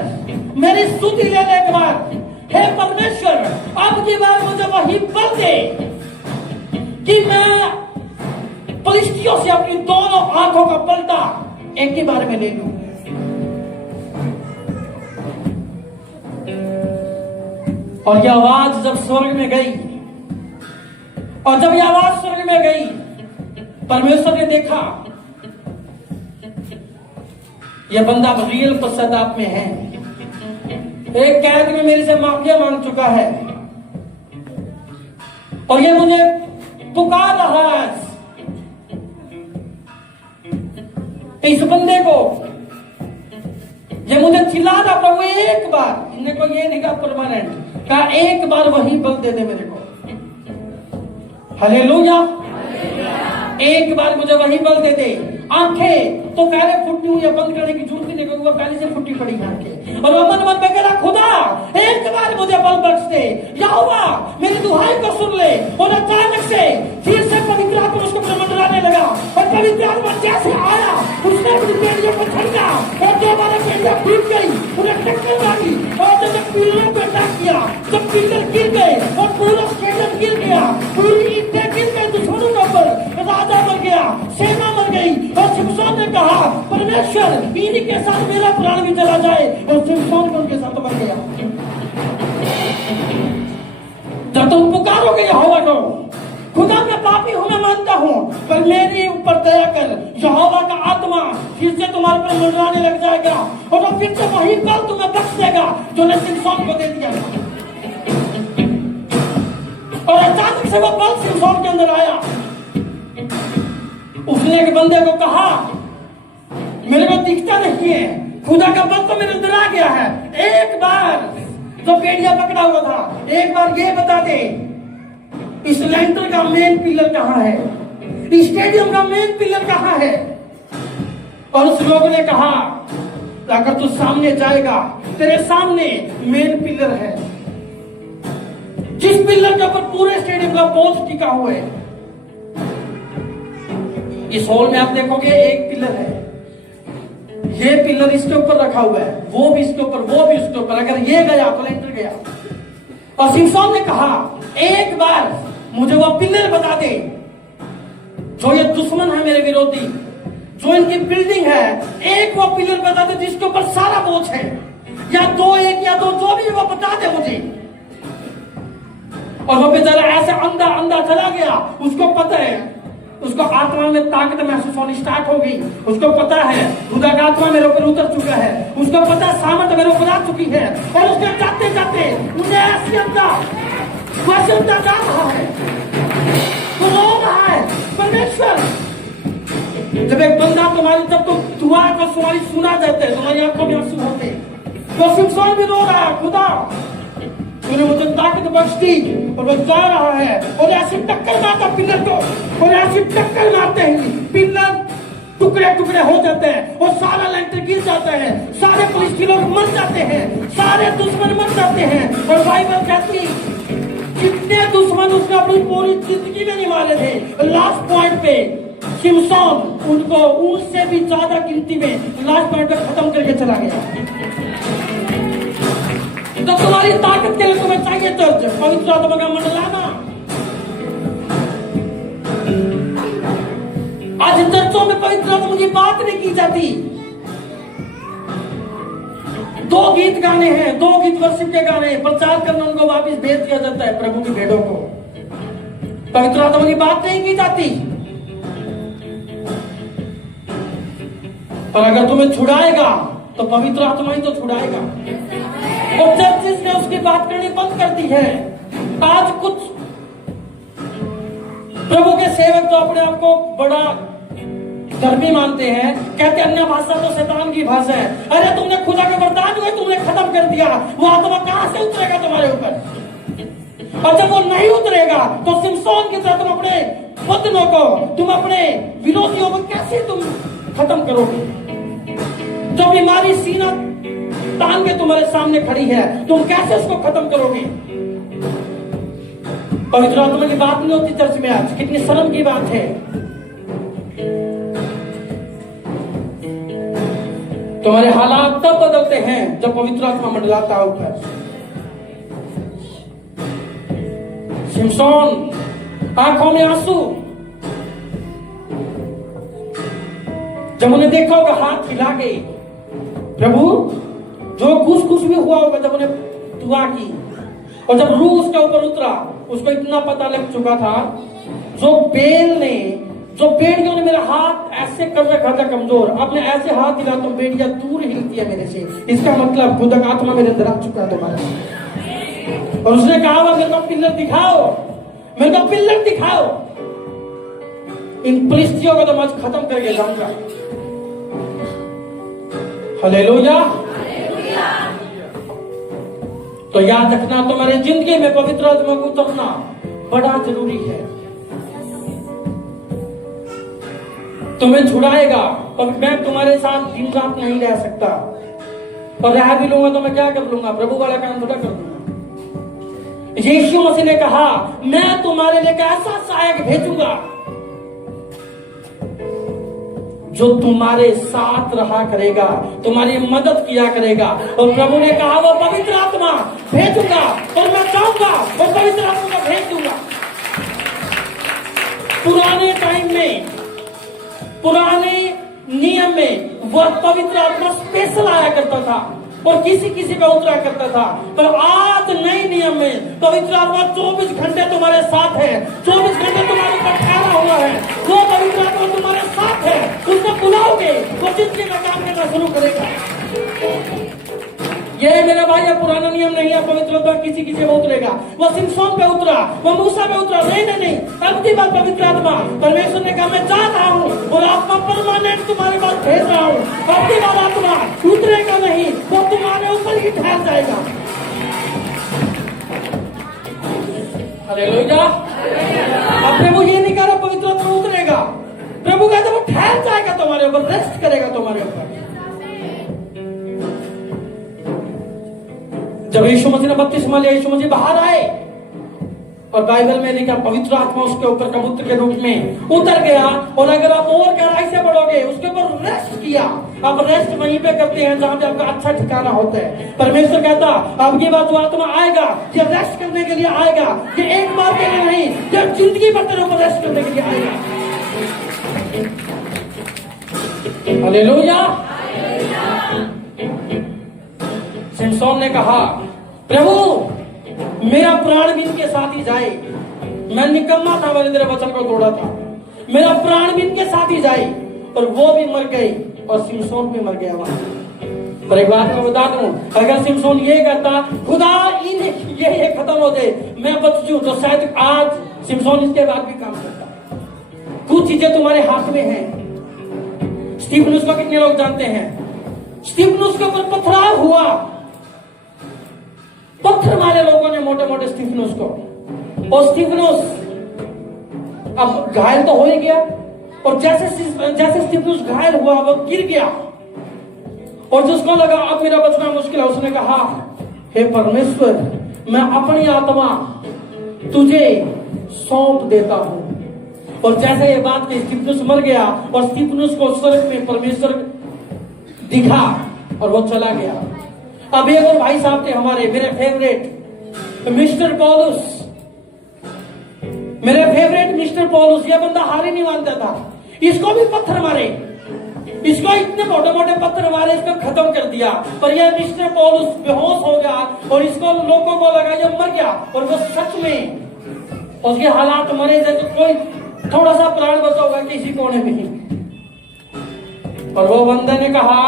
मेरी स्तुति लेने के बाद, हे परमेश्वर, अब की बार मुझे वही बल दे कि मैं फलिश्तियों से अपनी दोनों आंखों का पलटा एक ही बार में ले लूं। और यह आवाज जब स्वर्ग में गई, और जब यह आवाज स्वर्ग में गई, परमेश्वर ने देखा यह बंदा रियल पश्चाताप में है, एक कैद में मेरे से माफिया मांग चुका है और ये मुझे पुकार रहा है। इस बंदे को ये मुझे चिल्ला रहा, प्रभु एक बार, इन्हें को ये नहीं कहा परमानेंट, कहा एक बार वही बल दे दे मेरे को। हालेलुया, एक बार मुझे वही बल दे दे। आंखें तो पहले फुटी हुई है, बंद करने की जरूरत नहीं, देखो वो पहले से फुटी पड़ी आंखें, और वो मन मन में कह रहा, खुदा एक बार मुझे बल बख्श दे, यहोवा मेरी दुहाई को सुन ले। और अचानक से फिर से पवित्र आत्मा उसको मंडराने लगा, और पवित्र आत्मा जैसे आया उसने अपनी बेड़ियों को ठंडा, और दोबारा बेड़ियां टूट गई, उन्हें टक्कर मारी, और जब पिलरों पे अटैक किया, जब पिलर गिर गए और पूरा स्टेडियम गिर गया, पूरी ईंटें गिर गई दुश्मनों के ऊपर, राजा मर गया, सेना मर गई, और शिमशोन ने कहा, परमेश्वर इन्हीं के साथ मेरा प्राण भी चला जाए, और शिमशोन भी उनके साथ मर गया। जब तुम पुकारोगे यहोवा को, खुदा मैं पापी हूं, मैं मानता हूं, पर मेरे ऊपर दया कर, यहोवा का आत्मा फिर से तुम्हारे पर मंडराने लग जाएगा, और वो फिर से वही बल तुम्हें बख्श देगा जो ने शिमशोन को दे दिया। और अचानक से वो बल शिमशोन के अंदर आया। उसने एक बंदे को कहा, मेरे को दिखता नहीं है, खुदा का बल तो मेरे अंदर आ गया है, एक बार जो बेड़िया पकड़ा हुआ था, एक बार ये बता दे इस लेंटर का मेन पिलर कहां है, इस स्टेडियम का मेन पिलर कहां है। और उस लोगों ने कहा, अगर तू सामने जाएगा, तेरे सामने मेन पिलर है, जिस पिलर के ऊपर पूरे स्टेडियम का बोझ टिका हुआ है। इस हॉल में आप देखोगे एक पिलर है, ये पिलर इसके ऊपर रखा हुआ है, वो भी इसके ऊपर, वो भी इसके ऊपर, अगर ये गया तो लेंटर गया। और शिमशोन ने कहा, एक बार मुझे वो पिलर बता दे जो ये दुश्मन है मेरे विरोधी, जो इनकी बिल्डिंग है, एक वो पिलर बता दे जिसके ऊपर सारा बोझ है, या दो, एक या दो, जो भी वो बता दे मुझे। और वो बेचारा ऐसे अंधा अंधा चला गया, उसको पता है, उसको आत्मा में ताकत महसूस होनी स्टार्ट हो गई, उसको पता है खुदा का आत्मा मेरे ऊपर उतर चुका है, उसको पता है सामर्थ मेरे ऊपर आ चुकी है, और उसके जाते जाते मुझे ऐसी अंधा जा रहा है, वो रो रहा है, परमेश्वर। जब एक बंदा तुम्हारी, जब तुम दुआ को तुम्हारी सुना जाते हैं, तुम्हारी आंखों में आंसू होते, तो शिमशोन भी रो रहा है, खुदा तूने मुझे ताकत बख्श दी, और वो जा रहा है, और ऐसी टक्कर मारता पिलर को, और ऐसी टक्कर मारते ही पिलर टुकड़े टुकड़े हो जाते हैं, और सारा लेंटर गिर जाता है, सारे फलिश्ती लोग मर जाते हैं, सारे दुश्मन मर जाते हैं। और बाइबल कहती है जितने दुश्मन उसने अपनी पूरी जिंदगी में नहीं मारे थे, लास्ट पॉइंट पे शिमशोन उनको उससे भी ज्यादा गिनती में लास्ट पॉइंट पे खत्म करके चला गया। तो तुम्हारी ताकत के लिए तुम्हें चाहिए चर्च, पवित्र आत्मा का मंडलाना। आज चर्चों में पवित्र आत्मा की बात नहीं की जाती। 2 गीत गाने हैं, 2 गीत वर्शिप के गाने, प्रचार करना, उनको वापस भेज दिया जाता है प्रभु की भेड़ों को। पवित्र आत्मा की बात नहीं की जाती। पर अगर तुम्हें छुड़ाएगा तो पवित्र आत्मा ही तो छुड़ाएगा। और चर्चिस ने उसकी बात करनी बंद कर दी है। आज कुछ प्रभु के सेवक तो अपने आप को बड़ा धर्मी मानते हैं, कहते अन्य भाषा तो शैतान की भाषा है। अरे तुमने खुदा के वरदान हुए, तुमने खत्म कर दिया, वो आत्मा कहां से उतरेगा तुम्हारे ऊपर? और जब वो नहीं उतरेगा तो शिमशोन की तरह तुम अपने वतनों को, तुम अपने विरोधियों को कैसे तुम खत्म करोगे? जो बीमारी सीना तान के तुम्हारे सामने खड़ी है, तुम कैसे उसको खत्म करोगे? पवित्र आत्मा की बात नहीं होती चर्च में। आज कितनी शर्म की बात है। तुम्हारे हालात तब बदलते हैं जब पवित्र आत्मा मंडलाता है ऊपर। शिमशोन आंखों में आंसू, जब उन्हें देखा होगा हाथ हिला के, प्रभु जो कुछ भी हुआ होगा जब उन्हें दुआ की, और जब रूह उसके ऊपर उतरा, उसको इतना पता लग चुका था जो बेड़ियों ने मेरा हाथ ऐसे कर रखा था कमजोर, आपने ऐसे हाथ हिला तो बेड़ियां दूर हिलती है मेरे से, इसका मतलब खुदा का आत्मा मेरे अंदर आ चुका है तुम्हारा। और उसने कहा मेरे को पिल्लर दिखाओ, मेरे को पिल्लर दिखाओ, इन परिस्थितियों को तो मैं खत्म करके जाऊंगा। हालेलुया। तो याद रखना, तुम्हारे जिंदगी में पवित्र आत्मा को उतरना बड़ा जरूरी है। तुम्हें छुड़ाएगा, और मैं तुम्हारे साथ दिन रात नहीं रह सकता, और रह भी लूंगा तो मैं क्या कर लूंगा, प्रभु वाला काम थोड़ा कर दूंगा। यीशु मसीह ने कहा मैं तुम्हारे लिए ऐसा सहायक भेजूंगा जो तुम्हारे साथ रहा करेगा, तुम्हारी मदद किया करेगा। और प्रभु ने कहा वो पवित्र आत्मा भेजूंगा, और मैं चाहूंगा वो पवित्र आत्मा को भेज दूंगा। पुराने टाइम में, पुराने नियम में वह पवित्र आत्मा स्पेशल आया करता था और किसी किसी पे उतरा करता था, पर आज नए नियम में पवित्र आत्मा 24 घंटे तुम्हारे साथ है, 24 घंटे तुम्हारे ऊपर ठहरा हुआ है। वो पवित्र आत्मा तुम्हारे साथ है, उसको बुलाओगे वो जिंदगी का काम करना शुरू करेगा। ये मेरा भाई ये पुराना नियम नहीं है, पवित्र आत्मा किसी किसी पे उतरेगा। वो शिमशोन पे उतरा, वो मूसा पे उतरा, नहीं, अब की बात पवित्र आत्मा, परमेश्वर ने कहा मैं जा रहा हूँ और आत्मा परमानेंट तुम्हारे पास भेज रहा हूँ। अब की बात आत्मा उतरेगा नहीं, वो तुम्हारे ऊपर ही ठहर जाएगा। हालेलुया। अब प्रभु ये नहीं कह रहा पवित्र आत्मा उतरेगा, प्रभु कहता है वो ठहर जाएगा तुम्हारे ऊपर, रेस्ट करेगा तुम्हारे ऊपर। जब यीशु मसीह ने बपतिस्मा लिया, यीशु मसीह बाहर आए और बाइबल में लिखा पवित्र आत्मा उसके ऊपर कबूतर के रूप में उतर गया। और अगर आप और गहराई से पढ़ोगे, उसके ऊपर रेस्ट किया। आप रेस्ट वहीं पे करते हैं जहां पे आपका अच्छा ठिकाना होता है। परमेश्वर कहता अब ये बात जो आत्मा आएगा, ये रेस्ट करने के लिए आएगा, ये एक बार के लिए नहीं, ये जिंदगी भर तेरे ऊपर रेस्ट करने के लिए आएगा। हालेलुया। शिमशोन ने कहा प्रभु मेरा प्राण भी इनके साथ ही जाए, मैं निकम्मा था, मैंने तेरे वचन को तोड़ा था, मेरा प्राण भी इनके साथ ही जाए। और वो भी मर गई और शिमशोन भी मर गया वहां। पर एक बात मैं बता दूं, अगर शिमशोन ये कहता खुदा ये खत्म हो जाए, मैं बच जूं, तो शायद आज शिमशोन इसके बाद भी काम करता। कुछ चीजें तुम्हारे हाथ में हैं। स्टीफनुस को कितने लोग जानते हैं? स्टीफनुस के ऊपर पथराव हुआ, पत्थर मारे लोगों ने मोटे मोटे स्टीफनुस को, और स्टीफनुस अब घायल तो हो ही गया। और जैसे स्टीफनुस घायल हुआ वो गिर गया, और जिसको लगा अब मेरा बचना मुश्किल है, उसने कहा हे परमेश्वर मैं अपनी आत्मा तुझे सौंप देता हूं। और जैसे ये बात की स्टीफनुस मर गया, और स्टीफनुस को स्वर्ग में परमेश्वर दिखा और वो चला गया। अब एक और भाई साहब थे हमारे, मेरे फेवरेट मिस्टर पॉलुस, मेरे फेवरेट मिस्टर पॉलुस। ये बंदा हार ही नहीं मानता था, इसको भी पत्थर मारे, इसको इतने मोटे मोटे पत्थर मारे, इसको खत्म कर दिया। पर यह मिस्टर पॉलुस बेहोश हो गया और इसको लोगों को लगा ये मर गया, और वो सच में उसके हालात मरे जैसे कोई थोड़ा सा प्राण बचा होगा किसी कोने में ही। और वो बंदे ने कहा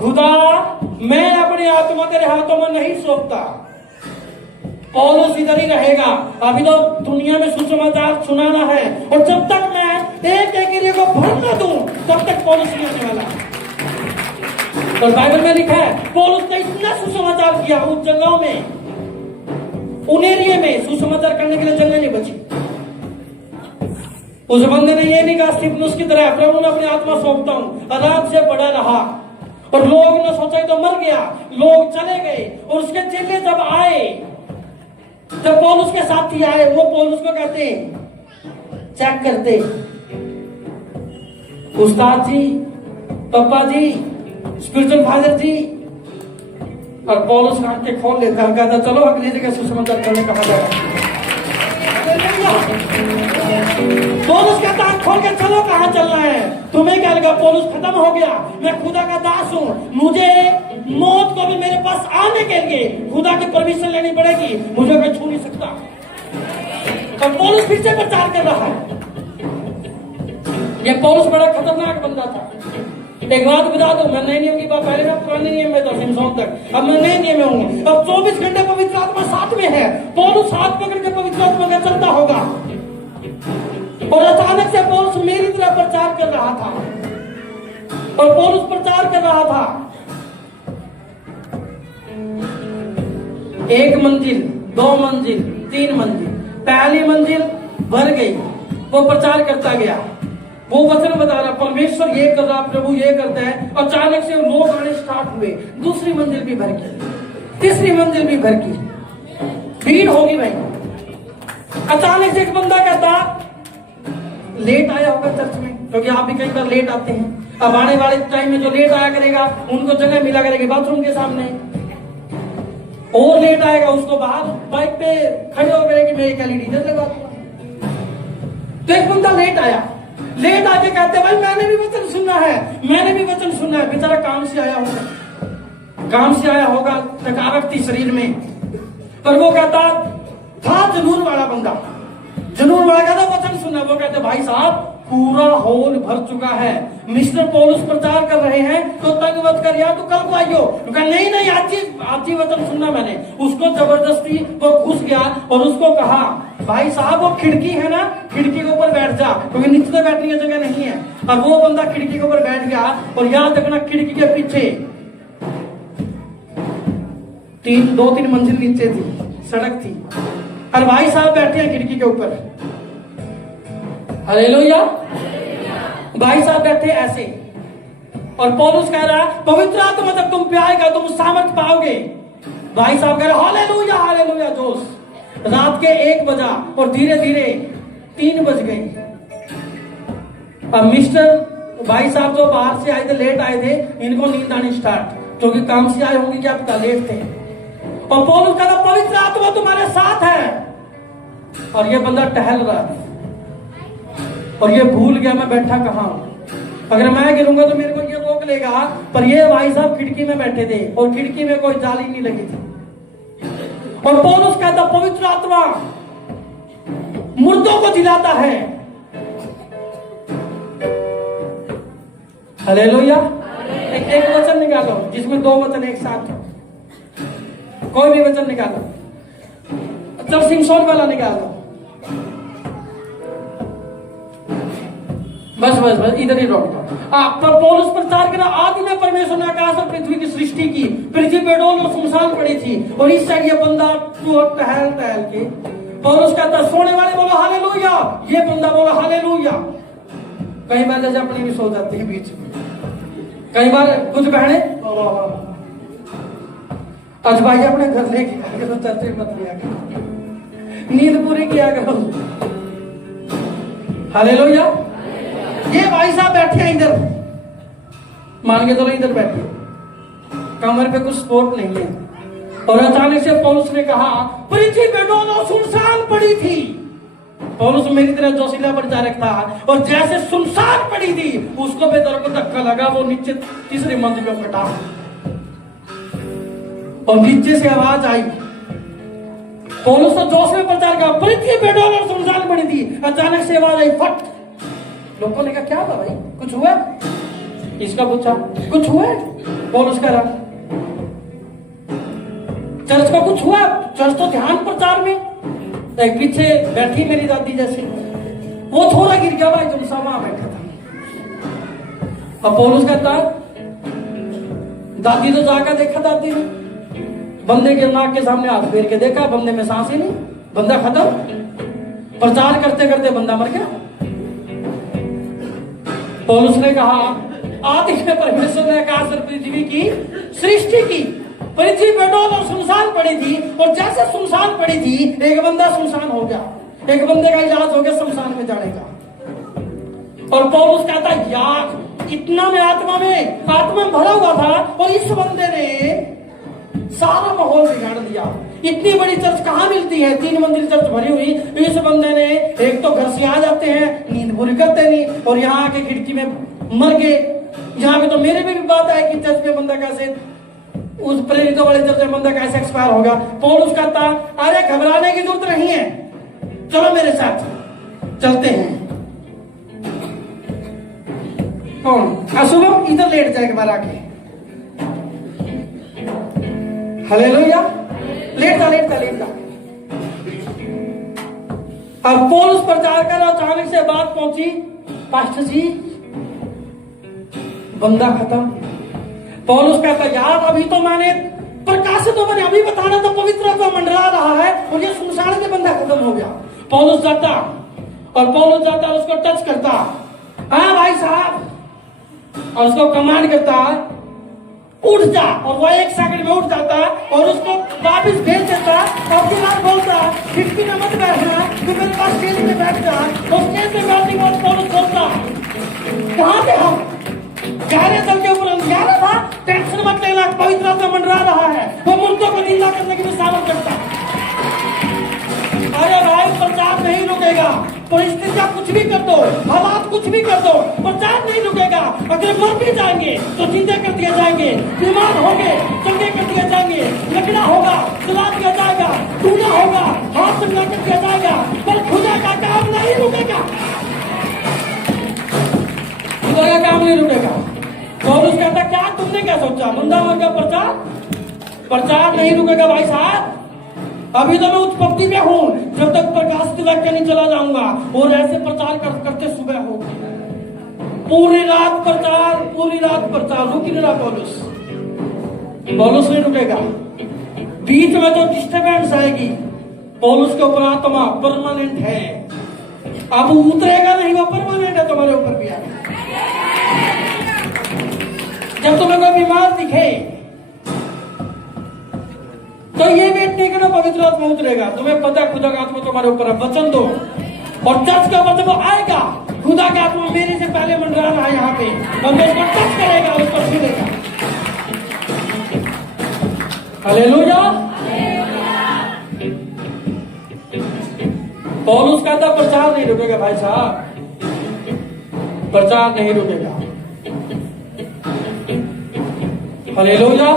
खुदा मैं अपनी आत्मा तेरे हाथों में नहीं सौंपता, पौलुस इधर ही रहेगा, अभी तो दुनिया में सुसमाचार सुनाना है, और जब तक मैं एक एरिया को भर न दूं तब तक पौलुस नहीं आने वाला। तो बाइबल में लिखा है पौलुस ने इतना सुसमाचार किया उस जगहों में, उन एरिया में सुसमाचार करने के लिए जगह नहीं बची। उस बंदे ने ये नहीं कहा स्टीफनुस की तरह प्रभु ने अपनी आत्मा सौंपता हूं, आराम से पड़ा रहा। और लोग ने सोचा तो मर गया, लोग चले गए। और उसके चेले जब आए, जब पौलुस के साथी आए, वो पौलुस को कहते चेक करते उस्ताद जी, पापा जी स्पिरिचुअल फादर जी। और पौलुस काट के खोल लेता है, कहता चलो अगली जगह सुसमाचार करने कहा जाएगा। पौलुस कहता है खोल के चलो, कहाँ चलना है? तुम्हें क्या लगा पौलुस खत्म हो गया? मैं खुदा का दास हूँ, मुझे मौत को भी मेरे पास आने के लिए खुदा की परमिशन लेनी पड़ेगी, मुझे कोई छू नहीं सकता। और पौलुस फिर से प्रचार कर रहा है। ये पौलुस बड़ा खतरनाक बंदा था। एक बात बता दो, मैं नए नियम की बात पहले ना पुराने नियम में था सिमसोन तक, अब मैं नए नियम में हूँ। अब 24 घंटे पवित्र आत्मा साथ में है। पौलुस हाथ पकड़ के पवित्र आत्मा का चलता होगा और अचानक से पौलुस मेरी तरह प्रचार कर रहा था। और पौलुस प्रचार कर रहा था, एक मंजिल, 2 मंजिल, 3 मंजिल। पहली मंजिल भर गई, वो प्रचार करता गया, वो वचन बता रहा परमेश्वर ये कर रहा, प्रभु ये करता है। अचानक से लोग आने स्टार्ट हुए, दूसरी मंजिल भी भर गई, तीसरी मंजिल भी भर गई, भीड़ होगी भाई। अचानक से एक बंदा कहता, लेट आया होगा चर्च में, क्योंकि आप भी कई बार लेट आते हैं। अब आने वाले टाइम में जो लेट आया करेगा उनको जगह मिला करेगी बाथरूम के सामने, और लेट आएगा उसको बाहर बाइक पे खड़े हो गए कि मैं एक एलईडी इधर लगा दूंगा। तो एक बंदा लेट आया, लेट आके कहते भाई मैंने भी वचन सुनना है, मैंने भी वचन सुनना है। बेचारा काम से आया होगा, थकावट थी शरीर में। पर वो कहता था जुनून वाला बंदा, जुनून वाला कहता वचन सुनना। वो कहते भाई साहब पूरा हॉल भर चुका है, मिस्टर पौलुस प्रचार कर रहे हैं, तो तंग मत कर यार, तो कल को आइयो। नहीं आज ही वचन सुनना मैंने। उसको जबरदस्ती वो घुस गया और उसको कहा भाई साहब वो खिड़की है ना, खिड़की के ऊपर बैठ जा, क्योंकि नीचे तो बैठने की जगह नहीं है। और वो बंदा खिड़की के ऊपर बैठ गया, और याद रखना खिड़की के पीछे 2-3 मंजिल नीचे थी, सड़क थी, और भाई साहब बैठे हैं खिड़की के ऊपर। हालेलुया। भाई साहब बैठे ऐसे, और पौलुस कह रहा है पवित्र आत्मा जब तुम पे आएगा तुम सामर्थ पाओगे। भाई साहब कह रहे हालेलुया हालेलुया जोश। रात के 1 बजा और धीरे धीरे 3 बज गई। अब मिस्टर भाई साहब जो बाहर से आए थे, लेट आए थे, इनको नींद आनी स्टार्ट, क्योंकि काम से आए होंगे, क्या पता लेट थे। और पौलुस कह रहा पवित्र आत्मा तुम्हारे साथ है। और ये बंदा टहल रहा है, और ये भूल गया मैं बैठा कहाँ हूं। अगर मैं गिरूंगा तो मेरे को ये रोक लेगा, पर ये भाई साहब खिड़की में बैठे थे, और खिड़की में कोई जाली नहीं लगी थी। और पौलुस कहता पवित्र आत्मा मुर्दों को जिलाता है। हालेलुया। एक वचन निकालो जिसमें 2 वचन एक साथ हो, कोई भी वचन निकालो। चल सिमसोन वाला निकालो, बस इधर ही रोकता। पर पौलुस प्रचार करा आदि में परमेश्वर ने आकाश और पृथ्वी की सृष्टि की, पृथ्वी बेडोल और सुनसान पड़ी थी, और इस साइड ये बंदा टहल के पौलुस कहता सोने वाले बोलो हालेलुया, ये बंदा बोलो हालेलुया। कई बार जैसे अपनी भी सो जाती है बीच में, कई बार कुछ बहने आज भाई अपने घर लेके तो चर्चे मत लिया करो, नींद पूरी किया करो। हालेलुया। ये भाई साहब बैठे हैं इधर, मान के चलो इधर बैठे, कमर पे कुछ सपोर्ट नहीं है। और अचानक से पौलुस ने कहा पृथ्वी बेडोल और सुनसान पड़ी थी। पौलुस मेरी तरह जोशीला प्रचारक था, और जैसे सुनसान पड़ी थी उसको बेचारे को धक्का लगा, वो नीचे 3री मंजिल पे फटा, और नीचे से आवाज आई। पौलुस तो जोश में प्रचार किया पृथ्वी बेडोल और सुनसान पड़ी थी। अचानक से आवाज आई फट। लोगों ने कहा क्या हुआ भाई, कुछ हुआ? इसका पूछा कुछ हुआ? पौलुस कह रहा चर्च का कुछ हुआ? चर्च तो ध्यान प्रचार में, एक पीछे बैठी मेरी दादी जैसे, वो थोड़ा गिर गया भाई, तुम सब वहां बैठा था। अब पौलुस कहता दादी तो जाकर देखा, दादी ने बंदे के नाक के सामने हाथ फेर के देखा, बंदे में सांस ही नहीं, बंदा खत्म। प्रचार करते करते बंदा मर गया। पौलुस ने कहा आदि में परमेश्वर ने आकाश और पृथ्वी की सृष्टि की, पृथ्वी बेडोल और सुनसान पड़ी थी, और जैसे सुनसान पड़ी थी एक बंदा सुनसान हो गया, एक बंदे का इलाज हो गया सुनसान में जाने का। और पौलुस कहता यार इतना में आत्मा में भरा हुआ था, और इस बंदे ने सारा माहौल बिगाड़ दिया। इतनी बड़ी चर्च कहाँ मिलती है, 3 मंजिल चर्च भरी हुई। इस बंदे ने एक तो घर से आ जाते हैं, नींद पूरी करते नहीं, और यहाँ आके खिड़की में मर गए। यहाँ पे तो मेरे में भी बात है कि चर्च में बंदा कैसे, उस प्रेरितों वाले चर्च में बंदा कैसे एक्सपायर होगा। पौलुस कहता, अरे घबराने की जरूरत नहीं है, चलो मेरे साथ चलते हैं। कौन शुभम इधर लेट जाए बार आके, हालेलुया, लेट जा। अब पौलुस प्रचार कर, अचानक से बात पहुंची, पास्टर जी बंदा खत्म। पौलुस कहता, यार अभी तो मैंने प्रकाशित तो मैंने अभी बताना तो पवित्र आत्मा मंडरा रहा है, और ये सुनसान के बंदा खत्म हो गया। पौलुस जाता और उसको टच करता, हाँ भाई साहब, और उसको कमांड करता, उठ जा, और वह 1 सेकंड में उठ जाता, और उसको वापिस भेज देता। और फिर आप बोलता, खिड़की में मत बैठना, तू मेरे पास स्टेज में बैठ जा। और स्टेज में बैठने के बाद पौलुस बोलता, कहाँ पे हम गहरे जल के ऊपर अंधियारा था, टेंशन मत लेना, पवित्र आत्मा मंडरा रहा है, वो मुर्दों को जिंदा करने की भी सामर्थ करता है। अरे भाई, प्रचार नहीं रुकेगा, परिस्थितियां कुछ भी कर दो, हालात कुछ भी कर दो, प्रचार नहीं रुकेगा। अगर मर भी जाएंगे तो जिंदे कर दिए जाएंगे, बीमार होंगे चंगे कर दिए जाएंगे, लकड़ा होगा जला दिया जाएगा, टूटा होगा हाथ चंगा कर दिया जाएगा, पर खुदा का काम नहीं रुकेगा। खुदा का काम नहीं रुकेगा। पौलुस कहता, क्या तुमने क्या सोचा, मुंडा मर गया, प्रचार नहीं रुकेगा भाई साहब। अभी तो मैं उत्पत्ति में हूं, जब तक प्रकाशित वाक्य नहीं चला जाऊंगा। और ऐसे प्रचार करते सुबह हो, पूरी रात प्रचार, रुक नहीं रहा पौलुस नहीं रुकेगा। बीच में जो डिस्टर्बेंस आएगी, पौलुस के ऊपर आत्मा परमानेंट है, अब उतरेगा नहीं, वो परमानेंट है, तुम्हारे ऊपर भी आएगा। जब तुम्हें कोई बीमार दिखे तो ये वेट नहीं करना पवित्र आत्मा उतरेगा, तुम्हें पता है खुदा का आत्मा तुम्हारे ऊपर है, वचन दो, और चर्च का वचन वो आएगा। खुदा का आत्मा मेरे से पहले मंडरा रहा है यहाँ पे, और मैं उसको टच करेगा, उसको छूलेगा। हालेलुया। पौलुस कहता, प्रचार नहीं रुकेगा भाई साहब, प्रचार नहीं रुकेगा। हालेलुया।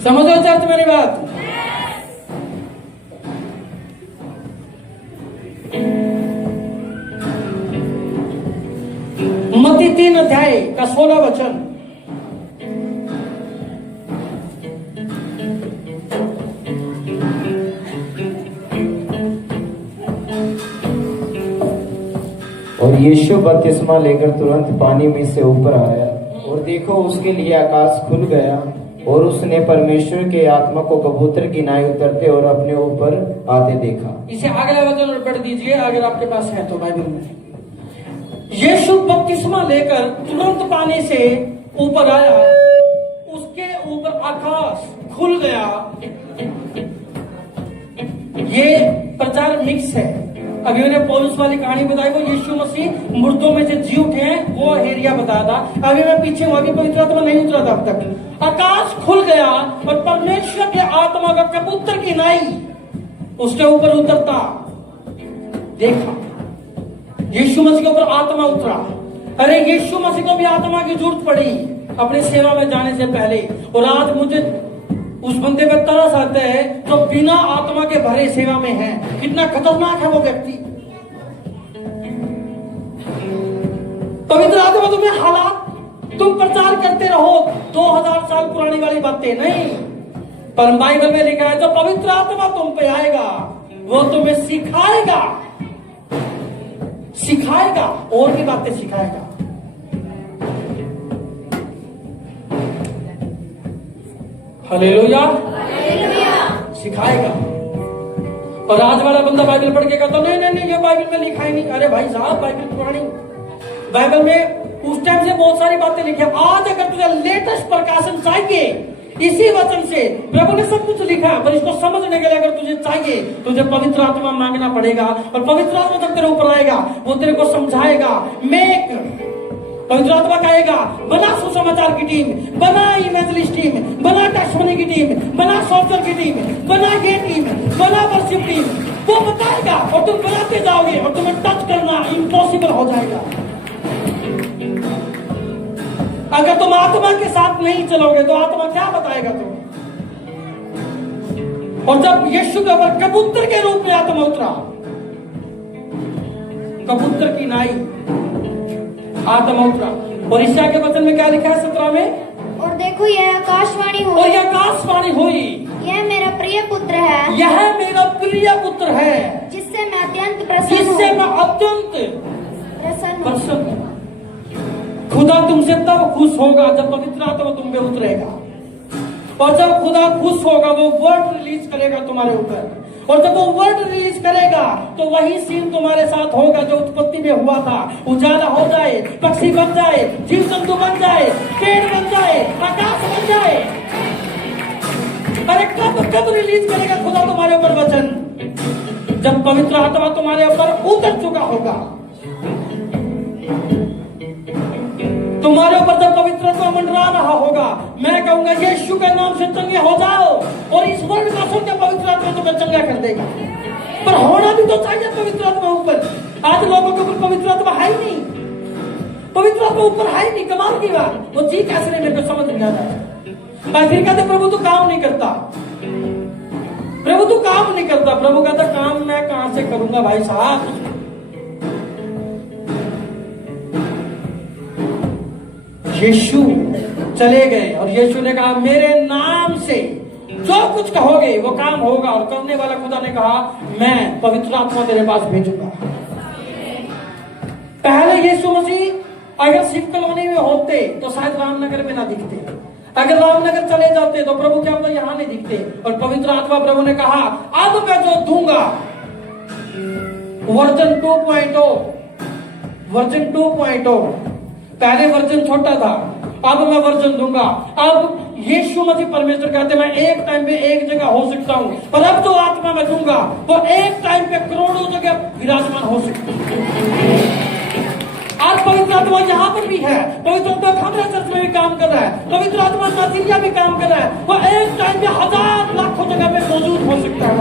समझो चर्च मेरी बात। मत्ती 3 अध्याय का 16 वचन, और यीशु बपतिस्मा लेकर तुरंत पानी में से ऊपर आया, और देखो उसके लिए आकाश खुल गया, और उसने परमेश्वर के आत्मा को कबूतर की नाई उतरते और अपने ऊपर आते देखा। इसे अगला वचन पढ़ दीजिए अगर आपके पास है तो बाइबल में। यीशु बपतिस्मा लेकर तुरंत पानी से ऊपर आया, उसके ऊपर आकाश खुल गया। ये प्रचार मिक्स है। अभी मैंने पौलुस वाली कहानी बताई, वो यीशु मसीह मुर्दों में से जी उठे हैं, वो एरिया बताया था। अभी मैं पीछे हूं, अभी पवित्र आत्मा नहीं उतरा था अब तक। आकाश खुल गया और परमेश्वर के आत्मा का कबूतर की नाई उसके ऊपर उतरता देखा। यीशु मसीह के ऊपर आत्मा उतरा। अरे यीशु मसीह को भी आत्मा की जरूरत पड़ी अपनी सेवा में जाने से पहले, और आज मुझे उस बंदे पे तरस आता है जो बिना आत्मा के भरे सेवा में है। कितना खतरनाक है वो व्यक्ति। पवित्र आत्मा तुम्हें हालात, तुम प्रचार करते रहो 2000 साल पुरानी वाली बातें नहीं, पर बाइबल में लिखा है जो पवित्र आत्मा तुम पे आएगा वो तुम्हें सिखाएगा और भी बातें सिखाएगा। हालेलुया। सिखाएगा। और आज वाला बंदा बाइबल पढ़ के कहता नहीं ये बाइबल में लिखा ही नहीं। अरे भाई साहब, बाइबल पुरानी, बाइबल में उस टाइम से बहुत सारी बातें लिखी है। आज अगर तुझे लेटेस्ट प्रकाशन चाहिए इसी वचन से, प्रभु ने सब कुछ लिखा है, पर इसको समझने के लिए अगर तुझे चाहिए तुझे पवित्र आत्मा मांगना पड़ेगा। और पवित्र आत्मा जब तेरे ऊपर आएगा वो तेरे को समझाएगा। मेक पवित्र आत्मा कहेगा बना सुसमाचार की टीम, बना इवेंजलिस्ट टीम, बना टेस्टिमनी की टीम, बना सॉफ्टवेयर की टीम, बना ये टीम, बना वर्शिप टीम। वो बताएगा और तुम बनाते जाओगे और तुम्हें टच करना इम्पॉसिबल हो जाएगा। अगर तुम आत्मा के साथ नहीं चलोगे तो आत्मा क्या बताएगा तुम्हें? और जब यीशु के ऊपर कबूतर के रूप में आत्मा उतरा, कबूतर की नाई आत्मा उतरा, और ईसा के वचन में क्या लिखा है 17 में? और देखो यह आकाशवाणी हुई, और यह आकाशवाणी हुई, यह मेरा प्रिय पुत्र है, यह मेरा प्रिय पुत्र है, जिससे मैं अत्यंत प्रसन्न जिससे हूँ। मैं अत्यंत प्रसन्न हूँ। प्रसन्न हूं। खुदा तुमसे तब खुश होगा जब पवित्र आत्मा तुम पे उतरेगा, और जब खुदा खुश होगा वो वर्ड रिलीज करेगा तुम्हारे ऊपर, और जब वो वर्ड रिलीज करेगा तो वही सीन तुम्हारे साथ होगा जो उत्पत्ति में हुआ था। उजाला हो जाए, पक्षी बन जाए, जीव जंतु बन जाए, पेड़ बन जाए, आकाश बन जाए। अरे कब रिलीज करेगा खुदा तुम्हारे ऊपर वचन? जब पवित्र आत्मा तुम्हारे ऊपर उतर चुका होगा। तुम्हारे ऊपर जब पवित्र आत्मा मंडरा रहा होगा, मैं कहूंगा यीशु के नाम से चंगे हो जाओ, और इस वर्ड का सुनकर पवित्र आत्मा तुम्हें चंगा कर देगा। पर होना भी तो चाहिए पवित्र आत्मा ऊपर। आज लोगों के ऊपर पवित्र आत्मा है ही नहीं, पवित्र आत्मा ऊपर है ही नहीं। कमाल की बात, वो जी कैसे मेरे को समझ नहीं आता। फिर कहते प्रभु तो काम नहीं करता, प्रभु तो काम नहीं करता। प्रभु कहता काम मैं कहां से करूंगा भाई साहब? यीशु चले गए और यीशु ने कहा मेरे नाम से जो कुछ कहोगे वो काम होगा, और करने वाला खुदा ने कहा मैं पवित्र आत्मा तेरे पास भेजूंगा। पहले यीशु मसीह अगर शिव कॉलोनी में होते तो शायद रामनगर में ना दिखते, अगर रामनगर चले जाते तो प्रभु क्या मतलब यहां नहीं दिखते। और पवित्र आत्मा प्रभु ने कहा अब मैं जो दूंगा वर्जन 2.0, वर्जन 2.0, पहले वर्जन छोटा था, अब मैं वर्जन दूंगा। अब यीशु मसीह परमेश्वर कहते मैं एक टाइम पे एक जगह हो सकता हूं, पर अब जो आत्मा मैं दूंगा वो एक टाइम पे करोड़ों जगह विराजमान हो सकती है। आज पवित्र आत्मा यहाँ पर भी है, पवित्र आत्मा खामरा चर्च में भी काम कर रहा है, पवित्र आत्मा नासिरिया भी काम कर रहा है। वो एक टाइम पे हजार लाखों जगह पे मौजूद हो सकता है।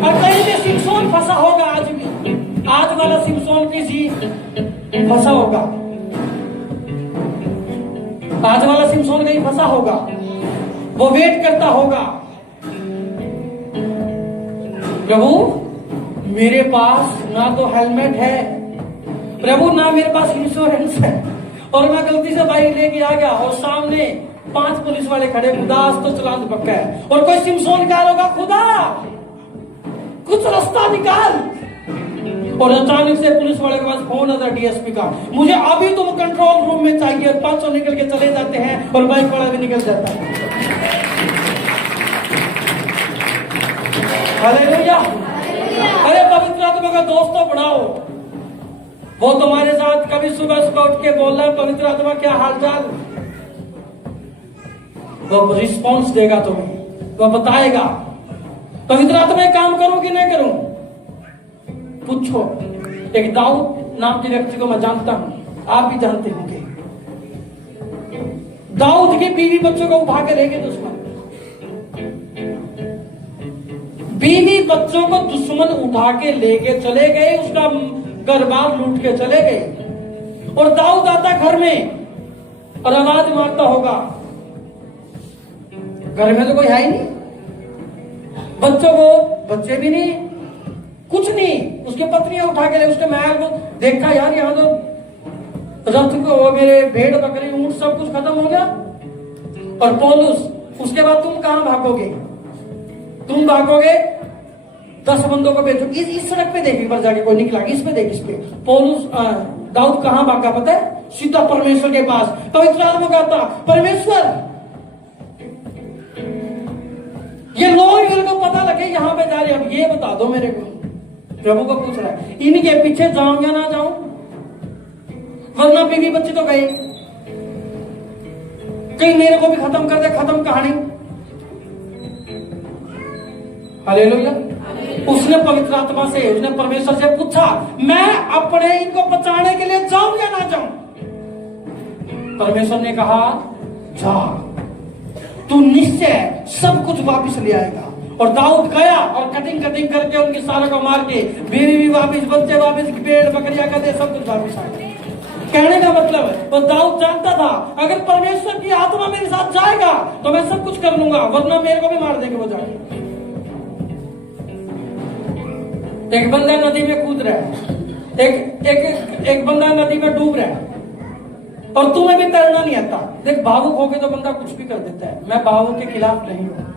और कहीं भी सिमसोन फंसा होगा, आज भी आज वाला सिमसोन किसी फंसा होगा, आज वाला सिमसोन कहीं फंसा होगा, वो वेट करता होगा प्रभु मेरे पास ना तो हेलमेट है, प्रभु ना मेरे पास इंश्योरेंस है, और मैं गलती से बाइक लेके आ गया और सामने 5 पुलिस वाले खड़े, खुदा तो चालान पक्का है। और कोई सिमसोन कह होगा खुदा कुछ रास्ता निकाल, और अचानक से पुलिस वाले के पास फोन आता डीएसपी का, मुझे अभी तुम कंट्रोल रूम में चाहिए। 500 निकल के चले जाते हैं और बाइक वाला भी निकल जाता है। हालेलुया। अरे पवित्र आत्मा का दोस्तों बढ़ाओ, वो तुम्हारे साथ कभी सुबह सुबह उठ के बोल रहा है पवित्र आत्मा क्या हालचाल, वो रिस्पॉन्स देगा तुम्हें, वो बताएगा पवित्र आत्मा में काम करूं कि नहीं करूं। पूछो, एक दाऊद नाम के व्यक्ति को मैं जानता हूं, आप भी जानते होंगे। दाऊद की बीवी बच्चों को उठा के ले गए दुश्मन, बीवी बच्चों को दुश्मन उठा के लेके चले गए, उसका घर बार लूट के चले गए। और दाऊद आता घर में और आवाज मारता होगा, घर में तो कोई है ही नहीं, बच्चों को बच्चे भी नहीं, कुछ नहीं। उसकी पत्नियां उठा के ले, उसके महल को देखा, यार यहाँ तो रथ को मेरे भेड़ बकरी ऊंट सब कुछ खत्म हो गया। और पौलुस, उसके बाद तुम कहां भागोगे? तुम भागोगे 10 बंदों को भेजो, इस सड़क पे देख, एक बार जाके कोई निकला, इस पे देख, इस पे। पौलुस दाऊद कहां भागा पता है? सीधा परमेश्वर के पास। पवित्र आत्मा कहता परमेश्वर ये लोग मेरे को पता लगे यहाँ पे जा रहे, अब ये बता दो मेरे को। प्रभु को पूछ रहा है इनके पीछे जाऊं या ना जाऊं, वरना बीवी बच्चे तो गए, कहीं मेरे को भी खत्म कर दे, खत्म कहानी। हालेलुया। उसने पवित्र आत्मा से, उसने परमेश्वर से पूछा, मैं अपने इनको बचाने के लिए जाऊं या ना जाऊं? परमेश्वर ने कहा, जा, तू निश्चय सब कुछ वापस ले आएगा। और दाऊद गया और कटिंग करके उनके सारों को मार के बीवी भी वापस, बच्चे वापस, पेड़ बकरियां गधे सब कुछ वापस आ गए। कहने का मतलब है, वो दाऊद जानता था अगर परमेश्वर की आत्मा मेरे साथ जाएगा तो मैं सब कुछ कर लूंगा, वरना मेरे को भी मार देंगे वो जाके। एक बंदा नदी में कूद रहा है, एक बंदा नदी में डूब रहा है और तुम्हें भी तैरना नहीं आता। देख, भावुक होके तो बंदा कुछ भी कर देता है, मैं भावुक के खिलाफ नहीं हूं,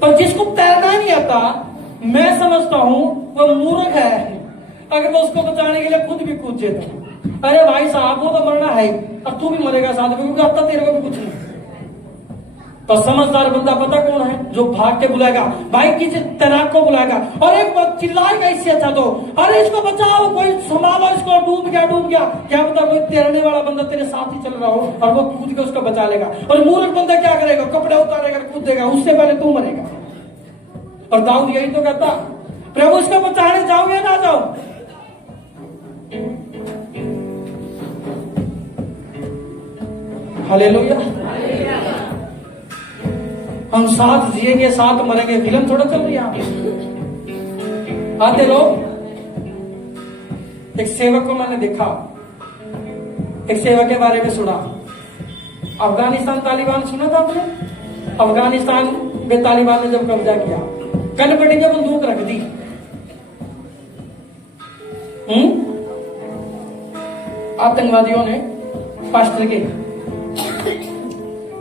पर जिसको तैरना नहीं आता, मैं समझता हूं वो मूर्ख है अगर वो उसको बचाने के लिए खुद भी कूद जाता। अरे भाई साहब, वो तो मरना है और तू भी मरेगा साथ में, क्योंकि अब तक तेरे को भी कुछ नहीं। तो समझदार बंदा पता कौन है? जो भाग के बुलाएगा, भाई किसी तैराक को बुलाएगा और एक बात चिल्लाएगा, इससे अच्छा तो अरे इसको बचाओ, कोई संभालो इसको, डूब गया। क्या पता कोई तैरने वाला बंदा तेरे साथ ही चल रहा हो और वो कूद के उसको बचा लेगा। और मूर्ख बंदा क्या करेगा? कपड़े उतारेगा, कूद देगा, उससे पहले तू मरेगा। और दाऊद यही तो कहता, प्रभु इसको बचाने जाओ या ना जाओ? हालेलुया। हम साथ जिएंगे, साथ मरेंगे, फिल्म थोड़ा चल रही है। आते लोग, एक सेवक को मैंने देखा, एक सेवक के बारे में सुना। अफगानिस्तान तालिबान सुना था आपने? अफगानिस्तान में तालिबान ने जब कब्जा किया, कनपटी में बंदूक रख दी। आतंकवादियों ने पास्टर के,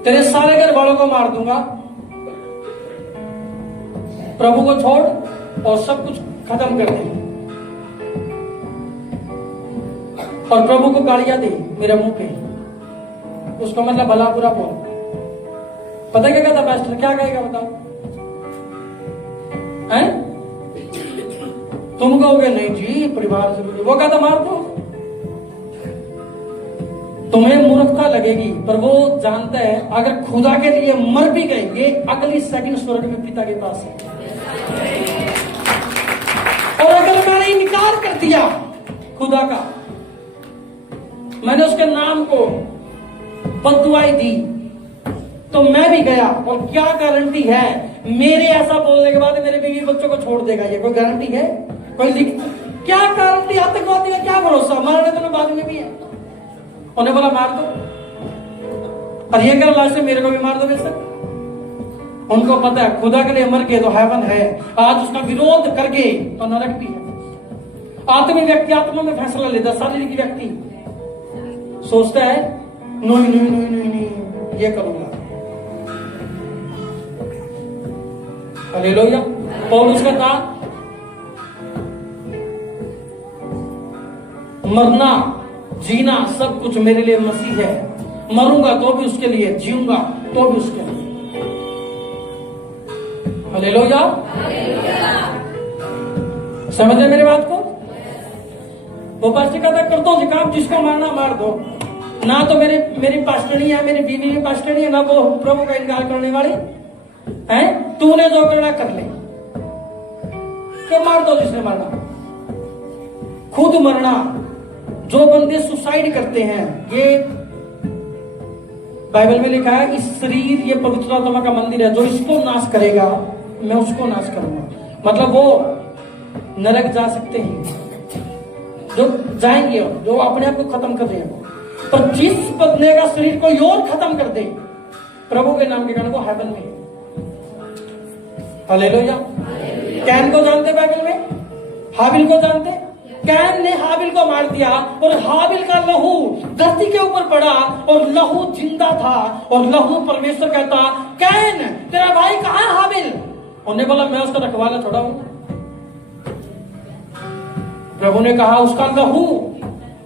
तेरे सारे घर वालों को मार दूंगा, प्रभु को छोड़ और सब कुछ खत्म कर दे। और प्रभु को गालियां दी मेरे मुंह पे, उसको मतलब भला बुरा बोल। पता क्या कहता पास्टर? क्या कहेगा बताओ? हैं? तुम कहोगे नहीं जी परिवार से, वो कहता मार दो। तुम्हें मूर्खता लगेगी, पर वो जानता है अगर खुदा के लिए मर भी गए, ये अगली सेकंड स्वर्ग में पिता के पास है। और अगर मैंने इनकार कर दिया खुदा का, मैंने उसके नाम को बददुआई दी, तो मैं भी गया। और क्या गारंटी है मेरे ऐसा बोलने के बाद मेरे बीवी बच्चों को छोड़ देगा? ये कोई गारंटी है? कोई क्या गारंटी? आतंकवादी का क्या भरोसा? मारने तो बाद में भी है। उन्हें बोला मार दो, और ये कर लास्ट में मेरे को भी मार दो। वैसे उनको पता है खुदा के लिए मर के तो हेवन है, आज उसका विरोध करके तो नरक भी है। आत्मिक व्यक्ति आत्मा में फैसला लेता, शारीरिक व्यक्ति सोचता है नहीं ये करूंगा। हालेलुया। पौलुस का था मरना जीना सब कुछ मेरे लिए मसीह है, मरूंगा तो भी उसके लिए, जीऊंगा तो भी उसके लिए। हालेलुया। समझ रहे मेरी बात को? वो पास्टर कहता कर दो काम, जिसको मारना मार दो। ना तो मेरी पास्टरी है, मेरी बीवी भी पास्टरी है, ना वो प्रभु का इनकार करने वाली है। तूने जो करना कर ले, तो मार दो जिसने मारना। खुद मरना, जो बंदे सुसाइड करते हैं, ये बाइबल में लिखा है इस शरीर ये पवित्र आत्मा का मंदिर है, जो इसको नाश करेगा मैं उसको नाश करूंगा। मतलब वो नरक जा सकते हैं, जो जाएंगे, जो अपने आप को खत्म कर देंगे। पर जिस बंदे का शरीर कोई और खत्म कर दे प्रभु के नाम के कारण, वो हेवन में। हालेलुया। कैन को जानते बाइबल में? हाबिल को जानते? कैन ने हाबिल को मार दिया और हाबिल का लहू धरती के ऊपर पड़ा और लहू जिंदा था। और लहू परमेश्वर कहता, कैन तेरा भाई कहां है हाबिल? उन्हें बोला मैं उसका रखवाला थोड़ा हूं। प्रभु ने कहा उसका लहू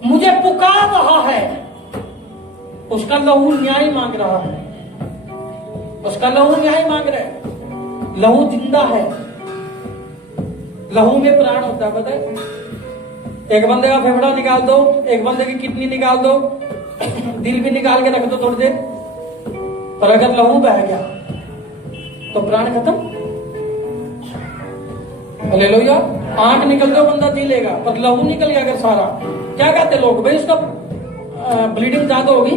मुझे पुकार रहा है, उसका लहू न्याय मांग रहा है, उसका लहू न्याय मांग रहा है। लहू जिंदा है, लहू में प्राण होता है। पता है, एक बंदे का फेफड़ा निकाल दो, एक बंदे की किडनी निकाल दो, दिल भी निकाल के रख दो थोड़ी देर, पर अगर लहू बह गया तो प्राण खत्म। हालेलुया। आंख निकल दो बंदा जी लेगा, पर लहू निकल गया अगर सारा, क्या कहते लोग, भाई उसका ब्लीडिंग ज्यादा होगी,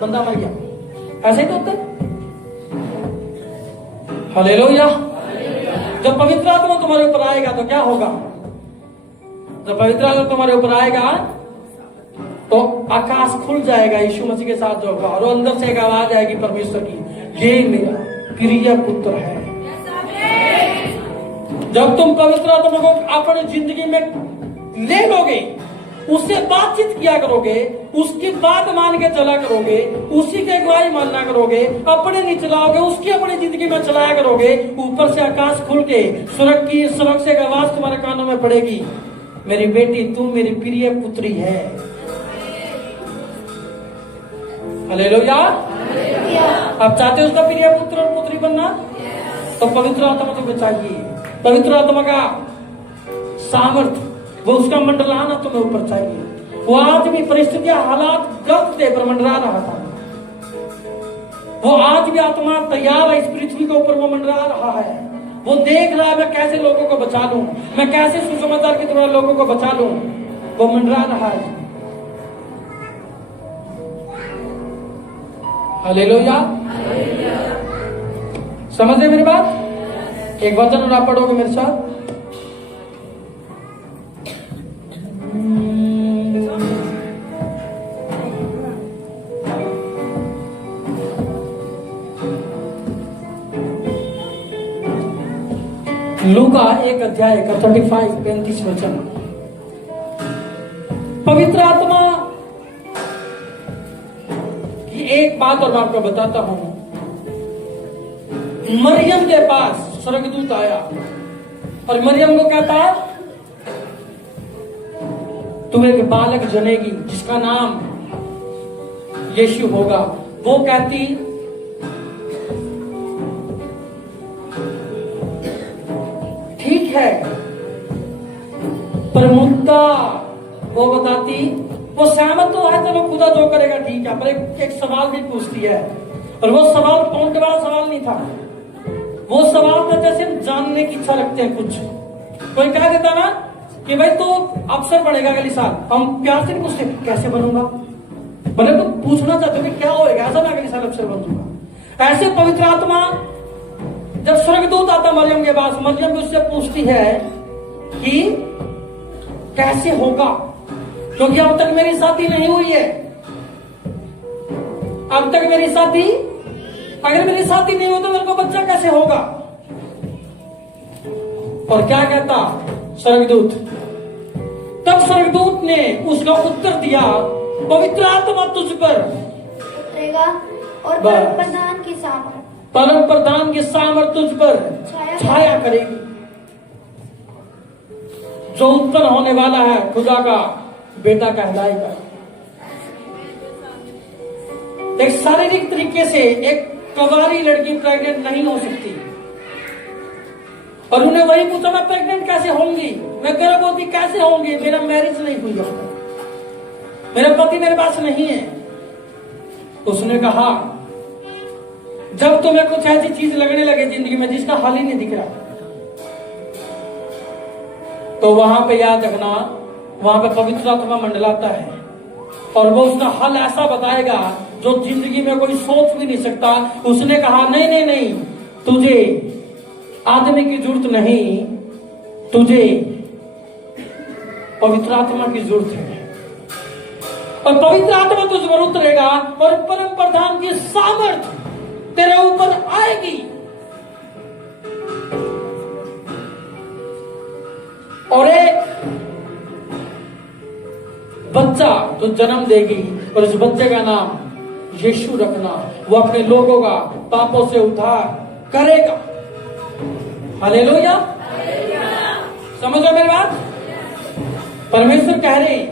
बंदा मर गया, ऐसे ही तो होता है। हालेलुया। जब पवित्र आत्मा तुम्हारे ऊपर आएगा तो क्या होगा? जब पवित्र आत्मा तुम्हारे ऊपर आएगा तो आकाश खुल जाएगा यीशु मसीह के साथ जो होगा, और अंदर से एक आवाज आएगी परमेश्वर की, ये मेरा प्रिय पुत्र है। जब तुम पवित्र आत्मा को अपनी जिंदगी में ले लोगे, उससे बातचीत किया करोगे, उसकी बात मान के चला करोगे, उसी के अगुवाई मानना करोगे, अपने नहीं चलाओगे, उसकी अपनी जिंदगी में चलाया करोगे, ऊपर से आकाश खुल के स्वर्ग से एक आवाज तुम्हारे कानों में पड़ेगी, मेरी बेटी तू मेरी प्रिय पुत्री है। हालेलुया। आप चाहते हो उसका प्रिय पुत्र और पुत्री बनना? तो पवित्र आत्मा तुम्हें चाहिए। पवित्र आत्मा का सामर्थ्य, वो उसका मंडलाना तुम्हें ऊपर चाहिए। वो आज भी परिस्थितियां हालात गलत थे पर मंडरा रहा था, वो आज भी आत्मा तैयार है इस पृथ्वी के ऊपर, वो मंडरा रहा है। वो देख रहा है मैं कैसे लोगों को बचा लूं, मैं कैसे सुसमाचार की तरह लोगों को बचा लूं, वो मंडरा रहा है। हालेलुया। समझ रहे मेरी बात? एक वचन और आप पढ़ोगे मेरे साथ। लूका 1 अध्याय का 35 वचन। पवित्र आत्मा की एक बात और मैं आपको बताता हूं। मरियम के पास स्वर्गदूत आया और मरियम को कहता, तुम एक बालक जनेगी जिसका नाम यीशु होगा। वो कहती, ठीक है, पर मुद्दा वो बताती, वो सहमत तो है, चलो खुदा जो करेगा ठीक है, पर एक सवाल भी पूछती है, और वो सवाल पौंटे वाला सवाल नहीं था, वो सवाल था जैसे हम जानने की इच्छा रखते हैं। कुछ कोई कह देता ना कि भाई तो अफसर बनेगा अगले साल, हम प्यार से नहीं पूछते कैसे बनूंगा, मतलब तुम पूछना चाहते हो कि क्या होएगा, ऐसा मैं अगले साल अफसर बन जाऊंगा। ऐसे पवित्र आत्मा जब स्वर्गदूत आता मरियम के पास, मरियम भी उससे पूछती है कि कैसे होगा, क्योंकि अब तक मेरी शादी नहीं हुई है, अब तक मेरी शादी, अगर मेरी शादी नहीं हो तो मेरे को बच्चा कैसे होगा। और क्या कहता स्वर्गदूत? तब स्वर्गदूत ने उसका उत्तर दिया, पवित्र आत्मा तुझ पर उतरेगा और परम प्रधान की सामर्थ, परम प्रधान की सामर्थ तुझ पर छाया करेगी। जो उत्पन्न होने वाला है खुदा का बेटा कहलाएगा। एक शारीरिक तरीके से एक कवारी लड़की प्रेग्नेंट नहीं हो सकती, और उन्हें वही पूछा, मैं प्रेग्नेंट कैसे होंगी, मैं गर्भवती कैसे होंगी, मेरा मैरिज नहीं हुई है, मेरा पति मेरे पास नहीं है। उसने कहा, जब तुम्हें कुछ ऐसी चीज लगने लगे जिंदगी में जिसका हल ही नहीं दिख रहा, तो वहां पे याद रखना, वहां पे पवित्र आत्मा मंडलाता है और वो उसका हल ऐसा बताएगा जो जिंदगी में कोई सोच भी नहीं सकता। उसने कहा, नहीं नहीं नहीं, तुझे आदमी की जरूरत नहीं, तुझे पवित्र आत्मा की जरूरत है, और पवित्र आत्मा तुझ पर उतरेगा और परम प्रधान की सामर्थ तेरे ऊपर आएगी। और एक बच्चा तो जन्म देगी और उस बच्चे का नाम यीशु रखना। वो अपने लोगों का पापों से उद्धार करेगा। हालेलुया। समझ रहे मेरी बात? परमेश्वर कह रहे हैं,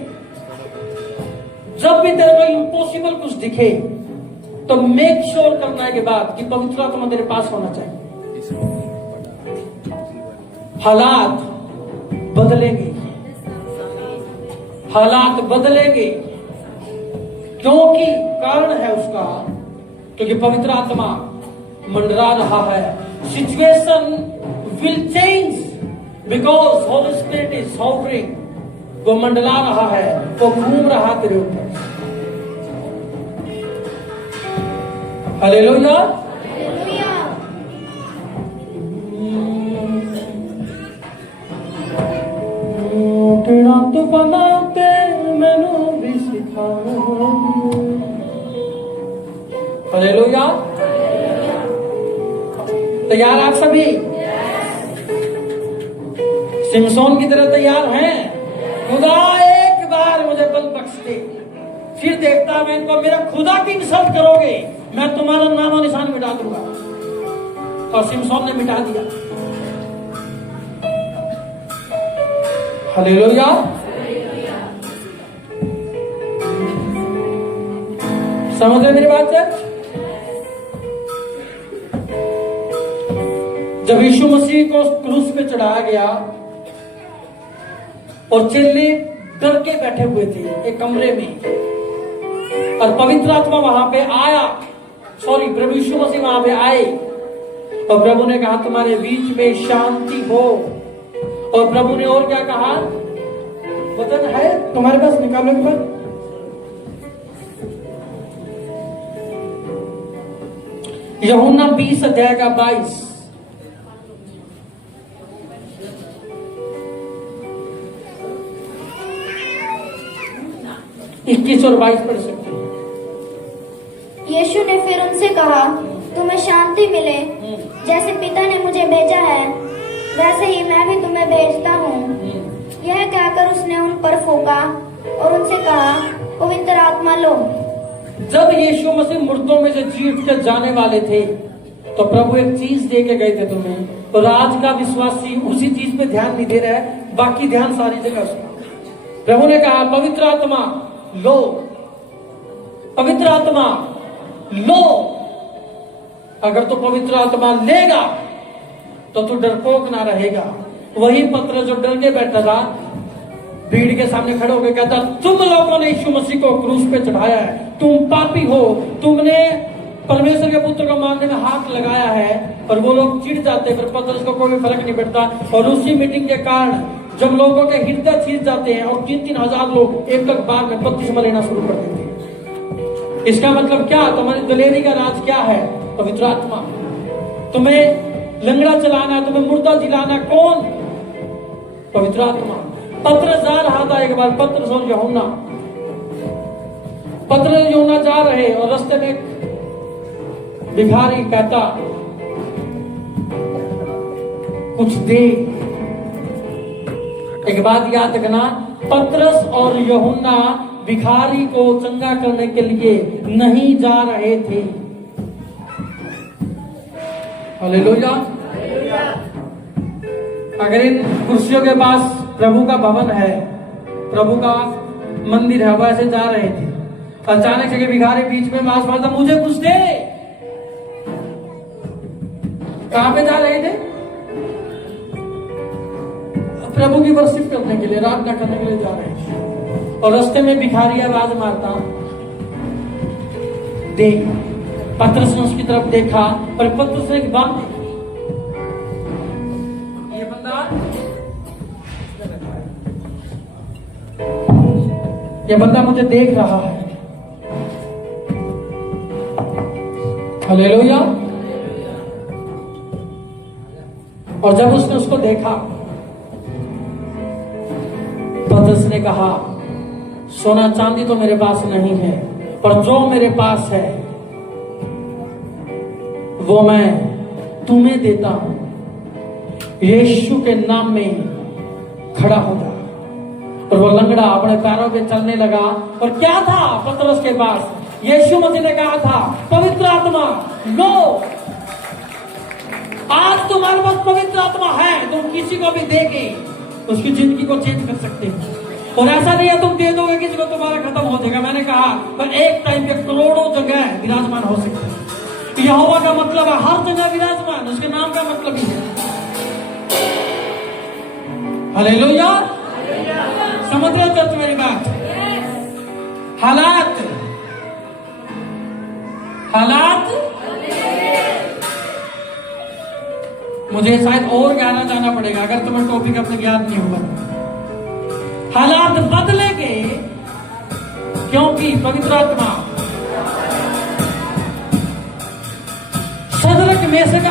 जब भी तेरे को इम्पॉसिबल कुछ दिखे तो मेक श्योर करने के बाद कि पवित्र आत्मा तेरे पास होना चाहिए। हालात बदलेंगे, हालात बदलेंगे, क्योंकि कारण है उसका, क्योंकि पवित्र आत्मा मंडरा रहा है। Situation will change because Holi spirit is hovering, वो मंडला रहा है, वो घूम रहा तेरे ऊपर। हालेलुया। तेरा तो बनाते मैनू भी सिखा। हालेलुया। तैयार आप सभी? सिमसोन की तरह तैयार हैं? खुदा एक बार मुझे बल बख्श दे, फिर देखता मैं इनको, मेरा खुदा की इंसल्ट करोगे मैं तुम्हारा नाम और निशान मिटा दूंगा। और सिमसोन ने मिटा दिया। हालेलुया। समझ रहे मेरी बात? जब यीशु मसीह को क्रूस पे चढ़ाया गया और चेले डर के बैठे हुए थे एक कमरे में, और पवित्र आत्मा वहां पे आया, प्रभु यीशु मसीह वहां पे आए, और प्रभु ने कहा तुम्हारे बीच में शांति हो। और प्रभु ने और क्या कहा? वचन है तुम्हारे पास, निकालो एक बार। यूहन्ना 20 अध्याय का 22। 21 और 22 पढ़ सकते हैं। यीशु ने फिर उनसे कहा, तुम्हें शांति मिले। जैसे पिता ने मुझे भेजा है, वैसे ही मैं भी तुम्हें भेजता हूँ। यह कहकर उसने उन पर फूंका और उनसे कहा, पवित्र आत्मा लो। जब यीशु मसीह मुर्दों में से जी उठ कर जाने वाले थे, तो प्रभु एक चीज दे के गए थे तुम्हें, और आज का विश्वासी उसी चीज पे ध्यान नहीं दे रहा है, बाकी ध्यान सारी जगह उसका। प्रभु ने कहा पवित्र आत्मा लो, पवित्र आत्मा लो। अगर तू पवित्र आत्मा लेगा तो तू डरपोक ना रहेगा। वही पत्र जो डर के बैठा था, भीड़ के सामने खड़े होकर कहता, तुम लोगों ने यीशु मसीह को क्रूस पे चढ़ाया है, तुम पापी हो, तुमने परमेश्वर के पुत्र को मारने में हाथ लगाया है। और वो लोग चिढ़ जाते, फिर पत्रस को कोई फर्क नहीं पड़ता। और उसी मीटिंग के कारण जब लोगों के हृदय चीर जाते हैं और 3-3 हजार लोग एक एक बार में बपतिस्मा लेना शुरू कर देते हैं। इसका मतलब क्या? तुम्हारी दलेरी का राज क्या है? पवित्र आत्मा। तुम्हें लंगड़ा चलाना है, तुम्हें मुर्दा जिलाना, कौन? पवित्र आत्मा। पत्रस जा रहा था एक बार, पत्रस और यूहन्ना जा रहे, और रास्ते में भिखारी कहता, कुछ दे। एक बात याद रखना, पत्रस और यूहन्ना भिखारी को चंगा करने के लिए नहीं जा रहे थे। हालेलुया। अगर इन कुर्सियों के पास प्रभु का भवन है, प्रभु का मंदिर है, वैसे जा रहे थे, अचानक से भिखारी बीच में मांस मारता, मुझे कुछ दे। कहां पे जा रहे थे? प्रभु की वर्शिप करने के लिए, आराधना करने के लिए जा रहे थे। और रास्ते में भिखारी आवाज मारता, दे। पत्रस ने उसकी तरफ देखा, और पत्रस ने एक बात देखी, ये बंदा मुझे देख रहा है। हालेलुया। और जब उसने उसको देखा, पत्रस ने कहा, सोना चांदी तो मेरे पास नहीं है, पर जो मेरे पास है वो मैं तुम्हें देता हूं। यीशु के नाम में खड़ा हो जा। और वो लंगड़ा अपने पैरों पे चलने लगा। और क्या था पतरस के पास? यीशु मसीह ने कहा था, पवित्र आत्मा लो। आज तुम्हारे पास पवित्र आत्मा है, तुम किसी को भी देके उसकी जिंदगी को चेंज कर सकते हो। और ऐसा नहीं है तुम दे दोगे किसी को तुम्हारा खत्म हो जाएगा। मैंने कहा, पर एक टाइम पे करोड़ों जगह विराजमान हो सकते हैं। यहोवा का मतलब है हर जगह विराजमान, उसके नाम का मतलब ही है। हालेलुया। समझ रहे हो मेरी बात? हालात मुझे शायद और गहरा जाना पड़ेगा अगर तुम्हें टॉपिक अपने ज्ञान नहीं होगा। हालात बदलेंगे क्योंकि पवित्र आत्मा सदरक मेशक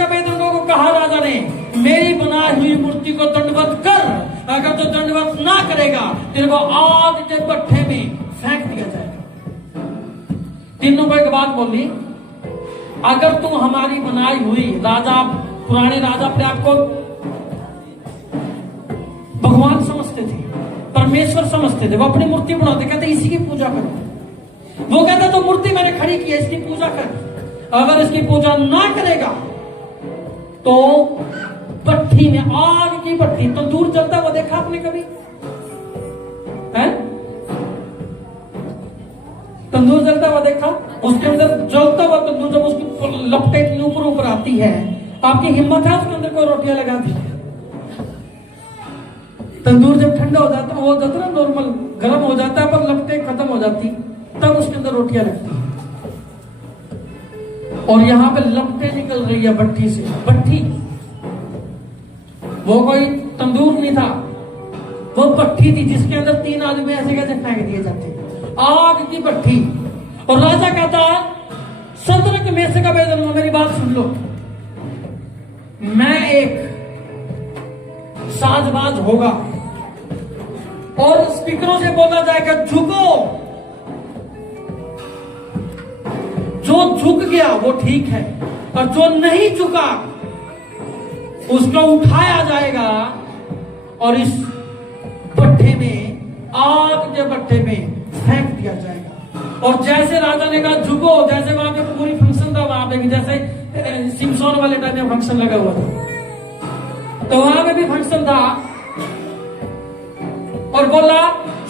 अबेदनगो को कहा राजा ने, मेरी बनाई हुई मूर्ति को दंडवत कर, अगर तो दंडवत ना करेगा तेरे को आग के भट्ठे में फेंक दिया जाएगा। तीनों को एक बात बोली, अगर तुम हमारी बनाई हुई, राजा पुराने राजा अपने आप को भगवान समझते थे, परमेश्वर समझते थे, वो अपनी मूर्ति बनाते, कहते इसी की पूजा करो। वो कहता तो मूर्ति मैंने खड़ी की है, इसकी पूजा कर, अगर इसकी पूजा ना करेगा तो भट्ठी में, आग की भट्ठी, तंदूर जलता हुआ देखा आपने कभी है? तंदूर जलता हुआ देखा? उसके अंदर जलता हुआ तंदूर जब उसकी लपटें ऊपर ऊपर आती है, आपकी हिम्मत है उसके अंदर कोई रोटियां लगा दी? तंदूर जब ठंडा हो जाता है, वो जाता है नॉर्मल गर्म हो जाता है, पर लपटें खत्म हो जाती, तब उसके अंदर रोटियां लगती। और यहां पे लपटें निकल रही है भट्टी से, भट्टी, वो कोई तंदूर नहीं था, वो भट्टी थी जिसके अंदर 3 आदमी ऐसे कैसे फेंक दिए जाते, आग की भट्टी। और राजा कहता, सदरक मेशक अबेदनगो, मेरी बात सुन लो, मैं एक साजबाज होगा और स्पीकरों से बोला जाएगा झुको, जो झुक गया वो ठीक है, और जो नहीं झुका उसको उठाया जाएगा और इस भट्ठे में, आग के भट्ठे में फेंक दिया जाएगा। और जैसे राजा ने कहा झुको, जैसे वहां पे पूरी फंक्शन था, वहां पे जैसे सिमसोन वाले टाइम में फंक्शन लगा हुआ था, तो वहां पे भी फंक्शन था, और बोला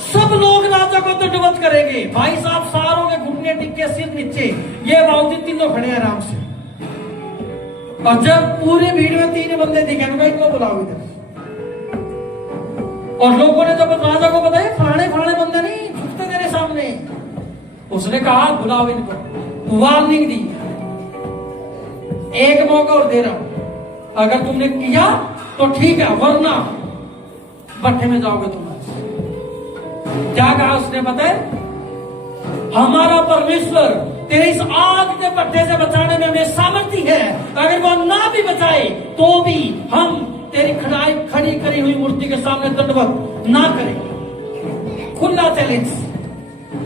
सब लोग राजा को दंडवत करेंगे। भाई साहब सारों के घुटने टिके, सिर नीचे, ये बाबूजी तीनों खड़े हैं आराम से। और जब पूरी भीड़ में 3 बंदे दिखे, इनको बुलाओ इधर। और लोगों ने जब राजा को बताया, फलाने फलाने बंदे नहीं झुकते तेरे सामने, उसने कहा बुलाओ इनको, वार्निंग दी, एक मौका और दे रहा हूं, अगर तुमने किया तो ठीक है, वरना भट्ठे में जाओगे तुम। क्या कहा उसने, पता है? हमारा परमेश्वर तेरे इस आग के भट्ठे से बचाने में हमें सामर्थ्य है, अगर वो ना भी बचाए तो भी हम तेरी खड़ी करी हुई मूर्ति के सामने दंडवत ना करेंगे। खुला चैलेंज।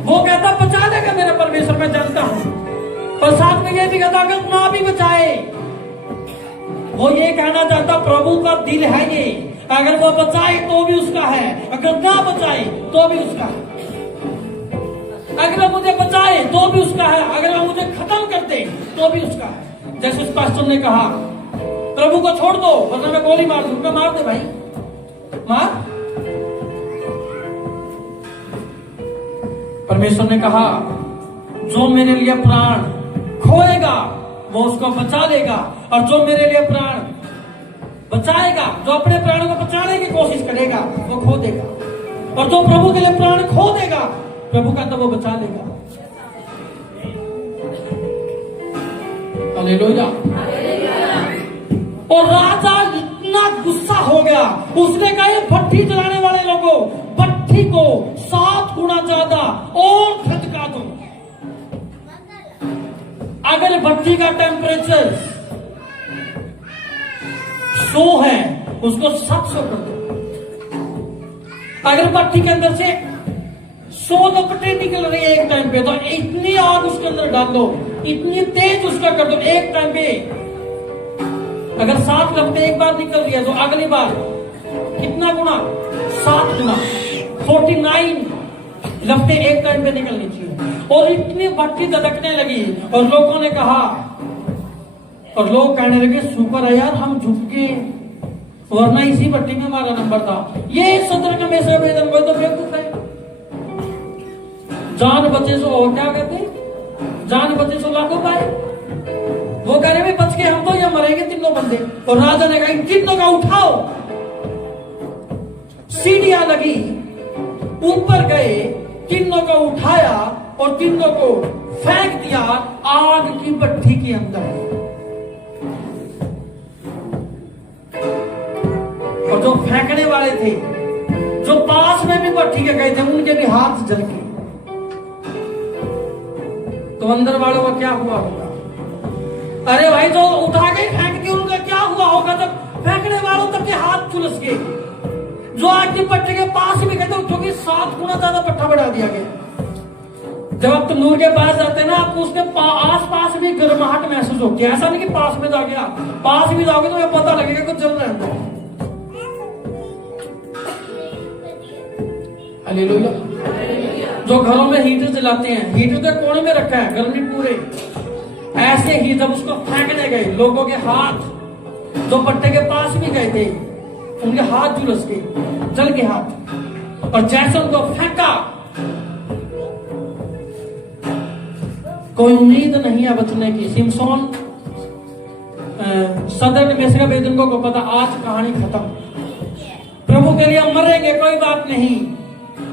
वो कहता बचा लेगा मेरा परमेश्वर, मैं जानता हूं, पर साथ में ये भी कहता अगर ना भी बचाए, वो ये कहना चाहता प्रभु का दिल है ये, अगर वो बचाए तो भी उसका है, अगर ना बचाए तो भी उसका है, अगर वो मुझे बचाए तो भी उसका है, अगर वो मुझे खत्म कर दे तो भी उसका है। जैसे उस पास्टर ने कहा प्रभु को छोड़ दो वरना मैं गोली मार दूंगा, मार दे भाई, मार। परमेश्वर ने कहा जो मेरे लिए प्राण खोएगा वो उसको बचा लेगा, और जो मेरे लिए प्राण बचाएगा, जो अपने प्राणों को बचाने की कोशिश करेगा वो खो देगा, और जो प्रभु के लिए प्राण खो देगा प्रभु का तो वो बचा लेगा। हालेलुया। और राजा इतना गुस्सा हो गया, उसने कहा ये भट्ठी जलाने वाले लोगों, भट्ठी को 7 गुना ज्यादा और धधका दो। अगर भट्ठी का टेम्परेचर 100 है उसको 700 कर दो। अगर भट्ठी के अंदर से 100 लपटें निकल रही है एक टाइम पे, तो इतनी आग उसके अंदर डाल दो, इतनी तेज उसका कर दो एक टाइम पे। अगर 7 लपटें एक बार निकल रही है तो अगली बार कितना गुना, 7 गुना, 49 लपटें एक टाइम पे निकलनी चाहिए। और इतनी भट्ठी धधकने लगी, और लोगों ने कहा, और लोग कहने लगे सुपर है यार, हम झुक के, वरना इसी भट्टी में हमारा नंबर था। ये सदरक मेशक अबेदनगो तो बेवकूफ है, जान बचे सो, और क्या कहते, जान बचे सो लाखों पाए। वो कह रहे बच के हम तो ये मरेंगे तीनों बंदे। और राजा ने कहा तीनों का उठाओ, सीढ़ियां लगी, ऊपर गए, तीनों को उठाया और तीनों को फेंक दिया आग की भट्ठी के अंदर। फेंकने वाले थे, जो पास में भी भट्ठी के गए थे, उनके भी हाथ जल गए। तो अंदर वालों का क्या हुआ होगा? अरे भाई, जो उठा के फेंक के उनका क्या हुआ होगा? जब फेंकने वालों तक के हाथ झुलस गए, जो आग की भट्टी के पास भी गए थे, क्योंकि 7 गुना ज्यादा भट्ठा बढ़ा दिया गया। जब आप तंदूर के पास जाते हैं ना, आपको उसके आस पास भी गर्माहट महसूस होती है। ऐसा नहीं कि पास में जाके आप पास भी जाओगे तो पता लगेगा कुछ जल रहा है। हालेलुया। जो घरों में हीटर जलाते हैं, हीटर के कोने में रखा है, गर्मी पूरे, ऐसे ही जब उसको फेंकने गए, लोगों के हाथ जो भट्टे के पास भी गए थे, उनके हाथ झुलस गए, जल के हाथ। और जैसे उनको फेंका, कोई उम्मीद नहीं है बचने की। सिमसोन सदर में से बेदनको को पता, आज कहानी खत्म। प्रभु के लिए हम मरेंगे, कोई बात नहीं,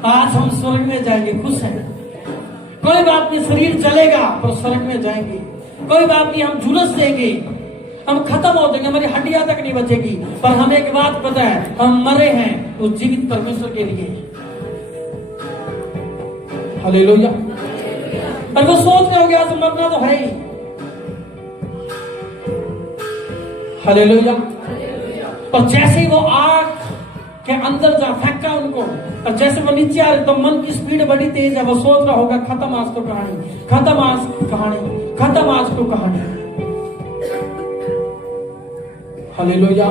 आज हम स्वर्ग में जाएंगे, खुश हैं। कोई बात नहीं, शरीर चलेगा पर स्वर्ग में जाएंगे। कोई बात नहीं, हम झुलस देंगे, हम खत्म हो जाएंगे, हमारी हड्डियां तक नहीं बचेगी, पर हमें एक बात पता है, हम मरे हैं उस जीवित परमेश्वर के लिए। हालेलुया। और वो सोच रहे होंगे आज मरना तो है ही। हालेलुया। और जैसे ही वो आग के अंदर जा फेंका उनको, और जैसे वो नीचे आ रहे तो मन की स्पीड बड़ी तेज है। वो सोच रहा होगा, खत्म आज तो कहानी, खत्म आज कहानी, खत्म आज तो कहानी। हालेलुया।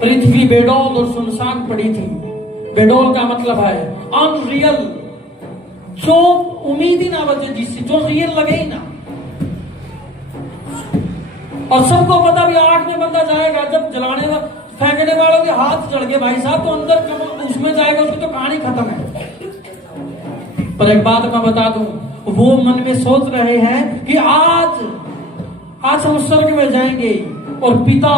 पृथ्वी बेडौल और सुनसान पड़ी थी। बेडौल का मतलब है अनरियल, जो उम्मीद ही ना बचे, जिससे जो रियल लगे ही ना। और सबको पता भी आग में बंदा जाएगा, जब जलाने वाला फेंकने वालों के हाथ जल गए भाई साहब, तो अंदर उसमें जाएगा, उसकी तो कहानी खत्म है। पर एक बात मैं बता दूं, वो मन में सोच रहे हैं कि आज हम स्वर्ग में जाएंगे और पिता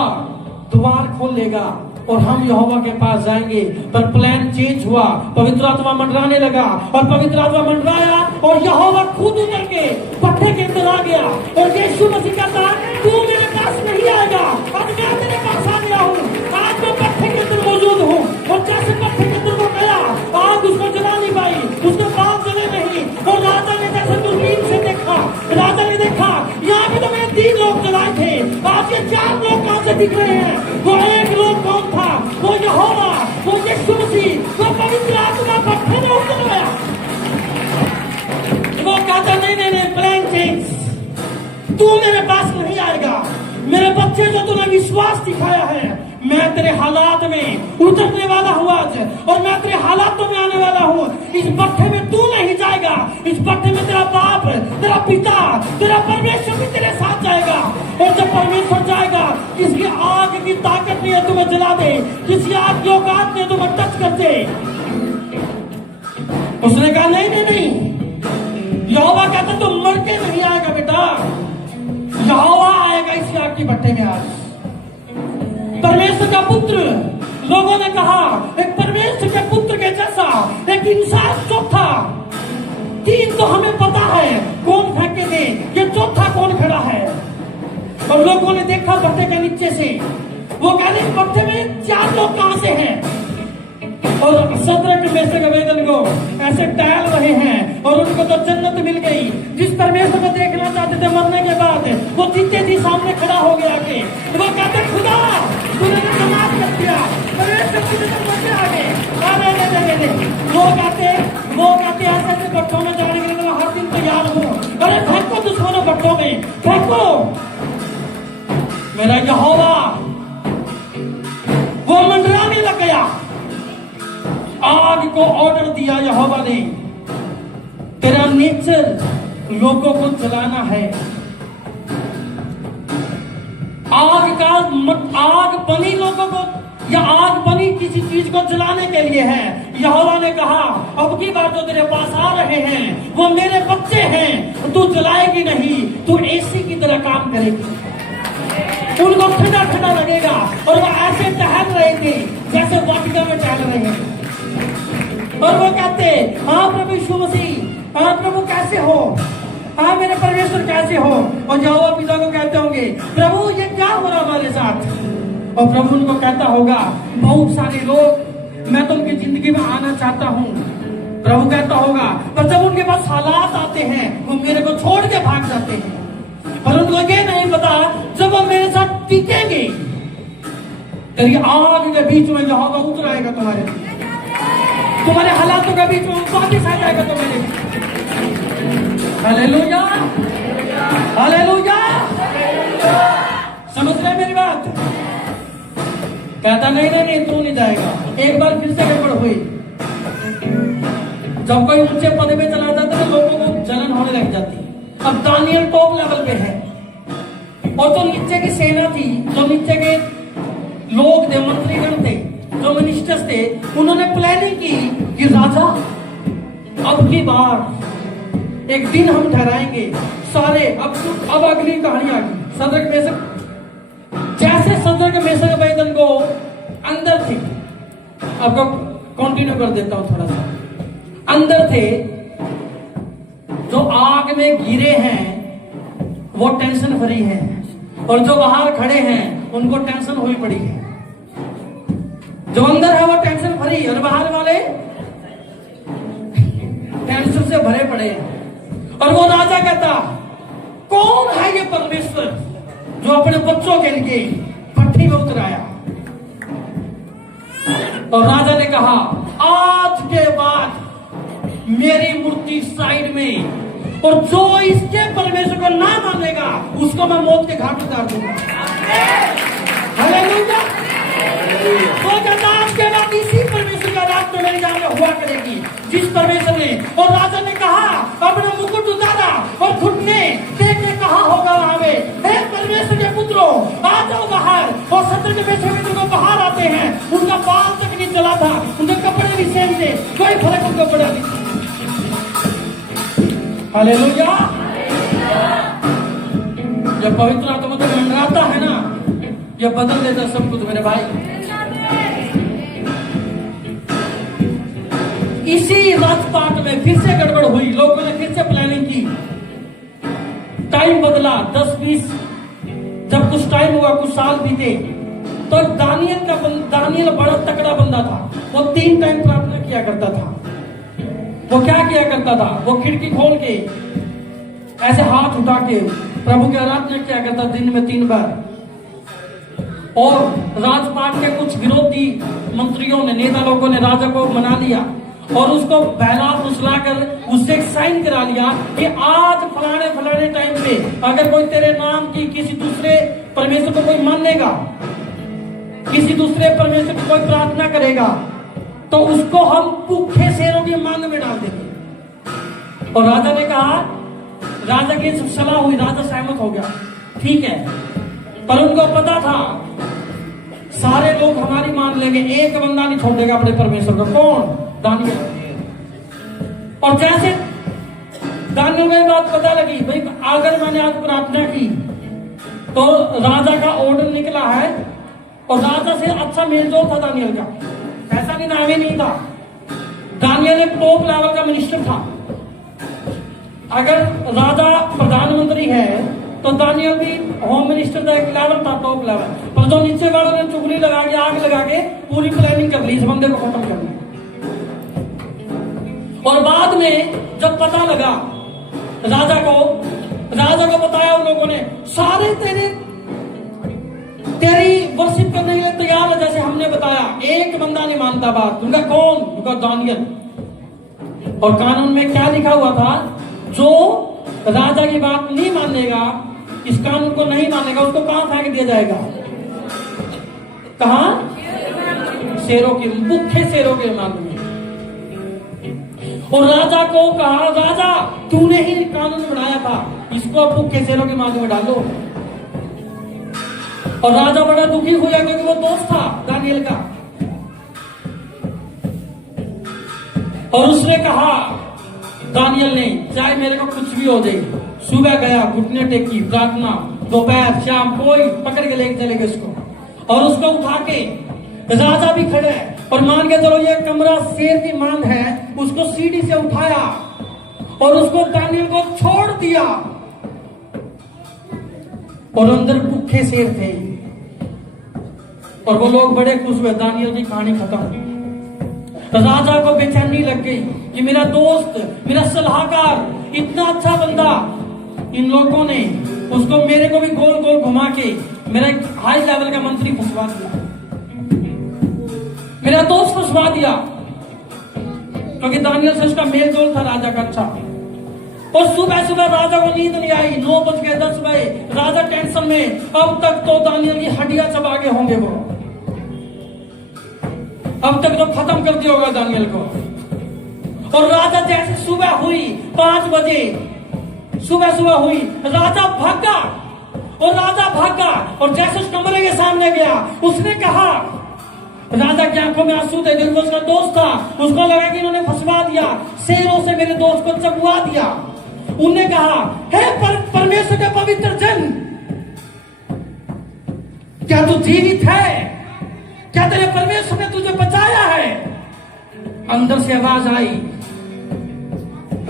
द्वार खोल लेगा और हम यहोवा के पास जाएंगे। पर प्लान चेंज हुआ, पवित्र आत्मा मंडराने लगा, और पवित्र आत्मा मंडराया और यहोवा खुद उतर के पट्टे के अंदर आ गया। और यीशु मसीह कहता, तू मेरे पास नहीं आएगा, अब मैं तेरे पास आ गया हूँ। आज मैं पट्टे के अंदर मौजूद हूँ। और जैसे पट्टे के अंदर वो गया, आग उसको जला नहीं पाई, उसके बाल जले नहीं। और राजा ने जैसे दूरबीन से देखा, राजा ने देखा यहाँ पे तो मैंने 3 लोग जलाए थे, आज ये 4 लोग कहां से दिख रहे हैं? वो एक लोग कौन था? वो यहोवा, वो यीशु मसीह, वो पवित्र आत्मा पत्थर में उतर गया। वो कहता, नहीं, प्लान चेंज, तू मेरे पास नहीं आएगा। मेरे बच्चे, जो तूने विश्वास दिखाया है, मैं तेरे हालात में उतरने वाला हूँ आज, और मैं तेरे हालातों में आने वाला हूँ। इस भट्टे में तू नहीं जाएगा, इस भट्टे में तेरा बाप, तेरा पिता, तेरा परमेश्वर भी तेरे साथ जाएगा। और जब परमेश्वर जाएगा, किसी आग की ताकत नहीं है तुम्हें जला दे, किसी आग की औकात नहीं तुम्हें टच कर दे। उसने कहा, नहीं, यहोवा कहता तुम मर के नहीं आएगा बेटा, यहोवा आएगा इस आग की भट्टे में आज। परमेश्वर का पुत्र, लोगों ने कहा, एक परमेश्वर के पुत्र के जैसा एक इंसान चौथा। 3 तो हमें पता है कौन फेंकेंगे, ये चौथा कौन खड़ा है? और लोगों ने देखा भट्टे के नीचे से, वो कहते भट्टे में 4 लोग कहां से हैं? और सदरक मेशक अबेदनगो ऐसे टहल रहे हैं, और उनको तो जन्नत मिल गई। जिस परमेश्वर को देखना चाहते थे मरने के बाद, वो जीते जी सामने खड़ा हो गया के वो कहते, खुदा तूने कमाल कर दिया, परमेश्वर तुझे तो मरने आ गए। वो कहते ऐसे भट्टों में जाने के लिए मैं हर दिन तैयार हूँ। अरे फेंको दुश्मनों भट्टों में, फेंको। मेरा यहोवा वो मंडराने लग गया। आग को ऑर्डर दिया यहोवा ने, तेरा नेचर लोगों को जलाना है। आग बनी लोगों को, या आग बनी किसी चीज को जलाने के लिए है। यहोवा ने कहा, अब की बार जो तेरे पास आ रहे हैं वो मेरे बच्चे हैं, तू जलाएगी नहीं, तू एसी की तरह काम करेगी। उनको ठंडा ठंडा लगेगा, और वो ऐसे टहल रहे थे जैसे वाटिका में टहल रहे हैं। और वो कहते, हाँ प्रभु यीशु मसीह, हाँ प्रभु कैसे हो, हाँ मेरे परमेश्वर कैसे हो? और यहोवा पिता को कहते होंगे, प्रभु ये क्या हो रहा हमारे साथ? और प्रभु उनको कहता होगा, बहुत सारे लोग मैं तो उनकी जिंदगी में आना चाहता हूं। प्रभु कहता होगा, पर जब उनके पास हालात आते हैं वो मेरे को छोड़ के भाग जाते हैं। पर उनको ये नहीं पता, जब वो मेरे साथ टिकेंगे, तेरी आग के बीच में यहोवा उतर आएगा, तुम्हारे हालातों के बीच में वापस आ जाएगा तुम्हारे। Hallelujah, hallelujah. समझ रहे मेरी बात? कहता नहीं तू नहीं जाएगा। एक बार फिर से गड़बड़ हुई। जब कोई ऊंचे पद पे चला जाता है लोगों को जलन होने लग जाती है। अब दानियल टॉप लेवल पे है और जो नीचे की सेना थी, जो नीचे के लोग थे, मंत्रीगण थे, जो मिनिस्टर्स थे, उन्होंने प्लानिंग की कि राजा अब की बार एक दिन हम ठहराएंगे सारे। अब अगली कहानी आ गई। सदरक मेशक, जैसे सदरक मेशक अबेदनगो अंदर थे, आपको कंटिन्यू कर देता हूं थोड़ा सा। अंदर थे, जो आग में गिरे हैं वो टेंशन फ्री हैं, और जो बाहर खड़े हैं उनको टेंशन हुई पड़ी है। जो अंदर है वो टेंशन फ्री, और बाहर वाले टेंशन से भरे पड़े हैं। और वो राजा कहता, कौन है ये परमेश्वर जो अपने बच्चों के लिए भट्टी में उतराया? और राजा ने कहा, आज के बाद मेरी मूर्ति साइड में, और जो इसके परमेश्वर को ना मानेगा उसको मैं मौत के घाट उतार दूंगा। हालेलुया। तो कहता, आज के बाद इसी परमेश्वर का राज तो मेरे यहाँ में हुआ करेगी, जिस परमेश्वर ने। और राजा ने कहा, अपना मुकुट उतारा और घुटने देख के कहा होगा वहां में, हे परमेश्वर के पुत्रों, आ जाओ बाहर। और सत्र के पेशे में बाहर आते हैं, उनका बाल तक नहीं चला था, उनके कपड़े भी सेम थे, कोई फर्क उनका पड़ा नहीं। हालेलुया। जब पवित्र आत्मा तो मंडराता है ना, यह बदल देता सब कुछ मेरे भाई। इसी राजपाट में फिर से गड़बड़ हुई, लोगों ने फिर से प्लानिंग की। टाइम बदला, 10-20, जब कुछ टाइम हुआ, कुछ साल बीते, तो दानियल बड़ा तकड़ा बंदा था। वो 3 टाइम प्रार्थना किया करता था। वो क्या किया करता था? वो खिड़की खोल के ऐसे हाथ उठा के प्रभु की आराधना किया करता दिन में 3 बार। और राजपाट के कुछ विरोधी मंत्रियों ने, नेता लोगों ने राजा को मना लिया और उसको बहला फुसला कर उससे एक साइन करा लिया कि आज फलाने फलाने टाइम पे अगर कोई तेरे नाम की किसी दूसरे परमेश्वर को कोई मानेगा, किसी दूसरे परमेश्वर की कोई प्रार्थना करेगा, तो उसको हम भूखे शेरों की मांग में डाल देंगे। और राजा ने कहा, राजा की सलाह हुई, राजा सहमत हो गया, ठीक है। पर उनको पता था सारे लोग हमारी मान लेंगे, एक बंदा नहीं छोड़ेगा अपने परमेश्वर को। कौन? दानियल। और जैसे दानियल को ये बात पता लगी, भाई अगर मैंने आज प्रार्थना की तो राजा का ऑर्डर निकला है, और राजा से अच्छा मेलजोल था दानियल का, ऐसा नहीं नामे नहीं था। दानियल एक टॉप लेवल का मिनिस्टर था। अगर राजा प्रधानमंत्री है तो दानियल भी होम मिनिस्टर का एक लेवल था, टॉप लेवल। पर जो नीचे वालों ने चुगली लगा के, आग लगा के पूरी प्लानिंग कर ली इस बंदे को खत्म करने। और बाद में जब पता लगा राजा को बताया उन लोगों ने, सारे तेरी वर्शिप करने के लिए तैयार है जैसे हमने बताया, एक बंदा नहीं मानता बात। उनका कौन? उनका दानियल। और कानून में क्या लिखा हुआ था? जो राजा की बात नहीं मानेगा, इस कानून को नहीं मानेगा, उसको कहां फेंक दिया जाएगा? कहां? शेरों की, भूखे शेरों के मांग में। और राजा को कहा, राजा तूने ही कानून बनाया था, इसको भूखे शेरों की मांग में डालो। और राजा बड़ा दुखी हुआ क्योंकि वो दोस्त था दानियल का। और उसने कहा, दानियल ने, चाहे मेरे को कुछ भी हो जाए, सुबह गया, घुटने टेकी, प्रार्थना, दोपहर शाम, कोई पकड़ के लेके चलेगा इसको। और उसको उठा के राजा भी खड़े और मान के चलो ये कमरा शेर की मांग है, उसको सीढ़ी से उठाया और उसको दानियल को छोड़ दिया। और अंदर भूखे शेर थे। और वो लोग बड़े खुश हुए, दानियल की कहानी खत्म। राजा को बेचैनी लग गई कि मेरा दोस्त, मेरा सलाहकार, इतना अच्छा बंदा, इन लोगों ने उसको, मेरे को भी गोल गोल घुमा के मेरा एक हाई लेवल का मंत्री फंसवा दिया, मेरा दोस्त फंसवा दिया, क्योंकि दानियल से उसका मेल जोल था राजा का अच्छा। और सुबह सुबह राजा को नींद नहीं आई, 9 बज गए, 10 बजे, राजा टेंशन में, अब तक तो दानियल की हड्डियां चबा के होंगे वो, अब तक तो खत्म कर दिया होगा दानियल को। और राजा जैसे सुबह हुई 5 बजे, सुबह हुई, राजा भागा, और राजा भागा और जैसे उस कमरे के सामने गया, उसने कहा, राजा की आंखों में आंसू थे, जो उसका दोस्त था, उसको लगा कि इन्होंने फंसवा दिया, शेरों से मेरे दोस्त को चबुआ दिया। उन्होंने कहा, हे परमेश्वर के पवित्र जन, क्या तू जीवित है? क्या तेरे परमेश्वर ने तुझे बचाया है? अंदर से आवाज आई,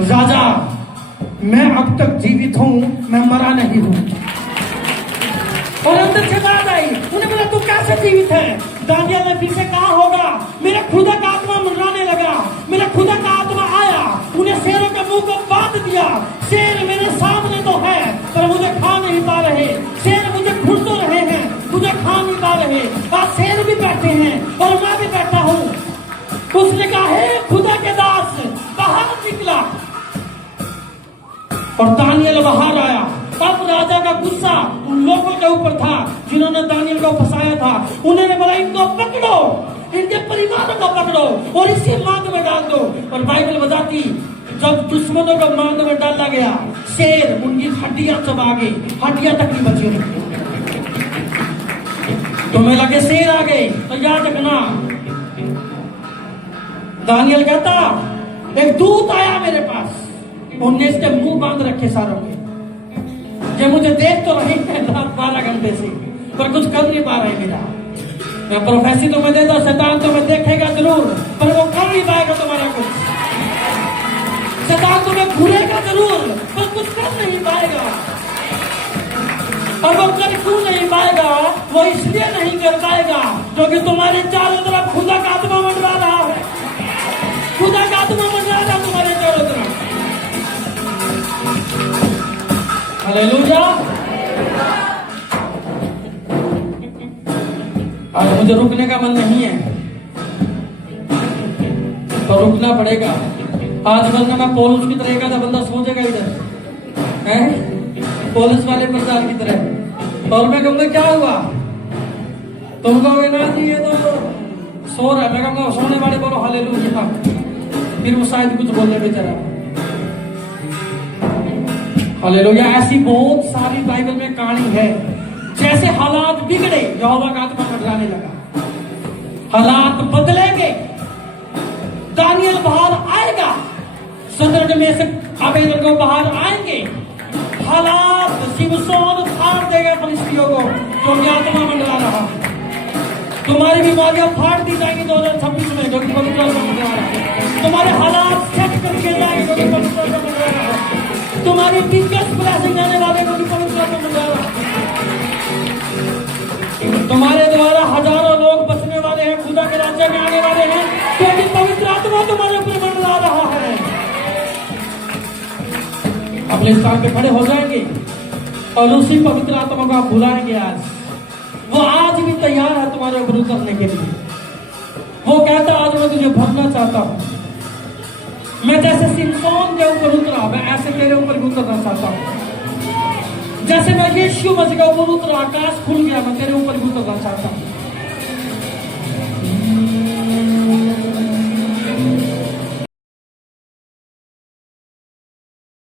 राजा, मैं अब तक जीवित हूं, मैं मरा नहीं हूं। और अंदर से आवाज आई, उन्हें बोला, तू कैसे जीवित है? दानियल ने पीछे कहा होगा, मेरा खुदा का आत्मा मंडराने लगा, मेरा खुदा का आत्मा आया, उन्हें शेरों के मुंह को बांध दिया। शेर मेरे सामने तो है, पर मुझे खा नहीं पा रहे, शेर मुझे घुट तो रहे हैं, मुझे खा नहीं पा रहे। आज शेर भी बैठे हैं और मैं भी बैठा हूं। उसने कहा, हे खुदा के दास, बाहर निकला। और दानियल बाहर आया। अब राजा का गुस्सा उन लोगों के ऊपर था जिन्होंने दानियल को फंसाया था। उन्होंने बोला, इनको पकड़ो, इनके परिवारों को पकड़ो और इसी मांग में डाल दो। और बाइबल बताती, जब दुश्मनों को मांग में डाला गया, शेर उनकी हड्डियां चबा गई, हड्डियां तक नहीं बची रही। तुम्हें लगे शेर आ गए तो याद रखना, दानियल कहता, एक दूत आया मेरे पास, उनने इसके मुंह बांध रखे सारों के, ये मुझे देख तो रहे हैं रात 12 घंटे से, पर कुछ कर नहीं पा रहे। मेरा मैं प्रोफेसी तो मैं देता, शैतान तो मैं देखेगा जरूर, पर वो कर नहीं पाएगा तुम्हारा कुछ। शैतान तुम्हें घूरेगा जरूर, पर कुछ कर नहीं पाएगा। और वो कर क्यों नहीं पाएगा? वो इसलिए नहीं कर पाएगा क्योंकि तुम्हारे चारों तरफ खुदा का आत्मा मंडरा रहा है, खुदा का आत्मा मंडरा रहा है तुम्हारे चारों तरफ। हालेलुया। आज मुझे रुकने का मन नहीं है, तो रुकना पड़ेगा आज, वरना मैं पौलुस की तरह का था, बंदा सो जाएगा इधर, हैं? पौलुस वाले प्रचार की तरह। और मैं कहूँगा, क्या हुआ? तुम कहोगे ना जी ये तो सो रहा है, मैं कहूँगा सोने वाले बोलो हालेलुया, फिर वो शायद कुछ बोलने बेचारा। हालेलुया। ऐसी बहुत सारी बाइबल में कहानी है, जैसे हालात बिगड़े, यहोवा का आत्मा मंडराने लगा, हालात बदलेंगे, दानियल बाहर आएगा, सदर में से आबेदन को बाहर आएंगे, हालात सिमसोन फाड़ देगा फलिस्तियों को, क्योंकि आत्मा मंडरा रहा। तुम्हारी बीमारियां फाड़ दी जाएंगी 2026 में, क्योंकि पवित्र आत्मा मंडरा रहा। तुम्हारे हालात सेट करके जाएंगे, क्योंकि पवित्र आत्मा मंडरा रहा। तुम्हारी बिगेस्ट ब्लेसिंग आने वाले को भी पवित्र आत्मा मंडरा रहा। तुम्हारे द्वारा हजारों लोग बचने वाले हैं, खुदा के राज्य में आने वाले हैं, क्योंकि पवित्र आत्मा तुम्हारे ऊपर मंडरा रहा है। अपने स्थान पे खड़े हो जाएंगे और उसी पवित्र आत्मा को आप बुलाएंगे। आज वो आज भी तैयार है तुम्हारे ऊपर उतरने के लिए। वो कहता, आज मैं तुझे भरना चाहता हूं, मैं जैसे सिमसोन के ऊपर उतरा, मैं ऐसे तेरे ऊपर भी उतरना चाहता हूं। जैसे मैं यीशु मसीह के ऊपर उतरा, आकाश खुल गया, मैं तेरे ऊपर भी उतरना चाहता हूं।